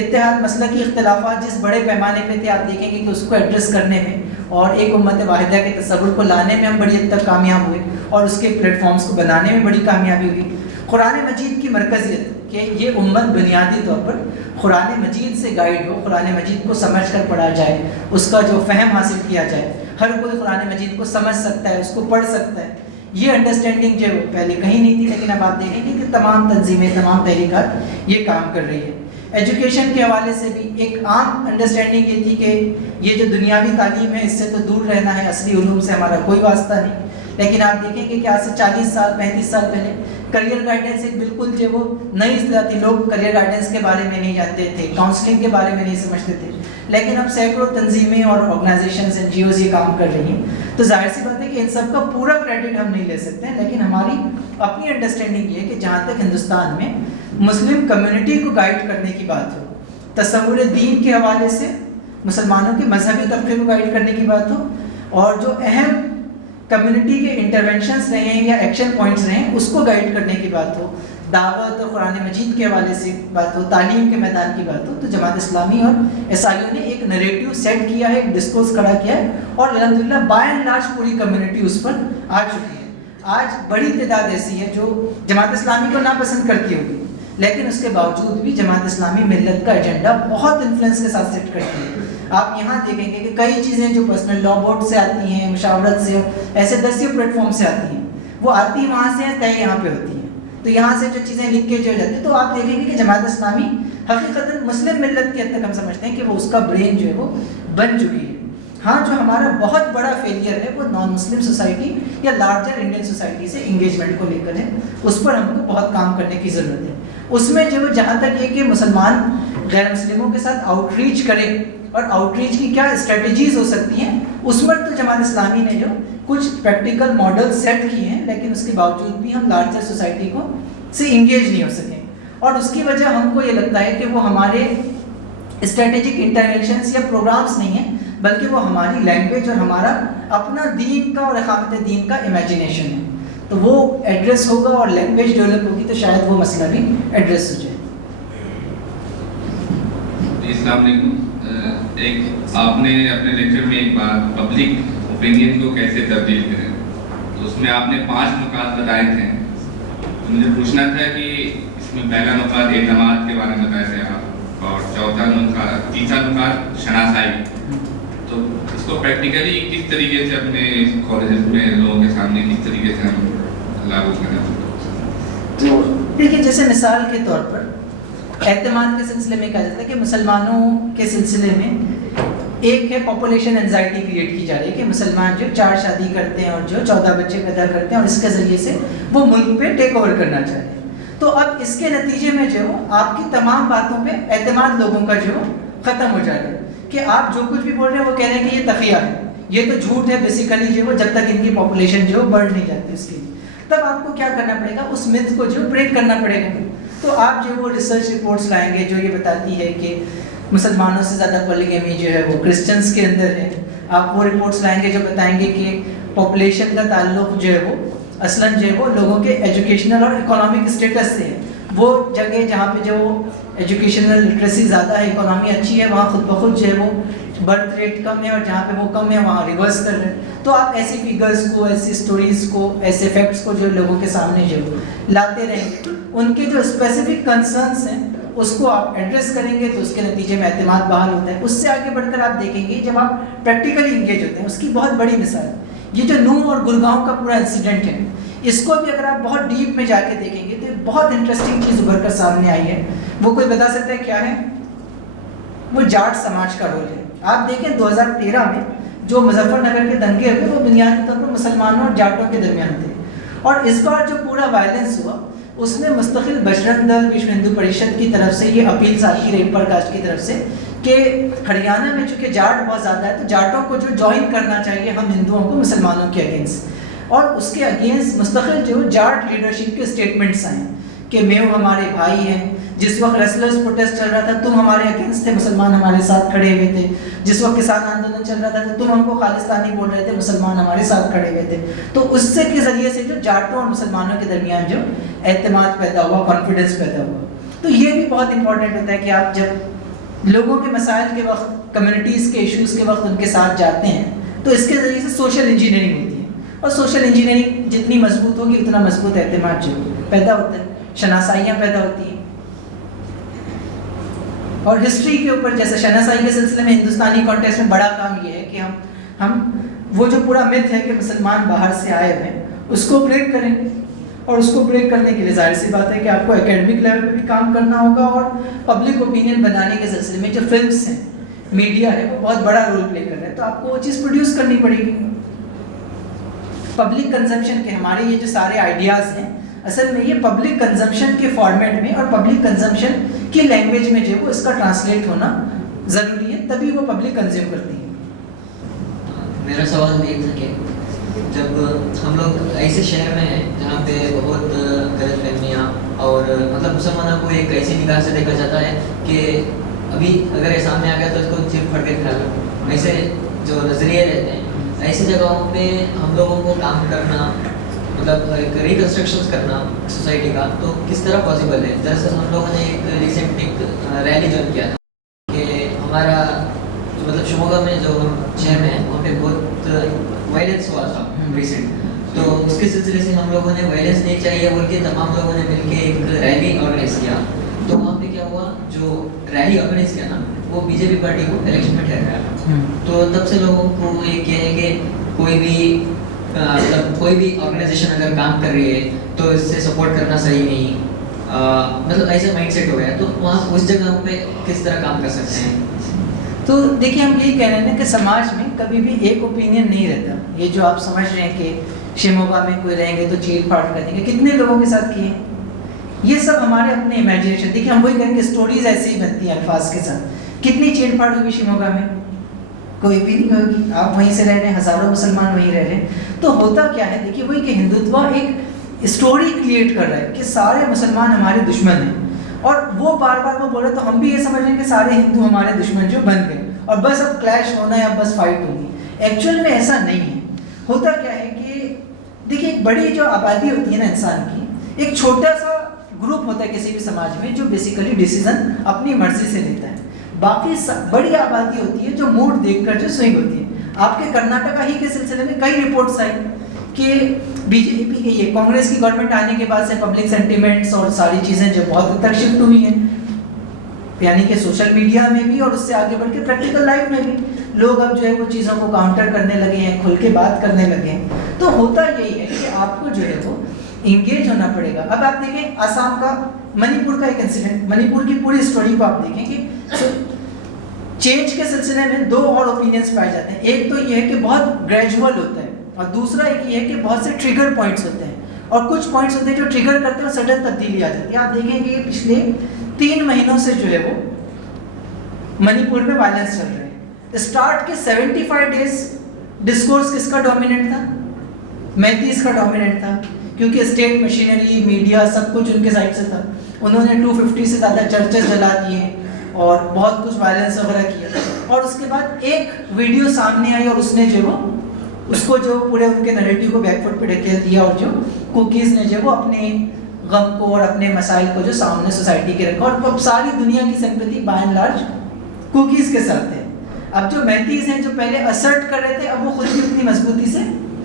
اتحاد مسلکی اختلافات جس بڑے پیمانے پہ تھے, آپ دیکھیں گے کہ اس کو ایڈریس کرنے میں اور ایک امت واحدہ کے تصور کو لانے میں ہم بڑی حد تک کامیاب ہوئے, اور اس کے پلیٹ فارمز کو بنانے میں بڑی کامیابی ہوئی. قرآن مجید کی مرکزیت کہ یہ امت بنیادی طور پر قرآن مجید سے گائیڈ ہو, قرآن مجید کو سمجھ کر پڑھا جائے, اس کا جو فہم حاصل کیا جائے. ہر کوئی قرآن مجید کو سمجھ سکتا ہے, اس کو پڑھ سکتا ہے. یہ انڈرسٹینڈنگ جو وہ پہلے کہیں نہیں تھی, لیکن اب آپ دیکھیں گے کہ تمام تنظیمیں, تمام تحریکات یہ کام کر رہی ہے. ایجوکیشن کے حوالے سے بھی ایک عام انڈرسٹینڈنگ یہ تھی کہ یہ جو دنیاوی تعلیم ہے اس سے تو دور رہنا ہے, اصلی علوم سے ہمارا کوئی واسطہ نہیں. لیکن آپ دیکھیں گے کہ آج سے 40 سال 35 سال پہلے کریئر گائیڈنس ایک بالکل جو وہ نئی اصطلاح تھی. لوگ کریئر گائیڈنس کے بارے میں نہیں جانتے تھے, کاؤنسلنگ کے بارے میں نہیں سمجھتے تھے, لیکن اب سینکڑوں تنظیمیں اور آرگنائزیشنز NGOs یہ کام کر رہی ہیں. تو ظاہر سی بات ہے کہ ان سب کا پورا کریڈٹ ہم نہیں لے سکتے ہیں, لیکن ہماری اپنی انڈرسٹینڈنگ یہ ہے کہ جہاں تک ہندوستان میں مسلم کمیونٹی کو گائیڈ کرنے کی بات ہو, تصور دین کے حوالے سے مسلمانوں کے مذہبی طبقے کو گائیڈ کرنے کی بات ہو, اور جو اہم کمیونٹی کے انٹرونشنز رہے ہیں یا ایکشن پوائنٹس رہے ہیں اس کو گائیڈ کرنے کی بات ہو, دعوت اور قرآن مجید کے حوالے سے بات ہو, تعلیم کے میدان کی بات ہو, تو جماعت اسلامی اور عیسائیوں نے ایک نریٹیو سیٹ کیا ہے, ایک ڈسکورس کھڑا کیا ہے, اور الحمدللہ بائی اینڈ لارج پوری کمیونٹی اس پر آ چکی ہے. آج بڑی تعداد ایسی ہے جو جماعت اسلامی کو ناپسند کرتی ہوگی, لیکن اس کے باوجود بھی جماعت اسلامی ملت کا ایجنڈا بہت انفلوئنس کے ساتھ سیٹ کرتی ہے. آپ یہاں دیکھیں گے کہ کئی چیزیں جو پرسنل لا بورڈ سے آتی ہیں, مشاورت سے, ایسے 10 پلیٹ فارم سے آتی ہیں, وہ آتی وہاں سے ہیں, طے یہاں پہ ہوتی ہیں. تو یہاں سے جو چیزیں لکھ کے جو جاتی ہیں, تو آپ دیکھیں گے کہ جماعت اسلامی حقیقتاً مسلم ملت کی حد تک ہم سمجھتے ہیں کہ وہ اس کا برین جو ہے وہ بن چکی ہے. ہاں, جو ہمارا بہت بڑا فیلئر ہے وہ نان مسلم سوسائٹی یا لارجر انڈین سوسائٹی سے انگیجمنٹ کو لے کر ہے. اس پر ہم کو بہت کام کرنے کی ضرورت ہے. اس میں جو جہاں تک یہ کہ مسلمان غیر مسلموں کے ساتھ آؤٹ ریچ کرے اور آؤٹ ریچ کی کیا اسٹریٹجیز ہو سکتی ہیں, اس پر تو جماعت اسلامی نے جو کچھ پریکٹیکل ماڈل سیٹ کیے ہیں, لیکن اس کے باوجود بھی ہم لارجر سوسائٹی کو سے انگیج نہیں ہو سکے. اور اس کی وجہ ہم کو یہ لگتا ہے کہ وہ ہمارے اسٹریٹجک انٹرونشنس یا پروگرامس نہیں ہیں, بلکہ وہ ہماری لینگویج اور ہمارا اپنا دین کا اور اقامت دین کا امیجنیشن ہے. تو وہ ایڈریس ہوگا اور لینگویج ڈیولپ ہوگی تو شاید وہ مسئلہ بھی ایڈریس ہو جائے. السلام علیکم. ایک آپ نے اپنے لیکچر میں ایک بات پبلک اوپینین کو کیسے تبدیل کریں, تو اس میں آپ نے 5 نکات بتائے تھے. مجھے پوچھنا تھا کہ اس میں پہلا نکات اعتماد کے بارے میں بتائے تھے آپ, اور تیسرا نکات شناسائی. تو اس کو پریکٹیکلی کس طریقے سے اپنے کالجز میں لوگوں کے سامنے کس طریقے سے ہم لاگو کریں؟ تو دیکھیے, جیسے مثال کے طور پر اعتماد کے سلسلے میں کہا جاتا ہے کہ مسلمانوں کے سلسلے میں ایک ہے پاپولیشن انزائٹی کریٹ کی جا رہی ہے کہ مسلمان جو 4 شادی کرتے ہیں اور جو 14 بچے پیدا کرتے ہیں اور اس کے ذریعے سے وہ ملک پہ ٹیک اوور کرنا چاہتے ہیں. تو اب اس کے نتیجے میں جو آپ کی تمام باتوں پہ اعتماد لوگوں کا جو ختم ہو جائے گا کہ آپ جو کچھ بھی بول رہے ہیں وہ کہہ رہے ہیں کہ یہ تقیہ ہے, یہ تو جھوٹ ہے بیسیکلی جو وہ, جب تک ان کی پاپولیشن جو بڑھ نہیں جاتی اس کی. تب آپ کو کیا کرنا پڑے گا, اس متھ کو جو بریک کرنا پڑے گا. تو آپ جو وہ ریسرچ رپورٹس لائیں گے جو یہ بتاتی ہے کہ مسلمانوں سے زیادہ پولیگیمی جو ہے وہ کرسچنس کے اندر ہے. آپ وہ رپورٹس لائیں گے جو بتائیں گے کہ پاپولیشن کا تعلق جو ہے وہ اصلاً جو ہے وہ لوگوں کے ایجوکیشنل اور اکنامک اسٹیٹس سے ہے. وہ جگہ جہاں پہ جو ایجوکیشنل لٹریسی زیادہ ہے, اکنامی اچھی ہے, وہاں خود بخود جو ہے وہ برتھ ریٹ کم ہے اور جہاں پہ وہ کم ہے وہاں ریورس کر رہے ہیں. تو آپ ایسی فگرز کو, ایسی اسٹوریز کو, ایسے فیکٹس کو جو لوگوں کے سامنے جو لاتے رہیں گے, ان کے جو اسپیسیفک کنسرنس ہیں اس کو آپ ایڈریس کریں گے تو اس کے نتیجے میں اعتماد بحال ہوتا ہے. اس سے آگے بڑھ کر آپ دیکھیں گے جب آپ پریکٹیکلی انگیج ہوتے ہیں, اس کی بہت بڑی مثال یہ جو نوح اور گڑگاؤں کا پورا انسیڈنٹ ہے, اس کو بھی اگر آپ بہت ڈیپ میں جا کے دیکھیں گے تو بہت انٹرسٹنگ چیز ابھر کر سامنے آئی ہے. وہ کوئی بتا سکتا ہے کیا ہے؟ وہ جاٹ سماج کا رول ہے. آپ دیکھیں 2013 میں جو مظفر نگر کے دنگے ہوئے وہ بنیادی طور پر مسلمانوں اور جاٹوں کے درمیان تھے, اور اس بار جو پورا وائلنس ہوا اس میں مستقل بجرنگ دل, وشو ہندو پریشد کی طرف سے یہ اپیلز آتی رہی پرکاش کی طرف سے کہ ہریانہ میں چونکہ جاٹ بہت زیادہ ہے تو جاٹوں کو جو جوائن کرنا چاہیے ہم ہندوؤں کو مسلمانوں کے اگینسٹ, اور اس کے اگینسٹ مستقل جو جاٹ لیڈرشپ کے اسٹیٹمنٹس آئیں کہ میو ہمارے بھائی ہیں. جس وقت ریسلرز پروٹیسٹ چل رہا تھا تم ہمارے اگینسٹ تھے, مسلمان ہمارے ساتھ کھڑے ہوئے تھے. جس وقت کسان آندولن چل رہا تھا تو تم ہم کو خالصتانی بول رہے تھے, مسلمان ہمارے ساتھ کھڑے ہوئے تھے. تو اس سے کے ذریعے سے جو جاٹوں اور مسلمانوں کے درمیان جو اعتماد پیدا ہوا, کانفیڈنس پیدا ہوا. تو یہ بھی بہت امپورٹنٹ ہوتا ہے کہ آپ جب لوگوں کے مسائل کے وقت, کمیونٹیز کے ایشوز کے وقت ان کے ساتھ جاتے ہیں تو اس کے ذریعے سے سوشل انجینئرنگ ہوتی ہے, اور سوشل انجینئرنگ جتنی مضبوط ہوگی اتنا مضبوط اعتماد جو پیدا ہوتا ہے, شناسائیاں پیدا ہوتی ہیں. اور ہسٹری کے اوپر جیسے شناسائی کے سلسلے میں ہندوستانی کانٹیکسٹ میں بڑا کام یہ ہے کہ ہم وہ جو پورا مت ہے کہ مسلمان باہر سے آئے ہوئے ہیں اس کو بریک کریں گے, اور اس کو بریک کرنے کے لیے ظاہر سی بات ہے کہ آپ کو اکیڈمک لیول پہ بھی کام کرنا ہوگا, اور پبلک اوپینین بنانے کے سلسلے میں جو فلمس ہیں, میڈیا ہے, وہ بہت بڑا رول پلے کر رہے ہیں. تو آپ کو وہ چیز پروڈیوس کرنی پڑے گی. پبلک کنزمپشن کے ہمارے یہ جو سارے آئیڈیاز ہیں اصل میں یہ پبلک کنزمپشن کے فارمیٹ میں اور پبلک کنزمپشن کی لینگویج میں جو ہے وہ اس کا ٹرانسلیٹ ہونا ضروری ہے, تبھی وہ پبلک کنزیوم کرتی ہے. میرا سوال یہ تھا کہ جب ہم لوگ ایسے شہر میں ہیں جہاں پہ بہت غلط فہمیاں اور مطلب مسلمانوں کو ایک ایسی نگاہ سے دیکھا جاتا ہے کہ ابھی اگر یہ سامنے آ گیا تو اس کو چپ پھڑ کے کھا لو, ایسے جو نظریے رہتے ہیں, ایسی جگہوں پہ ہم لوگوں کو کام کرنا, مطلب ایک ریکنسٹرکشن کرنا سوسائٹی کا, تو کس طرح پاسبل ہے؟ دراصل ہم لوگوں نے ایک ریسنٹ ایک ریلی جوائن کیا تھا کہ ہمارا مطلب شموگا میں جو شہر میں ہے وہاں پہ بہت وائلنس ہوا تھا ریسنٹ, تو اس کے سلسلے سے ہم لوگوں نے وائلنس نہیں چاہیے بول کے تمام لوگوں نے مل کے ایک ریلی آرگنائز کیا. تو وہاں پہ کیا ہوا, جو ریلی آرگنائز کیا نا وہ بی جے پی پارٹی کو الیکشن میں ٹھہرایا. تو تب سے لوگوں کو یہ کیا ہے کہ کوئی بھی آرگنائزیشن اگر کام کر رہی ہے تو اس سے سپورٹ کرنا صحیح نہیں, مطلب ایسا مائنڈ سیٹ ہو گیا. تو وہاں اس جگہ پہ کس طرح کام کر سکتے ہیں؟ تو دیکھیے ہم یہی کہہ رہے ہیں کہ سماج میں کبھی بھی ایک اوپینین نہیں رہتا. یہ جو آپ سمجھ رہے ہیں کہ شیموگا میں کوئی رہیں گے تو چیٹ پھاڑ کر دیں گے, کتنے لوگوں کے ساتھ کیے, یہ سب ہمارے اپنے امیجنیشن. دیکھیے ہم وہی کہیں گے اسٹوریز ایسی ہی بنتی ہیں الفاظ کے ساتھ. کتنی چیٹ پھاڑ ہوگی شیموگا میں؟ کوئی بھی نہیں ہوگی. آپ وہیں سے رہ رہے ہیں, ہزاروں مسلمان وہیں رہ رہے ہیں. تو ہوتا کیا ہے دیکھیے وہی کہ ہندوتوا ایک اسٹوری کریٹ کر رہا ہے کہ سارے مسلمان ہمارے دشمن ہیں, اور وہ بار بار وہ بول رہے, تو ہم بھی یہ سمجھ رہے ہیں کہ سارے ہندو ہمارے دشمن جو بن گئے اور بس اب کلیش ہونا ہے, اب بس فائٹ ہوگی. ایکچوئل میں ایسا نہیں ہے. ہوتا کیا ہے کہ دیکھیے ایک بڑی جو آبادی ہوتی ہے نا انسان کی, ایک چھوٹا سا گروپ ہوتا ہے کسی بھی سماج میں جو بیسیکلی ڈیسیزن اپنی مرضی سے لیتا ہے. باقی بڑی آبادی ہوتی ہے جو موڈ دیکھ کر جو سوئنگ ہوتی ہے. آپ کے کرناٹکا ہی کے سلسلے میں کئی رپورٹس آئی کہ بی جے پی کے یہ کانگریس کی گورنمنٹ آنے کے بعد سے پبلک سینٹیمنٹس اور ساری چیزیں جو بہت حد تک شفٹ ہوئی ہیں, یعنی کہ سوشل میڈیا میں بھی اور اس سے آگے بڑھ کے پریکٹیکل لائف میں بھی لوگ اب جو ہے وہ چیزوں کو کاؤنٹر کرنے لگے ہیں, کھل کے بات کرنے لگے ہیں. تو ہوتا یہی ہے کہ آپ کو جو ہے وہ انگیج ہونا پڑے گا. اب آپ دیکھیں آسام کا, منی پور کا ایک انسیڈنٹ, منی پور کی پوری اسٹوری کو آپ دیکھیں کہ چینج کے سلسلے میں دو اور اوپینینس پائے جاتے ہیں. ایک تو یہ ہے کہ بہت گریجول ہوتا ہے, اور دوسرا ایک یہ ہے کہ بہت سے ٹریگر پوائنٹس ہوتے ہیں, اور کچھ پوائنٹس ہوتے ہیں جو ٹریگر کرتے ہیں اور سڈن تبدیلی آ جاتی ہے. آپ دیکھیں گے پچھلے 3 مہینوں سے جو ہے وہ منی پور میں وائلنس چل رہے ہیں. اسٹارٹ کے 75 ڈیز ڈسکورس کس کا ڈومیننٹ تھا؟ میتیس کا ڈومیننٹ تھا, کیونکہ اسٹیٹ مشینری, میڈیا سب کچھ ان کے سائڈ سے تھا. انہوں نے 250 سے زیادہ چرچز جلا دیے اور بہت کچھ وائلنس وغیرہ کیا. اور اس کے بعد ایک ویڈیو سامنے آئی اور اس نے جو وہ اس کو جو پورے ان کے نیریٹیو کو بیک فٹ پہ ڈھکیل دیا, اور جو کوکیز نے جو وہ اپنے غم کو اور اپنے مسائل کو جو سامنے سوسائٹی کے رکھا, اور اب ساری دنیا کی سمپتی بائی اینڈ لارج کوکیز کے ساتھ ہے. اب جو مہدیز ہیں جو پہلے اسرٹ کر رہے تھے اب وہ خود بھی اتنی مضبوطی سے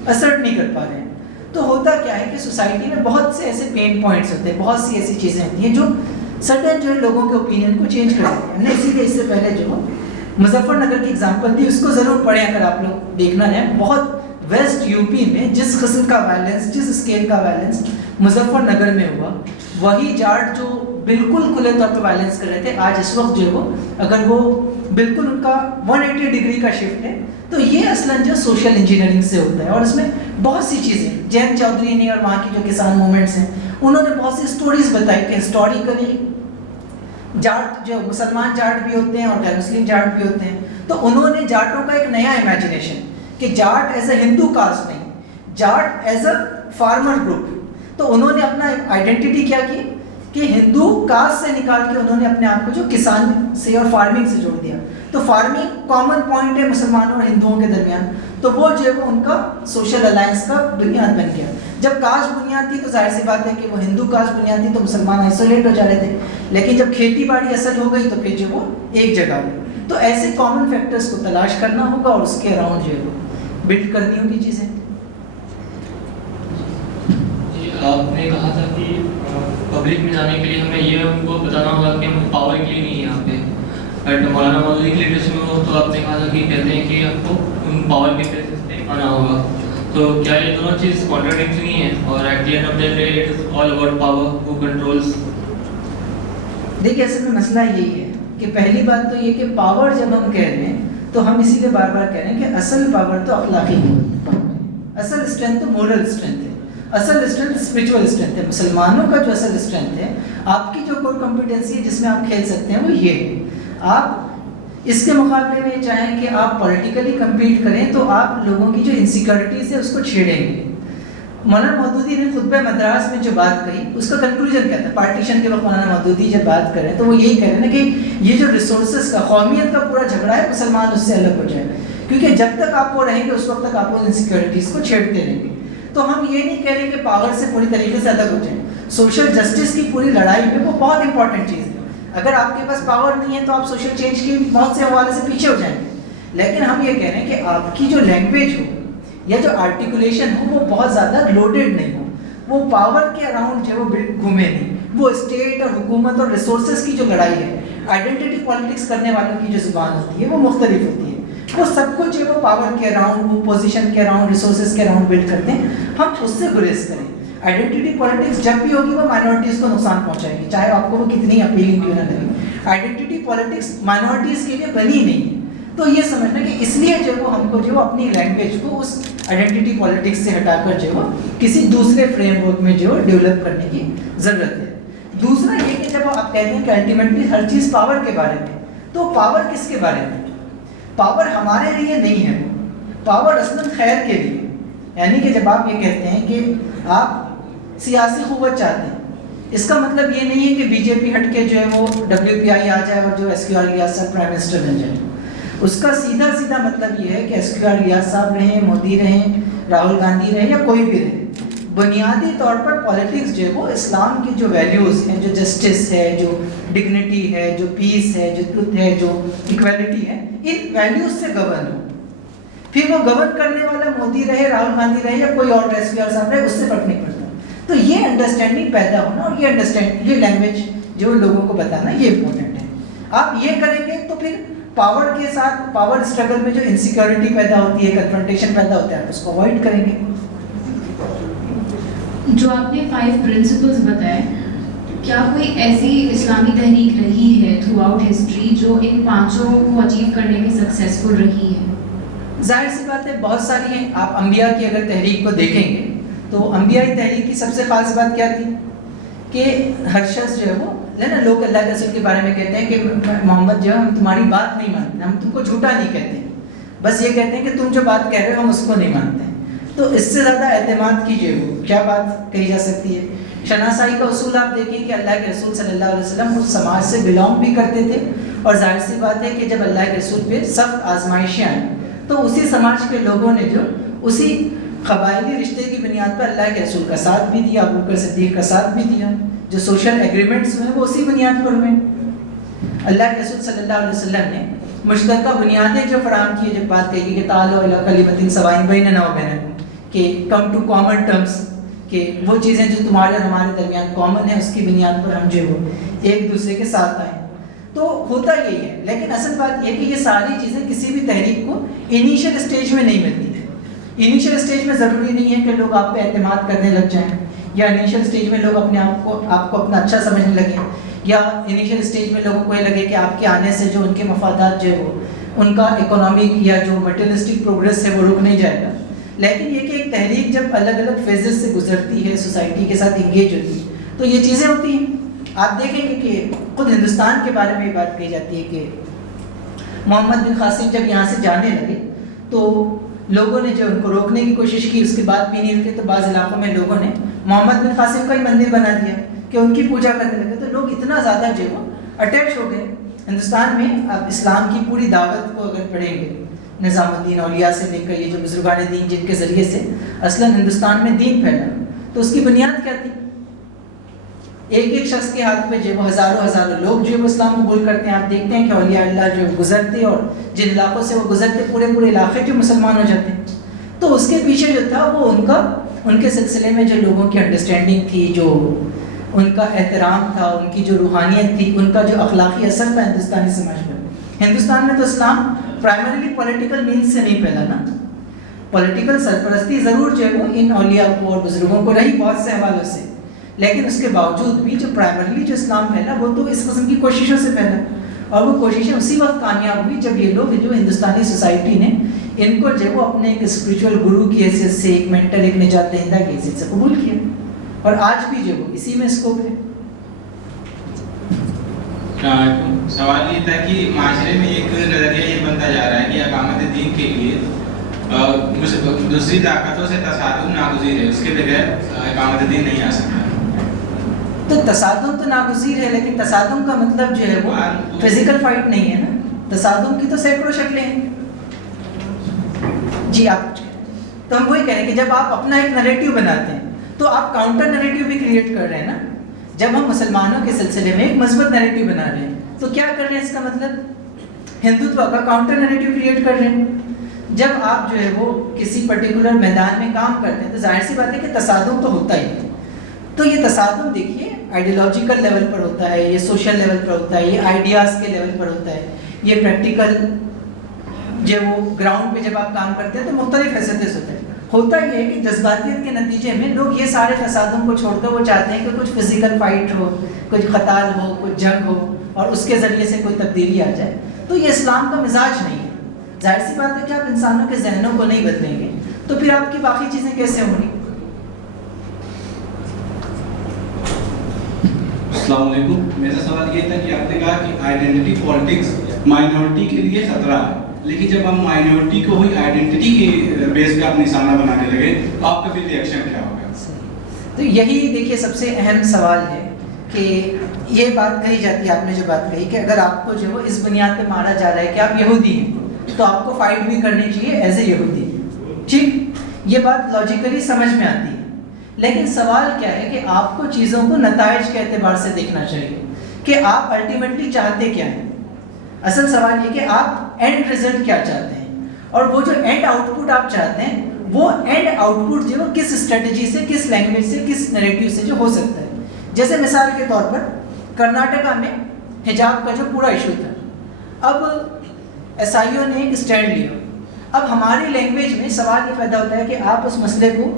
اسرٹ نہیں کر پا رہے ہیں. تو ہوتا کیا ہے کہ سوسائٹی میں بہت سے ایسے پین پوائنٹس ہوتے ہیں, بہت سی ایسی چیزیں ہوتی ہیں جو سڈن جو ہے لوگوں کے اوپینین کو چینج کر دیتے ہیں. ہم نے اسی لیے اس سے پہلے جو مظفر نگر کی اگزامپل دی, اس کو ضرور پڑھیں اگر آپ لوگ دیکھنا رہیں. بہت ویسٹ یو پی میں جس قسم کا وائلنس, جس اسکیل کا وائلنس مظفر نگر میں ہوا, وہی جاٹ جو بالکل کھلے طور پہ وائلنس کر رہے تھے, آج اس وقت جو ہے وہ اگر وہ بالکل ان کا 180 ڈگری کا شفٹ ہے. تو یہ اصلاً جو سوشل انجینئرنگ سے ہوتا ہے, اور اس میں بہت سی چیزیں, جین چودھری نے اور وہاں کی جو کسان موومنٹس ہیں انہوں نے بہت سی اسٹوریز بتائی کہ ہسٹوریکلی جاٹ جو مسلمان جاٹ بھی ہوتے ہیں اور غیر مسلم جاٹ بھی ہوتے ہیں. تو انہوں نے جاٹوں کا ایک نیا امیجنیشن کہ Jat as a Hindu caste نہیں, Jat as a farmer group. تو انہوں نے اپنا آئیڈینٹی کیا کی کہ ہندو کاسٹ سے نکال کے انہوں نے اپنے آپ کو جو کسان سے اور فارمنگ سے جوڑ دیا. تو فارمنگ کامن پوائنٹ ہے مسلمانوں اور ہندوؤں کے درمیان, تو وہ جو ہے وہ ان کا سوشل الائنس کا بنیاد بن گیا. جب کاسٹ بنیاد تھی تو ظاہر سی بات ہے کہ وہ ہندو کاسٹ بنیاد تھی تو مسلمان آئسولیٹ ہو جا رہے تھے, لیکن جب کھیتی باڑی اصل ہو گئی تو پھر جو وہ ایک جگہ ہوئی. تو ایسے کامن فیکٹرز کو تلاش کرنا ہوگا اور اس کے اراؤنڈ جو ہے وہ بلڈ کرنی ہوگی چیزیں. جی آپ نے کہا تھا کہ پبلک میں جانے کے لیے ہمیں یہ ان کو بتانا ہوگا کہ ہم پاور کے لیے نہیں ہیں یہاں پہ. بٹ مولانا مودودی کی لیڈرشپ میں تو آپ نے کہا تھا کہ کہتے ہیں کہ آپ کو ان پاور کے بیسس پہ آنا ہوگا. تو کیا یہ دونوں چیز کانٹراڈکٹری ہیں, اور at the end of the day it is all about power who controls. دیکھیے اصل میں مسئلہ یہی ہے کہ پہلی بات تو یہ کہ پاور جب ہم کہہ رہے ہیں تو ہم اسی لیے بار بار کہہ رہے ہیں کہ اصل پاور تو اخلاقی پاور ہے, اصل اسٹرینتھ تو مورل اسٹرینتھ ہے, اصل اسٹرینتھ اسپرچول اسٹرینتھ ہے. مسلمانوں کا جو اصل اسٹرینتھ ہے, آپ کی جو کور کمپیٹنسی ہے جس میں آپ کھیل سکتے ہیں وہ یہ ہے. آپ اس کے مقابلے میں چاہیں کہ آپ پولیٹیکلی کمپیٹ کریں تو آپ لوگوں کی جو انسیکیورٹیز ہے اس کو چھیڑیں گے. مولانا مودودی نے خطبہ مدراس میں جو بات کہی اس کا کنکلوژن کیا تھا, پارٹیشن کے وقت مولانا مودودی جب بات کر رہے ہیں تو وہ یہی کہہ رہے ہیں نا کہ یہ جو ریسورسز کا قومیت کا پورا جھگڑا ہے مسلمان اس سے الگ ہو جائے, کیونکہ جب تک آپ وہ رہیں گے اس وقت تک آپ ان انسیکیورٹیز کو چھیڑتے رہیں گے. تو ہم یہ نہیں کہہ رہے کہ پاور سے پوری طریقے سے الگ ہو جائیں. سوشل جسٹس کی پوری لڑائی میں وہ بہت امپورٹنٹ چیز ہے. اگر آپ کے پاس پاور نہیں ہے تو آپ سوشل چینج کے بہت سے حوالے سے پیچھے ہو جائیں گے. لیکن ہم یہ کہہ رہے ہیں کہ آپ کی جو لینگویج ہو یا جو آرٹیکولیشن ہو وہ بہت زیادہ لوڈیڈ نہیں ہو, وہ پاور کے اراؤنڈ جو وہ گھومے نہیں. وہ اسٹیٹ اور حکومت اور ریسورسز کی جو لڑائی ہے, آئیڈینٹی پالیٹکس کرنے والوں کی جو زبان ہوتی ہے وہ مختلف ہوتی ہے. وہ سب کچھ جو وہ پاور کے اراؤنڈ, وہ پوزیشن کے اراؤنڈ, ریسورسز کے اراؤنڈ بلڈ کرتے ہیں. ہم اس سے گریز کریں. آئیڈینٹی پالیٹکس جب بھی ہوگی وہ مائنورٹیز کو نقصان پہنچائے گی, چاہے آپ کو وہ کتنی اپیلنگ کیوں نہ لگے. آئیڈینٹی پالیٹکس مائنورٹیز کے لیے بنی نہیں. تو یہ سمجھنا کہ اس لیے جو وہ ہم کو جو اپنی لینگویج کو اس آئیڈینٹی پالیٹکس سے ہٹا کر جو کسی دوسرے فریم ورک میں جو ڈیولپ کرنے کی ضرورت ہے. دوسرا یہ کہ جب آپ کہتے ہیں کہ الٹیمیٹلی ہر چیز پاور کے بارے میں, تو پاور کس کے بارے میں؟ پاور ہمارے لیے نہیں ہے, پاور اصلاً خیر کے لیے. یعنی کہ جب آپ یہ کہتے ہیں کہ آپ سیاسی قوت چاہتے ہیں, اس کا مطلب یہ نہیں ہے کہ بی جے پی ہٹ کے جو ہے وہ WPI آ جائے اور جو SQR ریاض صاحب پرائم منسٹر بن جائے. اس کا سیدھا سیدھا مطلب یہ ہے کہ SQR ریاض صاحب رہیں, مودی رہیں, راہل گاندھی رہیں یا کوئی بھی رہے, بنیادی طور پر پالیٹکس جو ہے وہ اسلام کی جو ویلیوز ہیں, جو جسٹس ہے, جو ڈگنیٹی ہے, جو پیس ہے, جو ٹروتھ ہے, جو ایکویلٹی ہے, ان ویلیوز سے گورن ہو. پھر وہ گورن کرنے والا مودی رہے, راہل گاندھی رہے یا کوئی اور SQR صاحب رہے, اس سے فرق نہیں پڑتا. تو یہ انڈرسٹینڈنگ پیدا ہونا اور یہ لینگویج جو لوگوں کو بتانا یہ امپورٹنٹ ہے. آپ یہ کریں گے تو پھر پاور کے ساتھ پاور اسٹرگل میں جو انسیکیورٹی پیدا ہوتی ہے, کنفرنٹیشن پیدا ہوتا ہے, آپ اس کو اوائڈ کریں گے. جو آپ نے 5 پرنسپلز بتائے, کیا کوئی ایسی اسلامی تحریک رہی ہے تھرو آؤٹ ہسٹری جو ان 5 کو اچیو کرنے میں سکسیزفل رہی ہے؟ ظاہر سی بات ہے بہت ساری ہیں. آپ انبیاء کی اگر تحریک کو دیکھیں گے تو انبیائی تحریک کی سب سے خاص بات کیا تھی کہ ہر شخص جو ہے وہ نا لوگ اللہ کے رسول کے بارے میں کہتے ہیں کہ محمد جو ہے ہم تمہاری بات نہیں مانتے, ہم تم کو جھوٹا نہیں کہتے, بس یہ کہتے ہیں کہ تم جو بات کہہ رہے ہو ہم اس کو نہیں مانتے. تو اس سے زیادہ اعتماد کی جو ہے وہ کیا بات کہی جا سکتی ہے. شناسائی کا اصول آپ دیکھیں کہ اللہ کے رسول صلی اللہ علیہ وسلم اس سماج سے بلانگ بھی کرتے تھے, اور ظاہر سی بات ہے کہ جب اللہ کے رسول پہ سخت آزمائشیں آئیں تو اسی سماج کے لوگوں نے جو اسی قبائلی رشتے کی بنیاد پر اللہ کے رسول کا ساتھ بھی دیا, ابو بکر صدیق کا ساتھ بھی دیا. جو سوشل ایگریمنٹس ہوئے وہ اسی بنیاد پر ہوئے. اللہ کے رسول صلی اللہ علیہ وسلم نے مشترکہ بنیادیں جو فراہم کی، جب بات کہی کہ تعالوا الی کلمۃ سواء بیننا و بینکم، کہ کم ٹو کامن ٹرمز، کہ وہ چیزیں جو تمہارے اور ہمارے درمیان کامن ہیں اس کی بنیاد پر ہم جو وہ ایک دوسرے کے ساتھ آئیں. تو ہوتا یہی ہے. لیکن اصل بات یہ کہ یہ ساری چیزیں کسی بھی تحریک کو انیشیل اسٹیج میں نہیں ملتی ہیں. انیشیل اسٹیج میں ضروری نہیں ہے کہ لوگ آپ پہ اعتماد کرنے لگ جائیں، یا انیشیل اسٹیج میں لوگ اپنے آپ کو اپنا اچھا سمجھنے لگیں، یا انیشیل اسٹیج میں لوگوں کو یہ لگے کہ آپ کے آنے سے جو ان کے مفادات جو ہے وہ ان کا اکنامک یا جو مٹیریلسٹک پروگریس ہے وہ رک نہیں جائے گا. لیکن یہ کہ ایک تحریک جب الگ الگ فیزز سے گزرتی ہے، سوسائٹی کے ساتھ انگیج ہوتی ہے، تو یہ چیزیں ہوتی ہیں. آپ دیکھیں گے کہ خود ہندوستان کے بارے میں یہ بات کہی جاتی ہے کہ محمد بن قاسم جب یہاں سے جانے لگے تو لوگوں نے جو ان کو روکنے کی کوشش کی، اس کے بعد بھی نہیں رکے، تو بعض علاقوں میں لوگوں نے محمد بن قاسم کا ہی مندر بنا دیا کہ ان کی پوجا کرنے لگے. تو لوگ اتنا زیادہ جو وہ اٹیچ ہو گئے. ہندوستان میں اب اسلام کی پوری دعوت کو اگر پڑھیں گے، نظام الدین اولیاء سے لے کر یہ جو بزرگان دین جن کے ذریعے سے اصلاً ہندوستان میں دین پھیلا، تو اس کی بنیاد کیا تھی؟ ایک ایک شخص کے ہاتھ پہ جو وہ ہزاروں لوگ جو وہ اسلام قبول کرتے ہیں. آپ دیکھتے ہیں کہ اولیاء اللہ جو گزرتے اور جن علاقوں سے وہ گزرتے پورے علاقے جو مسلمان ہو جاتے ہیں. تو اس کے پیچھے جو تھا وہ ان کے سلسلے میں جو لوگوں کی انڈرسٹینڈنگ تھی، جو ان کا احترام تھا، ان کی جو روحانیت تھی، ان کا جو اخلاقی اثر تھا ہندوستانی سماج پر. ہندوستان میں تو اسلام پرائمریلی پولیٹیکل مینس سے نہیں پھیلا نا. پولیٹیکل سرپرستی ضرور جو ہے وہ ان اولیاء کو اور بزرگوں کو رہی بہت سے حوالوں سے، لیکن اس کے باوجود بھی جو پرائمریلی جو اسلام پھیلا وہ تو اس قسم کی کوششوں سے پھیلا. اور وہ کوششیں اسی وقت کامیاب ہوئی جب یہ لوگ جو ہندوستانی سوسائٹی نے ان کو جو وہ اپنے ایک اسپریچول گرو کی حیثیت سے، ایک مینٹر، ایک نجات دہندہ کی حیثیت سے قبول کیا. اور آج بھی جو وہ اسی میں اسکوپ ہے. سوال یہ تھا کہ معاشرے میں ایک نظریہ یہ بنتا جا رہا ہے کہ اقامت دین کے لیے دوسری طاقتوں سے تصادم ناگزیر ہے، اس کے بغیر اقامت دین نہیں آ سکتا. تو تصادم تو ناگزیر ہے، لیکن تصادم کا مطلب جو ہے وہ فزیکل فائٹ نہیں ہے نا. تصادم کی تو سینکڑوں شکلیں ہیں. جی آپ کچھ کہیں. تو ہم وہی کہہ رہے ہیں کہ جب آپ اپنا ایک نریٹیو بناتے ہیں تو آپ کاؤنٹر نریٹیو بھی کریٹ کر رہے ہیں نا. جب ہم مسلمانوں کے سلسلے میں ایک مثبت نریٹیو بنا رہے ہیں تو کیا کر رہے ہیں؟ اس کا مطلب ہندوتوا کا کاؤنٹر نریٹیو کریٹ کر رہے ہیں. جب آپ جو ہے وہ کسی پرٹیکولر میدان میں کام کرتے ہیں تو ظاہر سی بات ہے کہ تصادم تو ہوتا ہی ہے. تو یہ تصادم دیکھیے آئیڈیالوجیکل لیول پر ہوتا ہے، یہ سوشل لیول پر ہوتا ہے، یہ آئیڈیاز کے لیول پر ہوتا ہے، یہ پریکٹیکل جو وہ گراؤنڈ پہ جب آپ کام کرتے ہیں تو مختلف حیثیتیں ہوتے ہیں. ہوتا یہ ہے کہ جذباتیت کے نتیجے میں لوگ یہ سارے تصادم کو چھوڑ کر وہ چاہتے ہیں کہ کچھ فزیکل فائٹ ہو، کچھ قتال ہو، کچھ جنگ ہو، اور اس کے ذریعے سے کوئی تبدیلی آ جائے. تو یہ اسلام کا مزاج نہیں ہے. ظاہر سی بات ہے کہ آپ انسانوں کے ذہنوں کو نہیں بدلیں گے تو پھر آپ کی باقی چیزیں کیسے ہوں گی؟ السلام علیکم. میرا سوال یہ تھا کہ آپ نے کہا کہ آئیڈینٹی پالیٹکس مائنورٹی کے لیے خطرہ ہے، لیکن جب ہم مائنورٹی کو ہوئی آئیڈینٹی کے بیس پہ آپ نشانہ بنانے لگے تو آپ کا پھر ری ایکشن کیا ہوگا؟ تو یہی دیکھیے سب سے اہم سوال ہے کہ یہ بات کہی جاتی ہے، آپ نے جو بات کہی کہ اگر آپ کو جو وہ اس بنیاد پہ مارا جا رہا ہے کہ آپ یہودی ہیں تو آپ کو فائٹ بھی کرنی چاہیے ایز اے یہودی. ٹھیک، یہ بات لاجیکلی سمجھ میں آتی ہے. لیکن سوال کیا ہے کہ آپ کو چیزوں کو نتائج کے اعتبار سے دیکھنا چاہیے کہ آپ الٹیمیٹلی چاہتے کیا ہیں. اصل سوال یہ کہ آپ اینڈ رزلٹ کیا چاہتے ہیں، اور وہ جو اینڈ آؤٹ پٹ آپ چاہتے ہیں وہ اینڈ آؤٹ پٹ جو کس اسٹریٹجی سے، کس لینگویج سے، کس نریٹیو سے جو ہو سکتا ہے. جیسے مثال کے طور پر کرناٹکا میں حجاب کا جو پورا ایشو تھا، اب عیسائیوں نے ایک اسٹینڈ لیا. اب ہماری لینگویج میں سوال یہ پیدا ہوتا ہے کہ آپ اس مسئلے کو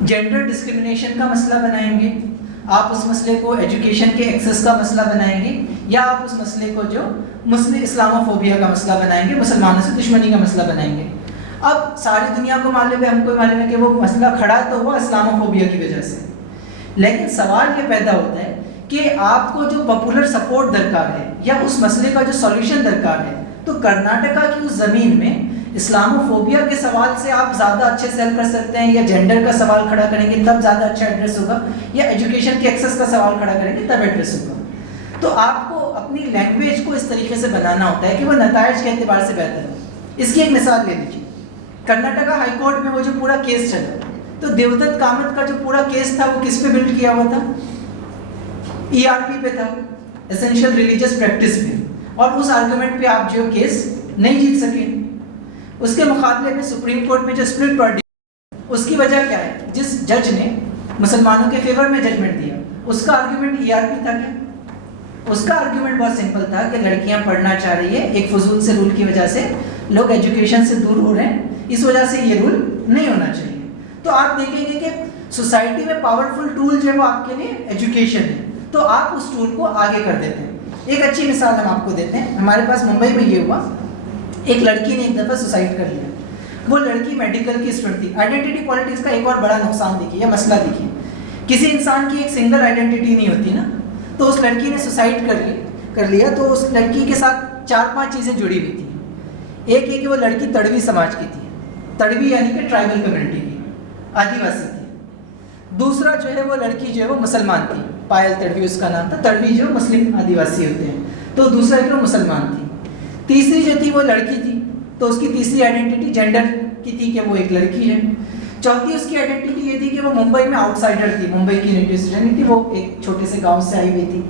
جینڈر ڈسکرمنیشن کا مسئلہ بنائیں گے، آپ اس مسئلے کو ایجوکیشن کے ایکسیس کا مسئلہ بنائیں گے، یا آپ اس مسئلے کو جو مسلم اسلامو فوبیا کا مسئلہ بنائیں گے، مسلمانوں سے دشمنی کا مسئلہ بنائیں گے. اب ساری دنیا کو معلوم ہے، ہم کو معلوم ہے کہ وہ مسئلہ کھڑا تو ہوا اسلامو فوبیا کی وجہ سے. لیکن سوال یہ پیدا ہوتا ہے کہ آپ کو جو پاپولر سپورٹ درکار ہے یا اس مسئلے کا جو سولوشن درکار ہے، تو کرناٹکا کی اس زمین میں اسلامو فوبیا کے سوال سے آپ زیادہ اچھے سیل کر سکتے ہیں، یا جینڈر کا سوال کھڑا کریں گے تب زیادہ اچھا ایڈریس ہوگا، یا ایجوکیشن کے ایکسیس کا سوال کھڑا کریں گے تب ایڈریس ہوگا. تو آپ کو اپنی لینگویج کو اس طریقے سے بنانا ہوتا ہے کہ وہ نتائج کے اعتبار سے بہتر ہو. اس کی ایک مثال لے لیجیے. کرناٹکا ہائی کورٹ میں وہ جو پورا کیس چلا تو دیودت کامت کا جو پورا کیس تھا وہ کس پہ بلڈ کیا ہوا تھا؟ ERP پہ تھا، اسینشیل ریلیجیس پریکٹس پہ. اور اس آرگومنٹ پہ آپ جو کیس نہیں جیت سکے. اس کے مقابلے میں سپریم کورٹ میں جو اسپلٹ ورڈکٹ، اس کی وجہ کیا ہے؟ جس جج نے مسلمانوں کے فیور میں ججمنٹ دیا اس کا آرگومنٹ ERP تھا کیا؟ اس کا آرگومنٹ بہت سمپل تھا کہ لڑکیاں پڑھنا چاہ رہی ہے، ایک فضول سے رول کی وجہ سے لوگ ایجوکیشن سے دور ہو رہے ہیں، اس وجہ سے یہ رول نہیں ہونا چاہیے. تو آپ دیکھیں گے کہ سوسائٹی میں پاورفل ٹول جو ہے وہ آپ کے لیے ایجوکیشن ہے، تو آپ اس ٹول کو آگے کر دیتے ہیں. ایک اچھی مثال ہم آپ کو دیتے ہیں. ہمارے پاس ممبئی میں یہ ہوا، ایک لڑکی نے ایک دفعہ سوسائڈ کر لیا. وہ لڑکی میڈیکل کی اسٹوڈنٹ تھی. آئیڈینٹی پالیٹکس کا ایک اور بڑا نقصان دیکھیے یا مسئلہ دیکھیے، کسی انسان کی ایک سنگل آئیڈینٹی نہیں ہوتی نا. تو اس لڑکی نے سوسائڈ کر لیا تو اس لڑکی کے ساتھ 4-5 چیزیں جڑی ہوئی تھیں. ایک یہ کہ وہ لڑکی تڑوی سماج کی تھی، تڑوی یعنی کہ ٹرائبل کمیونٹی کی، آدیواسی تھی. دوسرا جو ہے وہ لڑکی جو ہے وہ مسلمان تھی، پائل تڑوی اس کا نام تھا. تڑوی جو مسلم آدیواسی ہوتے ہیں، تو دوسرا کہ وہ مسلمان تھی. تیسری جو تھی وہ لڑکی تھی، تو اس کی تیسری آئیڈینٹی جینڈر کی تھی کہ وہ ایک لڑکی ہے. چوتھی اس کی آئیڈینٹی یہ تھی کہ وہ ممبئی میں آؤٹ سائڈر تھی، ممبئی کی نیٹو سٹیزن تھی، وہ ایک چھوٹے سے گاؤں سے آئی ہوئی تھی.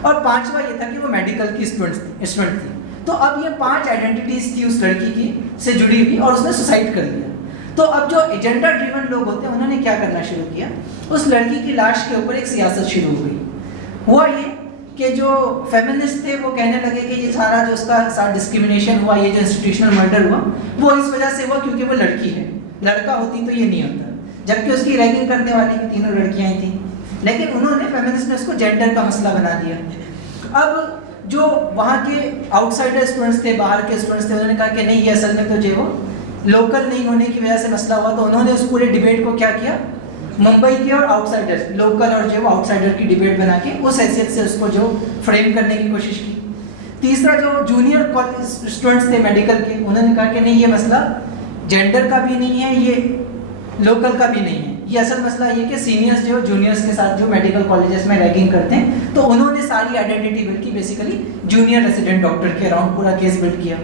اور پانچواں یہ تھا کہ وہ میڈیکل کی اسٹوڈنٹ تھی. تو اب یہ 5 آئیڈینٹیز تھی اس لڑکی کی سے جڑی ہوئی اور اس نے سوسائڈ کر لیا. تو اب جو ایجنڈا ڈریون لوگ ہوتے ہیں انہوں نے کیا کرنا شروع کیا، اس لڑکی کی لاش کے اوپر ایک سیاست شروع ہو گئی. ہوا یہ کہ جو فیمنسٹ تھے وہ کہنے لگے کہ یہ سارا جو اس کا ساتھ ڈسکریمنیشن ہوا، یہ جو انسٹیٹیوشنل مرڈر ہوا وہ اس وجہ سے ہوا کیونکہ وہ لڑکی ہے، لڑکا ہوتی تو یہ نہیں ہوتا. جبکہ اس کی ریگنگ کرنے والی بھی تینوں لڑکیاں ہی تھیں، لیکن انہوں نے فیمنسٹ نے اس کو جینڈر کا مسئلہ بنا دیا. اب جو وہاں کے آؤٹ سائڈر اسٹوڈنٹس تھے، باہر کے اسٹوڈنٹس تھے، انہوں نے کہا کہ نہیں یہ اصل میں تو جو وہ لوکل نہیں ہونے کی وجہ سے مسئلہ ہوا. تو انہوں نے اس پورے ڈیبیٹ کو کیا کیا، ممبئی کے اور آؤٹ سائڈر، لوکل اور جو آؤٹ سائڈر کی ڈیبیٹ بنا کے اس حیثیت سے اس کو جو فریم کرنے کی کوشش کی. تیسرا جو جونیئر کالج اسٹوڈنٹس تھے میڈیکل کے، انہوں نے کہا کہ نہیں یہ مسئلہ جینڈر کا بھی نہیں ہے، یہ لوکل کا بھی نہیں ہے، یہ اصل مسئلہ یہ کہ سینئرس جو جونیئرس کے ساتھ جو میڈیکل کالجز میں ریگنگ کرتے ہیں. تو انہوں نے ساری آئیڈینٹی بلڈ کی، بیسیکلی جونیئر ریزیڈنٹ ڈاکٹر کے اراؤنڈ پورا کیس بلڈ کیا.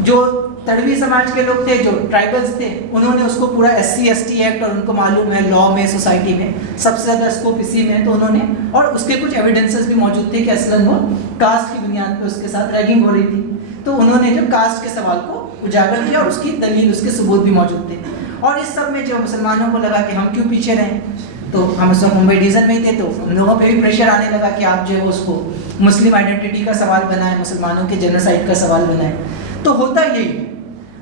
جو تڑوی سماج کے لوگ تھے، جو ٹرائبلز تھے، انہوں نے اس کو پورا SC/ST ایکٹ، اور ان کو معلوم ہے لا میں سوسائٹی میں سب سے زیادہ اسکوپ اسی میں، تو انہوں نے، اور اس کے کچھ ایویڈنسز بھی موجود تھے کہ اصلاً وہ کاسٹ کی بنیاد پہ اس کے ساتھ ریگنگ ہو رہی تھی. تو انہوں نے جو کاسٹ کے سوال کو اجاگر کیا اور اس کی دلیل، اس کے ثبوت بھی موجود تھے. اور اس سب میں جو مسلمانوں کو لگا کہ ہم کیوں پیچھے رہیں، تو ہم اس وقت ممبئی ڈیزن میں ہی تھے، تو ہم لوگوں پہ بھی پریشر آنے لگا کہ آپ جو ہے اس کو مسلم آئیڈینٹی کا سوال بنائیں، مسلمانوں کے جنوسائڈ کا سوال بنائیں. تو ہوتا یہی ہے.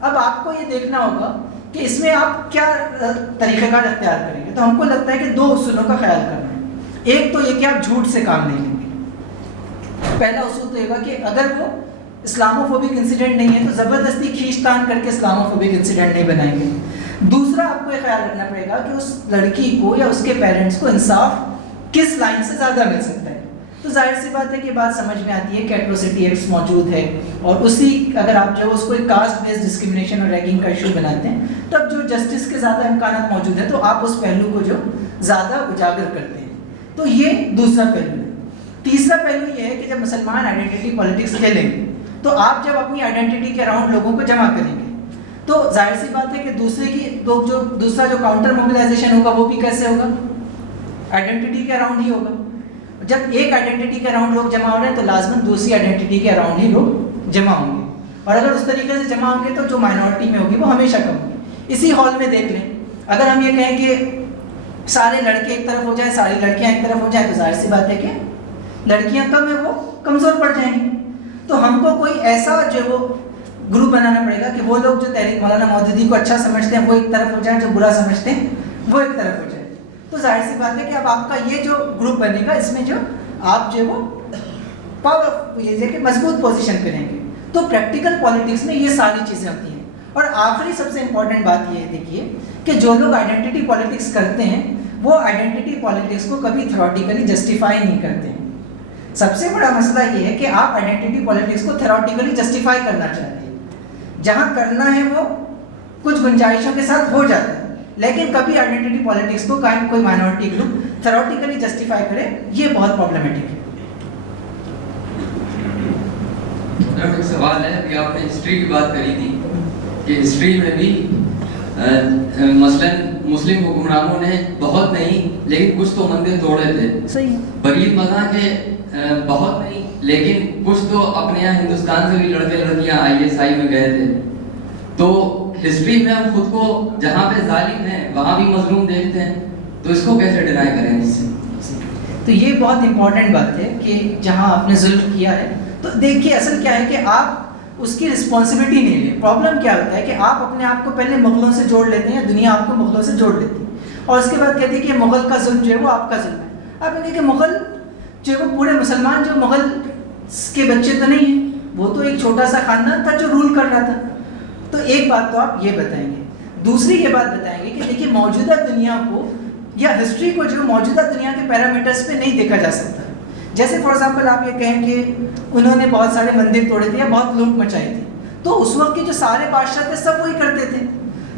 اب آپ کو یہ دیکھنا ہوگا کہ اس میں آپ کیا طریقہ کار اختیار کریں گے. تو ہم کو لگتا ہے کہ 2 اصولوں کا خیال کرنا ہے. ایک تو یہ کہ آپ جھوٹ سے کام نہیں لیں گے. پہلا اصول تو یہ ہوگا کہ اگر وہ اسلاموفوبک انسیڈنٹ نہیں ہے تو زبردستی کھینچ تان کر کے اسلاموفوبک انسیڈنٹ نہیں بنائیں گے. دوسرا آپ کو یہ خیال رکھنا پڑے گا کہ اس لڑکی کو یا اس کے پیرنٹس کو انصاف کس لائن سے زیادہ مل سکتا ہے. تو ظاہر سی بات ہے کہ بات سمجھ میں آتی ہے کہ ایٹروسٹی ایکٹس موجود ہے، اور اسی اگر آپ جو اس کو ایک کاسٹ بیسڈ ڈسکریمنیشن اور ریگنگ کا ایشو بناتے ہیں، تب جو جسٹس کے زیادہ امکانات موجود ہیں تو آپ اس پہلو کو جو زیادہ اجاگر کرتے ہیں. تو یہ دوسرا پہلو ہے. تیسرا پہلو یہ ہے کہ جب مسلمان آئیڈینٹی پالیٹکس کھیلیں گے تو آپ جب اپنی آئیڈینٹی کے اراؤنڈ لوگوں کو جمع کریں گے تو ظاہر سی بات ہے کہ دوسرا جو کاؤنٹر موبلائزیشن ہوگا وہ بھی کیسے ہوگا، آئیڈینٹی کے اراؤنڈ ہی ہوگا. جب ایک آئیڈینٹی کے اراؤنڈ لوگ جمع ہو رہے ہیں تو لازماً دوسری آئیڈینٹی کے اراؤنڈ ہی لوگ جمع ہوں گے. اور اگر اس طریقے سے جمع ہوں گے تو جو مائنورٹی میں ہوگی وہ ہمیشہ کم ہوگی. اسی ہال میں دیکھ لیں، اگر ہم یہ کہیں کہ سارے لڑکے ایک طرف ہو جائیں، ساری لڑکیاں ایک طرف ہو جائیں، تو ظاہر سی بات ہے کہ لڑکیاں کم ہیں وہ کمزور پڑ جائیں گی. تو ہم کو کوئی ایسا جو وہ گروپ بنانا پڑے گا کہ وہ لوگ جو تحریک مولانا مودودی کو اچھا سمجھتے ہیں وہ ایک طرف ہو جائیں، جو برا سمجھتے ہیں وہ ایک طرف ہو جائیں. تو ظاہر سی بات ہے کہ اب آپ کا یہ جو گروپ بنے گا اس میں جو آپ جو وہ پاور یہ کہ مضبوط پوزیشن پہ رہیں گے. تو پریکٹیکل پالیٹکس میں یہ ساری چیزیں ہوتی ہیں. اور آخری سب سے امپورٹنٹ بات یہ دیکھیے کہ جو لوگ آئیڈینٹی پالیٹکس کرتے ہیں وہ آئیڈینٹی پالیٹکس کو کبھی تھیوریٹیکلی جسٹیفائی نہیں کرتے ہیں. سب سے بڑا مسئلہ یہ ہے کہ آپ آئیڈینٹی پالیٹکس کو تھیوریٹیکلی جسٹیفائی کرنا چاہتے ہیں. جہاں کرنا ہے وہ کچھ گنجائشوں کے ساتھ ہو جاتا ہے، لیکن کبھی آئیڈینٹی پالیٹکس کو کوئی مائنورٹی گروپ تھیوریٹیکلی جسٹیفائی کرے، یہ بہت پرابلمٹک ہے. ایک سوال ہے کہ آپ نے ہسٹری کی بات کری تھی کہ ہسٹری میں بھی مثلاً مسلم حکمرانوں نے بہت نہیں لیکن کچھ تو مندر توڑے تھے. صحیح. برید مذہب کے بہت نہیں لیکن کچھ تو اپنے یہاں ہندوستان سے بھی لڑکے لڑکیاں ISI میں گئے تھے. تو ہسٹری میں ہم خود کو جہاں پہ ظالم ہیں وہاں بھی مظلوم دیکھتے ہیں, تو اس کو کیسے ڈینائی کریں اس سے؟ تو یہ بہت امپورٹنٹ بات ہے کہ جہاں آپ نے ظلم کیا ہے تو دیکھیے اصل کیا ہے کہ آپ اس کی رسپانسبلٹی نہیں لیں. پرابلم کیا ہوتا ہے کہ آپ اپنے آپ کو پہلے مغلوں سے جوڑ لیتے ہیں یا دنیا آپ کو مغلوں سے جوڑ لیتی ہے, اور اس کے بعد کہتے ہیں کہ مغل کا ظلم جو ہے وہ آپ کا ظلم ہے. آپ نے کہ مغل جو ہے وہ پورے مسلمان جو مغل کے بچے تو نہیں ہیں, وہ تو ایک چھوٹا سا خاندان تھا جو رول کر رہا تھا. تو ایک بات تو آپ یہ بتائیں گے. دوسری یہ بات بتائیں گے کہ دیکھیے موجودہ دنیا کو یا ہسٹری کو جو موجودہ دنیا کے پیرامیٹرز پہ نہیں دیکھا جا سکتا. جیسے فار ایگزامپل آپ یہ کہیں کہ انہوں نے بہت سارے مندر توڑے تھے یا بہت لوٹ مچائی تھی, تو اس وقت کے جو سارے بادشاہ تھے سب وہی کرتے تھے.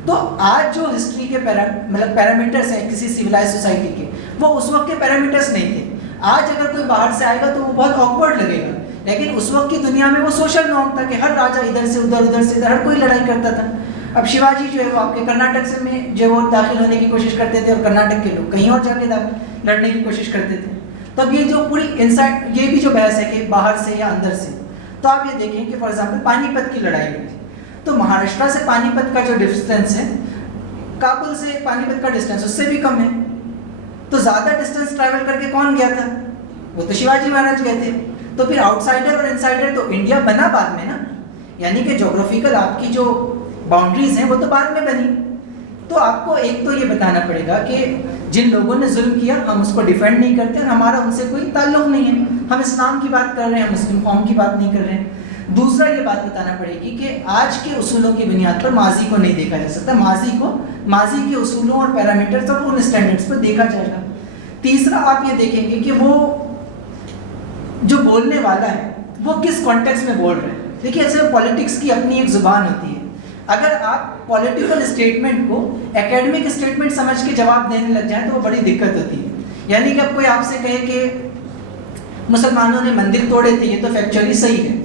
تو آج جو ہسٹری کے پیرامیٹرز ہیں کسی سویلائز سوسائٹی کے, وہ اس وقت کے پیرامیٹرز نہیں تھے. آج اگر کوئی باہر سے آئے گا تو وہ بہت آکورڈ لگے گا, لیکن اس وقت کی دنیا میں وہ سوشل نارم تھا کہ ہر راجا ادھر سے ادھر ہر کوئی لڑائی کرتا تھا. اب شیواجی جو ہے وہ آپ کے کرناٹک سے میں جو وہ داخل ہونے کی کوشش کرتے تھے, اور کرناٹک کے لوگ کہیں اور جا کے لڑنے کی کوشش کرتے تھے. تو اب یہ جو پوری انسائٹ یہ بھی جو بحث ہے کہ باہر سے یا اندر سے, تو آپ یہ دیکھیں کہ فار ایگزامپل پانی پت کی لڑائی ہوئی, تو مہاراشٹر سے پانی پت کا جو ڈسٹینس ہے کابل سے پانی پت کا ڈسٹینس اس سے بھی کم ہے. تو زیادہ ڈسٹینس ٹریول کر کے کون گیا تھا؟ وہ تو شیواجی مہاراج گئے تھے. تو پھر آؤٹ سائڈر اور انسائڈر تو انڈیا بنا بعد میں نا, یعنی کہ جغرافیکل آپ کی جو باؤنڈریز ہیں وہ تو بعد میں بنی. تو آپ کو ایک تو یہ بتانا پڑے گا کہ جن لوگوں نے ظلم کیا ہم اس کو ڈیفینڈ نہیں کرتے, اور ہمارا ان سے کوئی تعلق نہیں ہے. ہم اسلام کی بات کر رہے ہیں, ہم مسلم قوم کی بات نہیں کر رہے ہیں. دوسرا یہ بات بتانا پڑے گی کہ آج کے اصولوں کی بنیاد پر ماضی کو نہیں دیکھا جا سکتا, ماضی کے اصولوں اور پیرامیٹرز اور ان اسٹینڈرڈس پر دیکھا جائے گا. تیسرا آپ یہ دیکھیں گے کہ وہ جو بولنے والا ہے وہ کس کانٹیکس میں بول رہے ہیں. دیکھیے ایسے پولیٹکس کی اپنی ایک زبان ہوتی ہے. اگر آپ پولیٹیکل اسٹیٹمنٹ کو اکیڈمک اسٹیٹمنٹ سمجھ کے جواب دینے لگ جائیں تو وہ بڑی دقت ہوتی ہے. یعنی کہ اب کوئی آپ سے کہے کہ مسلمانوں نے مندر توڑے تھے, یہ تو فیکچولی صحیح ہے,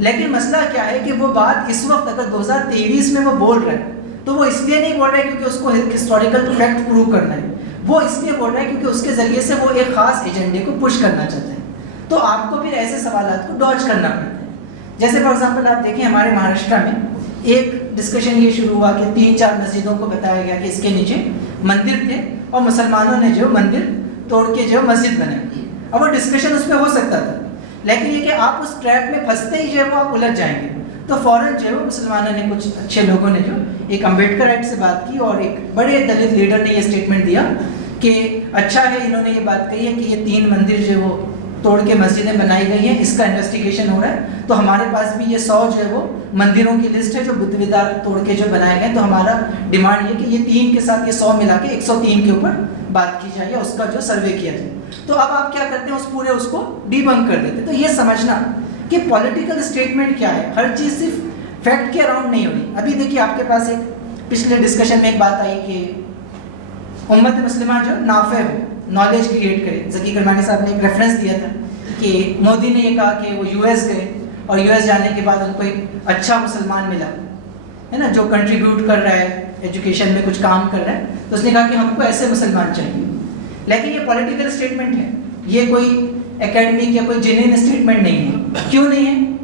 لیکن مسئلہ کیا ہے کہ وہ بات اس وقت اگر 2023 میں وہ بول رہے ہیں تو وہ اس لیے نہیں بول رہے کیونکہ اس کو ہسٹوریکل فیکٹ پروو کرنا ہے, وہ اس لیے بول رہے ہیں کیونکہ اس کے ذریعے سے وہ ایک خاص ایجنڈے کو پش کرنا چاہتے ہیں. تو آپ کو پھر ایسے سوالات کو ڈاج کرنا پڑتا ہے. جیسے فار ایگزامپل آپ دیکھیں ہمارے مہاراشٹر میں ایک ڈسکشن یہ شروع ہوا کہ 3-4 مسجدوں کو بتایا گیا کہ اس کے نیچے مندر تھے اور مسلمانوں نے جو مندر توڑ کے جو مسجد بنائی. اب وہ ڈسکشن اس پہ ہو سکتا تھا, لیکن یہ کہ آپ اس ٹریپ میں پھنستے ہی جو ہے وہ آپ الجھ جائیں گے. تو فوراً جو ہے وہ مسلمانوں نے کچھ اچھے لوگوں نے جو ایک امبیڈکر ایکٹ سے بات کی, اور ایک بڑے دلت لیڈر نے یہ اسٹیٹمنٹ دیا کہ اچھا ہے انہوں نے یہ بات کہی ہے کہ یہ 3 مندر جو وہ توڑ کے مسجدیں بنائی گئی ہیں, اس کا انویسٹیگیشن ہو رہا ہے, تو ہمارے پاس بھی یہ 100 جو ہے وہ مندروں کی لسٹ ہے جو بدھ ودار توڑ کے جو بنائے گئے, تو ہمارا ڈیمانڈ یہ کہ یہ 3 کے ساتھ یہ 100 ملا کے 103 کے اوپر بات کی جائے یا اس کا جو سروے کیا جائے. تو اب آپ کیا کرتے ہیں اس کو ڈی بنک کر دیتے. تو یہ سمجھنا کہ پولیٹیکل اسٹیٹمنٹ کیا ہے, ہر چیز صرف فیکٹ کے اراؤنڈ نہیں ہونی. ابھی دیکھیے آپ کے پاس ایک پچھلے ڈسکشن میں ایک بات آئی کہ امت مسلمہ جو نافع ہو, نالج کریٹ کرے. ذکی کرمانی صاحب نے ایک ریفرنس دیا تھا کہ مودی نے یہ کہا کہ وہ US گئے اور US جانے کے بعد ان کو ایک اچھا مسلمان ملا ہے نا, جو کنٹریبیوٹ کر رہا ہے ایجوکیشن میں, کچھ کام کر رہا ہے. تو اس نے کہا کہ ہم کو ایسے مسلمان چاہیے. لیکن یہ پولیٹیکل اسٹیٹمنٹ ہے, یہ کوئی اکیڈمک یا کوئی جینوین اسٹیٹمنٹ نہیں ہے. کیوں نہیں ہے؟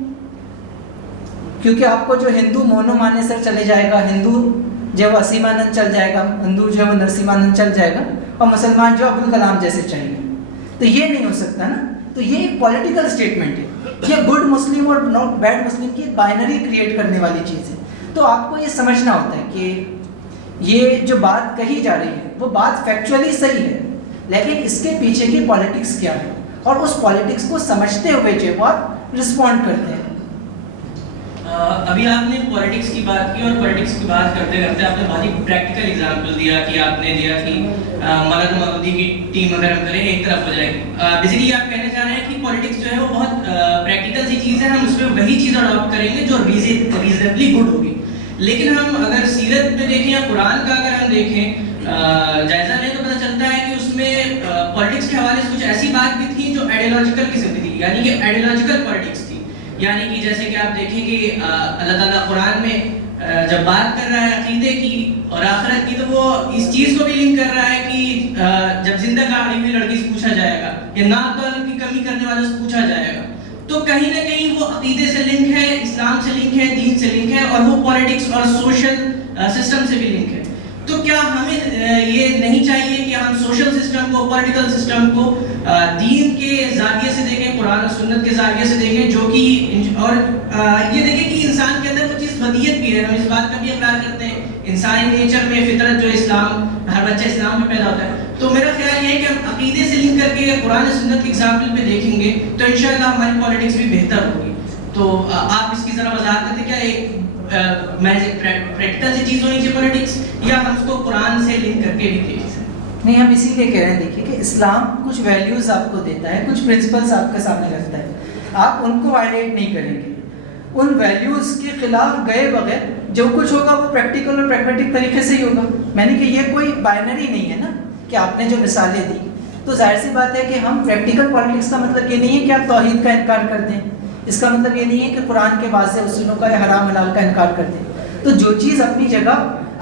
کیونکہ آپ کو جو ہندو مونو مانے سر چلے جائے گا, ہندو جو وہ اسیمانند چل جائے گا, ہندو جو وہ نرسیمانند چل جائے گا, اور مسلمان جو ابوالکلام جیسے چلیں گے. تو یہ نہیں ہو سکتا نا. تو یہ ایک پولیٹیکل اسٹیٹمنٹ ہے, یہ گڈ مسلم اور ناٹ بیڈ مسلم کی ایک بائنری کریٹ کرنے والی چیز ہے. تو آپ کو یہ سمجھنا ہوتا ہے کہ یہ جو بات کہی جا رہی ہے وہ بات فیکچولی صحیح ہے, لیکن اس کے پیچھے کی پالیٹکس کیا ہے, اور اس پالیٹکس کو سمجھتے ہوئے جو وہ آپ رسپونڈ کرتے ہیں. ابھی آپ نے پولیٹکس کی بات کی, اور پولیٹکس کی بات کرتے کرتے آپ نے بہت ہی پریکٹیکل اگزامپل دیا کہ آپ نے دیا کہ مولانا مودودی کی ٹیم اگر ہم کریں ایک طرف ہو جائے گی. بیسیکلی آپ کہنا چاہ رہے ہیں کہ پولیٹکس جو ہے وہ بہت پریکٹیکل سی چیز ہے, ہم اس میں وہی چیز اڈاپٹ کریں گے جو ریزنیبلی گڈ ہوگی. لیکن ہم اگر سیرت میں دیکھیں یا قرآن کا اگر ہم دیکھیں جائزہ لیں تو پتہ چلتا ہے کہ اس میں پولیٹکس کے حوالے سے کچھ ایسی بات بھی تھی جو آئیڈیالوجیکل قسم کی تھی, یعنی کہ آئیڈیالوجیکل پولیٹکس تھی. یعنی کہ جیسے کہ آپ دیکھیں کہ اللہ تعالیٰ قرآن میں جب بات کر رہا ہے عقیدے کی اور آخرت کی, تو وہ اس چیز کو بھی لنک کر رہا ہے کہ جب زندہ کہانی ہوئی لڑکی سے پوچھا جائے گا یا ناپتول کی کمی کرنے والے سے پوچھا جائے گا, عقیدے سے لنک ہے, اسلام سے لنک ہے, دین سے لنک ہے, اور وہ پولیٹکس اور سوشل سسٹم سے بھی لنک ہے. تو کیا ہمیں یہ نہیں چاہیے کہ ہم سوشل سسٹم کو, پولیٹیکل سسٹم کو دین کے زاویے سے دیکھیں, قرآن و سنت کے زاویے سے دیکھیں, جو کہ اور یہ دیکھیں کہ انسان کے اندر وہ چیز بدیت بھی ہے, ہم اس بات کا بھی اقرار کرتے ہیں, انسانی نیچر میں فطرت جو اسلام, ہر بچہ اسلام میں پیدا ہوتا ہے. تو میرا خیال یہ ہے کہ ہم عقیدے سے لنک کر کے قرآن و سنت کی اگزامپل پہ دیکھیں گے تو انشاءاللہ ہماری پولیٹکس بھی بہتر ہوگی. تو آپ اس کی ذرا وضاحت کرتے, کیا ایک پریکٹیکل سی چیز ہونی چاہیے پولیٹکس, یا ہم اس کو قرآن سے لنک کر کے بھی دیکھ سکتے ہیں؟ نہیں, ہم اسی لیے کہہ رہے ہیں دیکھیے کہ اسلام کچھ ویلیوز آپ کو دیتا ہے, کچھ پرنسپلس آپ کے سامنے رکھتا ہے, آپ ان کو وائلیٹ نہیں کریں گے. ان ویلیوز کے خلاف گئے بغیر جو کچھ ہوگا وہ پریکٹیکل اور پریگمیٹک طریقے سے ہی ہوگا. میں نے کہ یہ کوئی بائنری نہیں ہے نا کہ آپ نے جو مثالیں دی, تو ظاہر سی بات ہے کہ ہم پریکٹیکل پالیٹکس کا مطلب یہ نہیں ہے کہ آپ توحید کا انکار کر دیں, اس کا مطلب یہ نہیں ہے کہ قرآن کے واضح اصولوں کا یا حرام حلال کا انکار کر دیں. تو جو چیز اپنی جگہ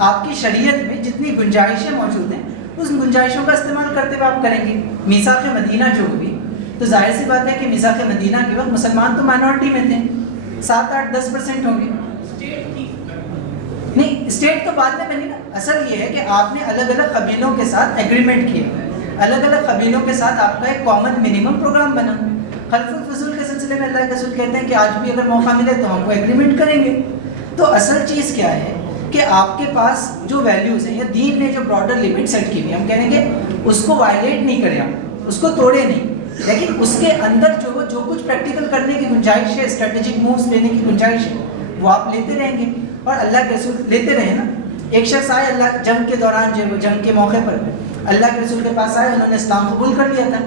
آپ کی شریعت میں جتنی گنجائشیں موجود ہیں اس گنجائشوں کا استعمال کرتے ہوئے آپ کریں گے. میثاق مدینہ جو ہوئی تو ظاہر سی بات ہے کہ میثاق مدینہ کے وقت مسلمان تو مائنورٹی میں تھے, 7-8-10% ہوں گے. نہیں, اسٹیٹ تو بعد میں بنی نا. اصل یہ ہے کہ آپ نے الگ الگ قبیلوں کے ساتھ ایگریمنٹ کیا, الگ الگ قبیلوں کے ساتھ آپ کا ایک کامن منیمم پروگرام بنا. خلف الفضول کے سلسلے میں اللہ کے رسول کہتے ہیں کہ آج بھی اگر موقع ملے تو ہم کو ایگریمنٹ کریں گے. تو اصل چیز کیا ہے کہ آپ کے پاس جو ویلیوز ہیں یا دین نے جو براڈر لیمٹ سیٹ کی ہوئی, ہم کہیں گے اس کو وائلیٹ نہیں کریں, آپ اس کو توڑے نہیں, لیکن اس کے اندر جو کچھ پریکٹیکل کرنے کی گنجائش ہے, اسٹریٹجک مووز لینے کی گنجائش ہے, وہ آپ لیتے رہیں گے. اور اللہ کے رسول لیتے رہے نا. ایک شخص آئے اللہ جنگ کے دوران, جو جنگ کے موقع پر اللہ کے رسول کے پاس آئے, انہوں نے اسلام قبول کر لیا تھا.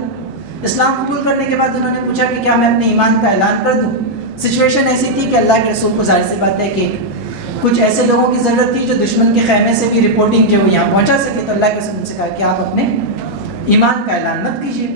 اسلام قبول کرنے کے بعد انہوں نے پوچھا کہ کیا میں اپنے ایمان کا اعلان کر دوں. سچویشن ایسی تھی کہ اللہ کے رسول کو ظاہر سی بات ہے کہ کچھ ایسے لوگوں کی ضرورت تھی جو دشمن کے خیمے سے بھی رپورٹنگ جو یہاں پہنچا سکے. تو اللہ کے رسول نے کہا کہ آپ اپنے ایمان کا اعلان مت کیجیے.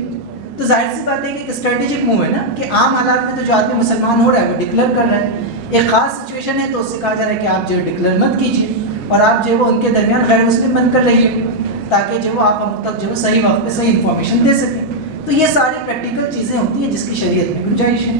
تو ظاہر سی بات ہے کہ ایک اسٹریٹجک موو ہے نا, کہ عام حالات میں تو جو آدمی مسلمان ہو رہا ہے وہ ڈکلیئر کر رہا ہے. ایک خاص سچویشن ہے تو اس سے کہا جا رہا ہے کہ آپ جو ڈکلیئر مت کیجیے, اور آپ جو وہ ان کے درمیان غیر مسلم بن کر رہیے, تاکہ جو وہ آپ ہم تک جو صحیح وقت پہ صحیح انفارمیشن دے سکیں. تو یہ ساری پریکٹیکل چیزیں ہوتی ہیں جس کی شریعت میں گنجائش ہے.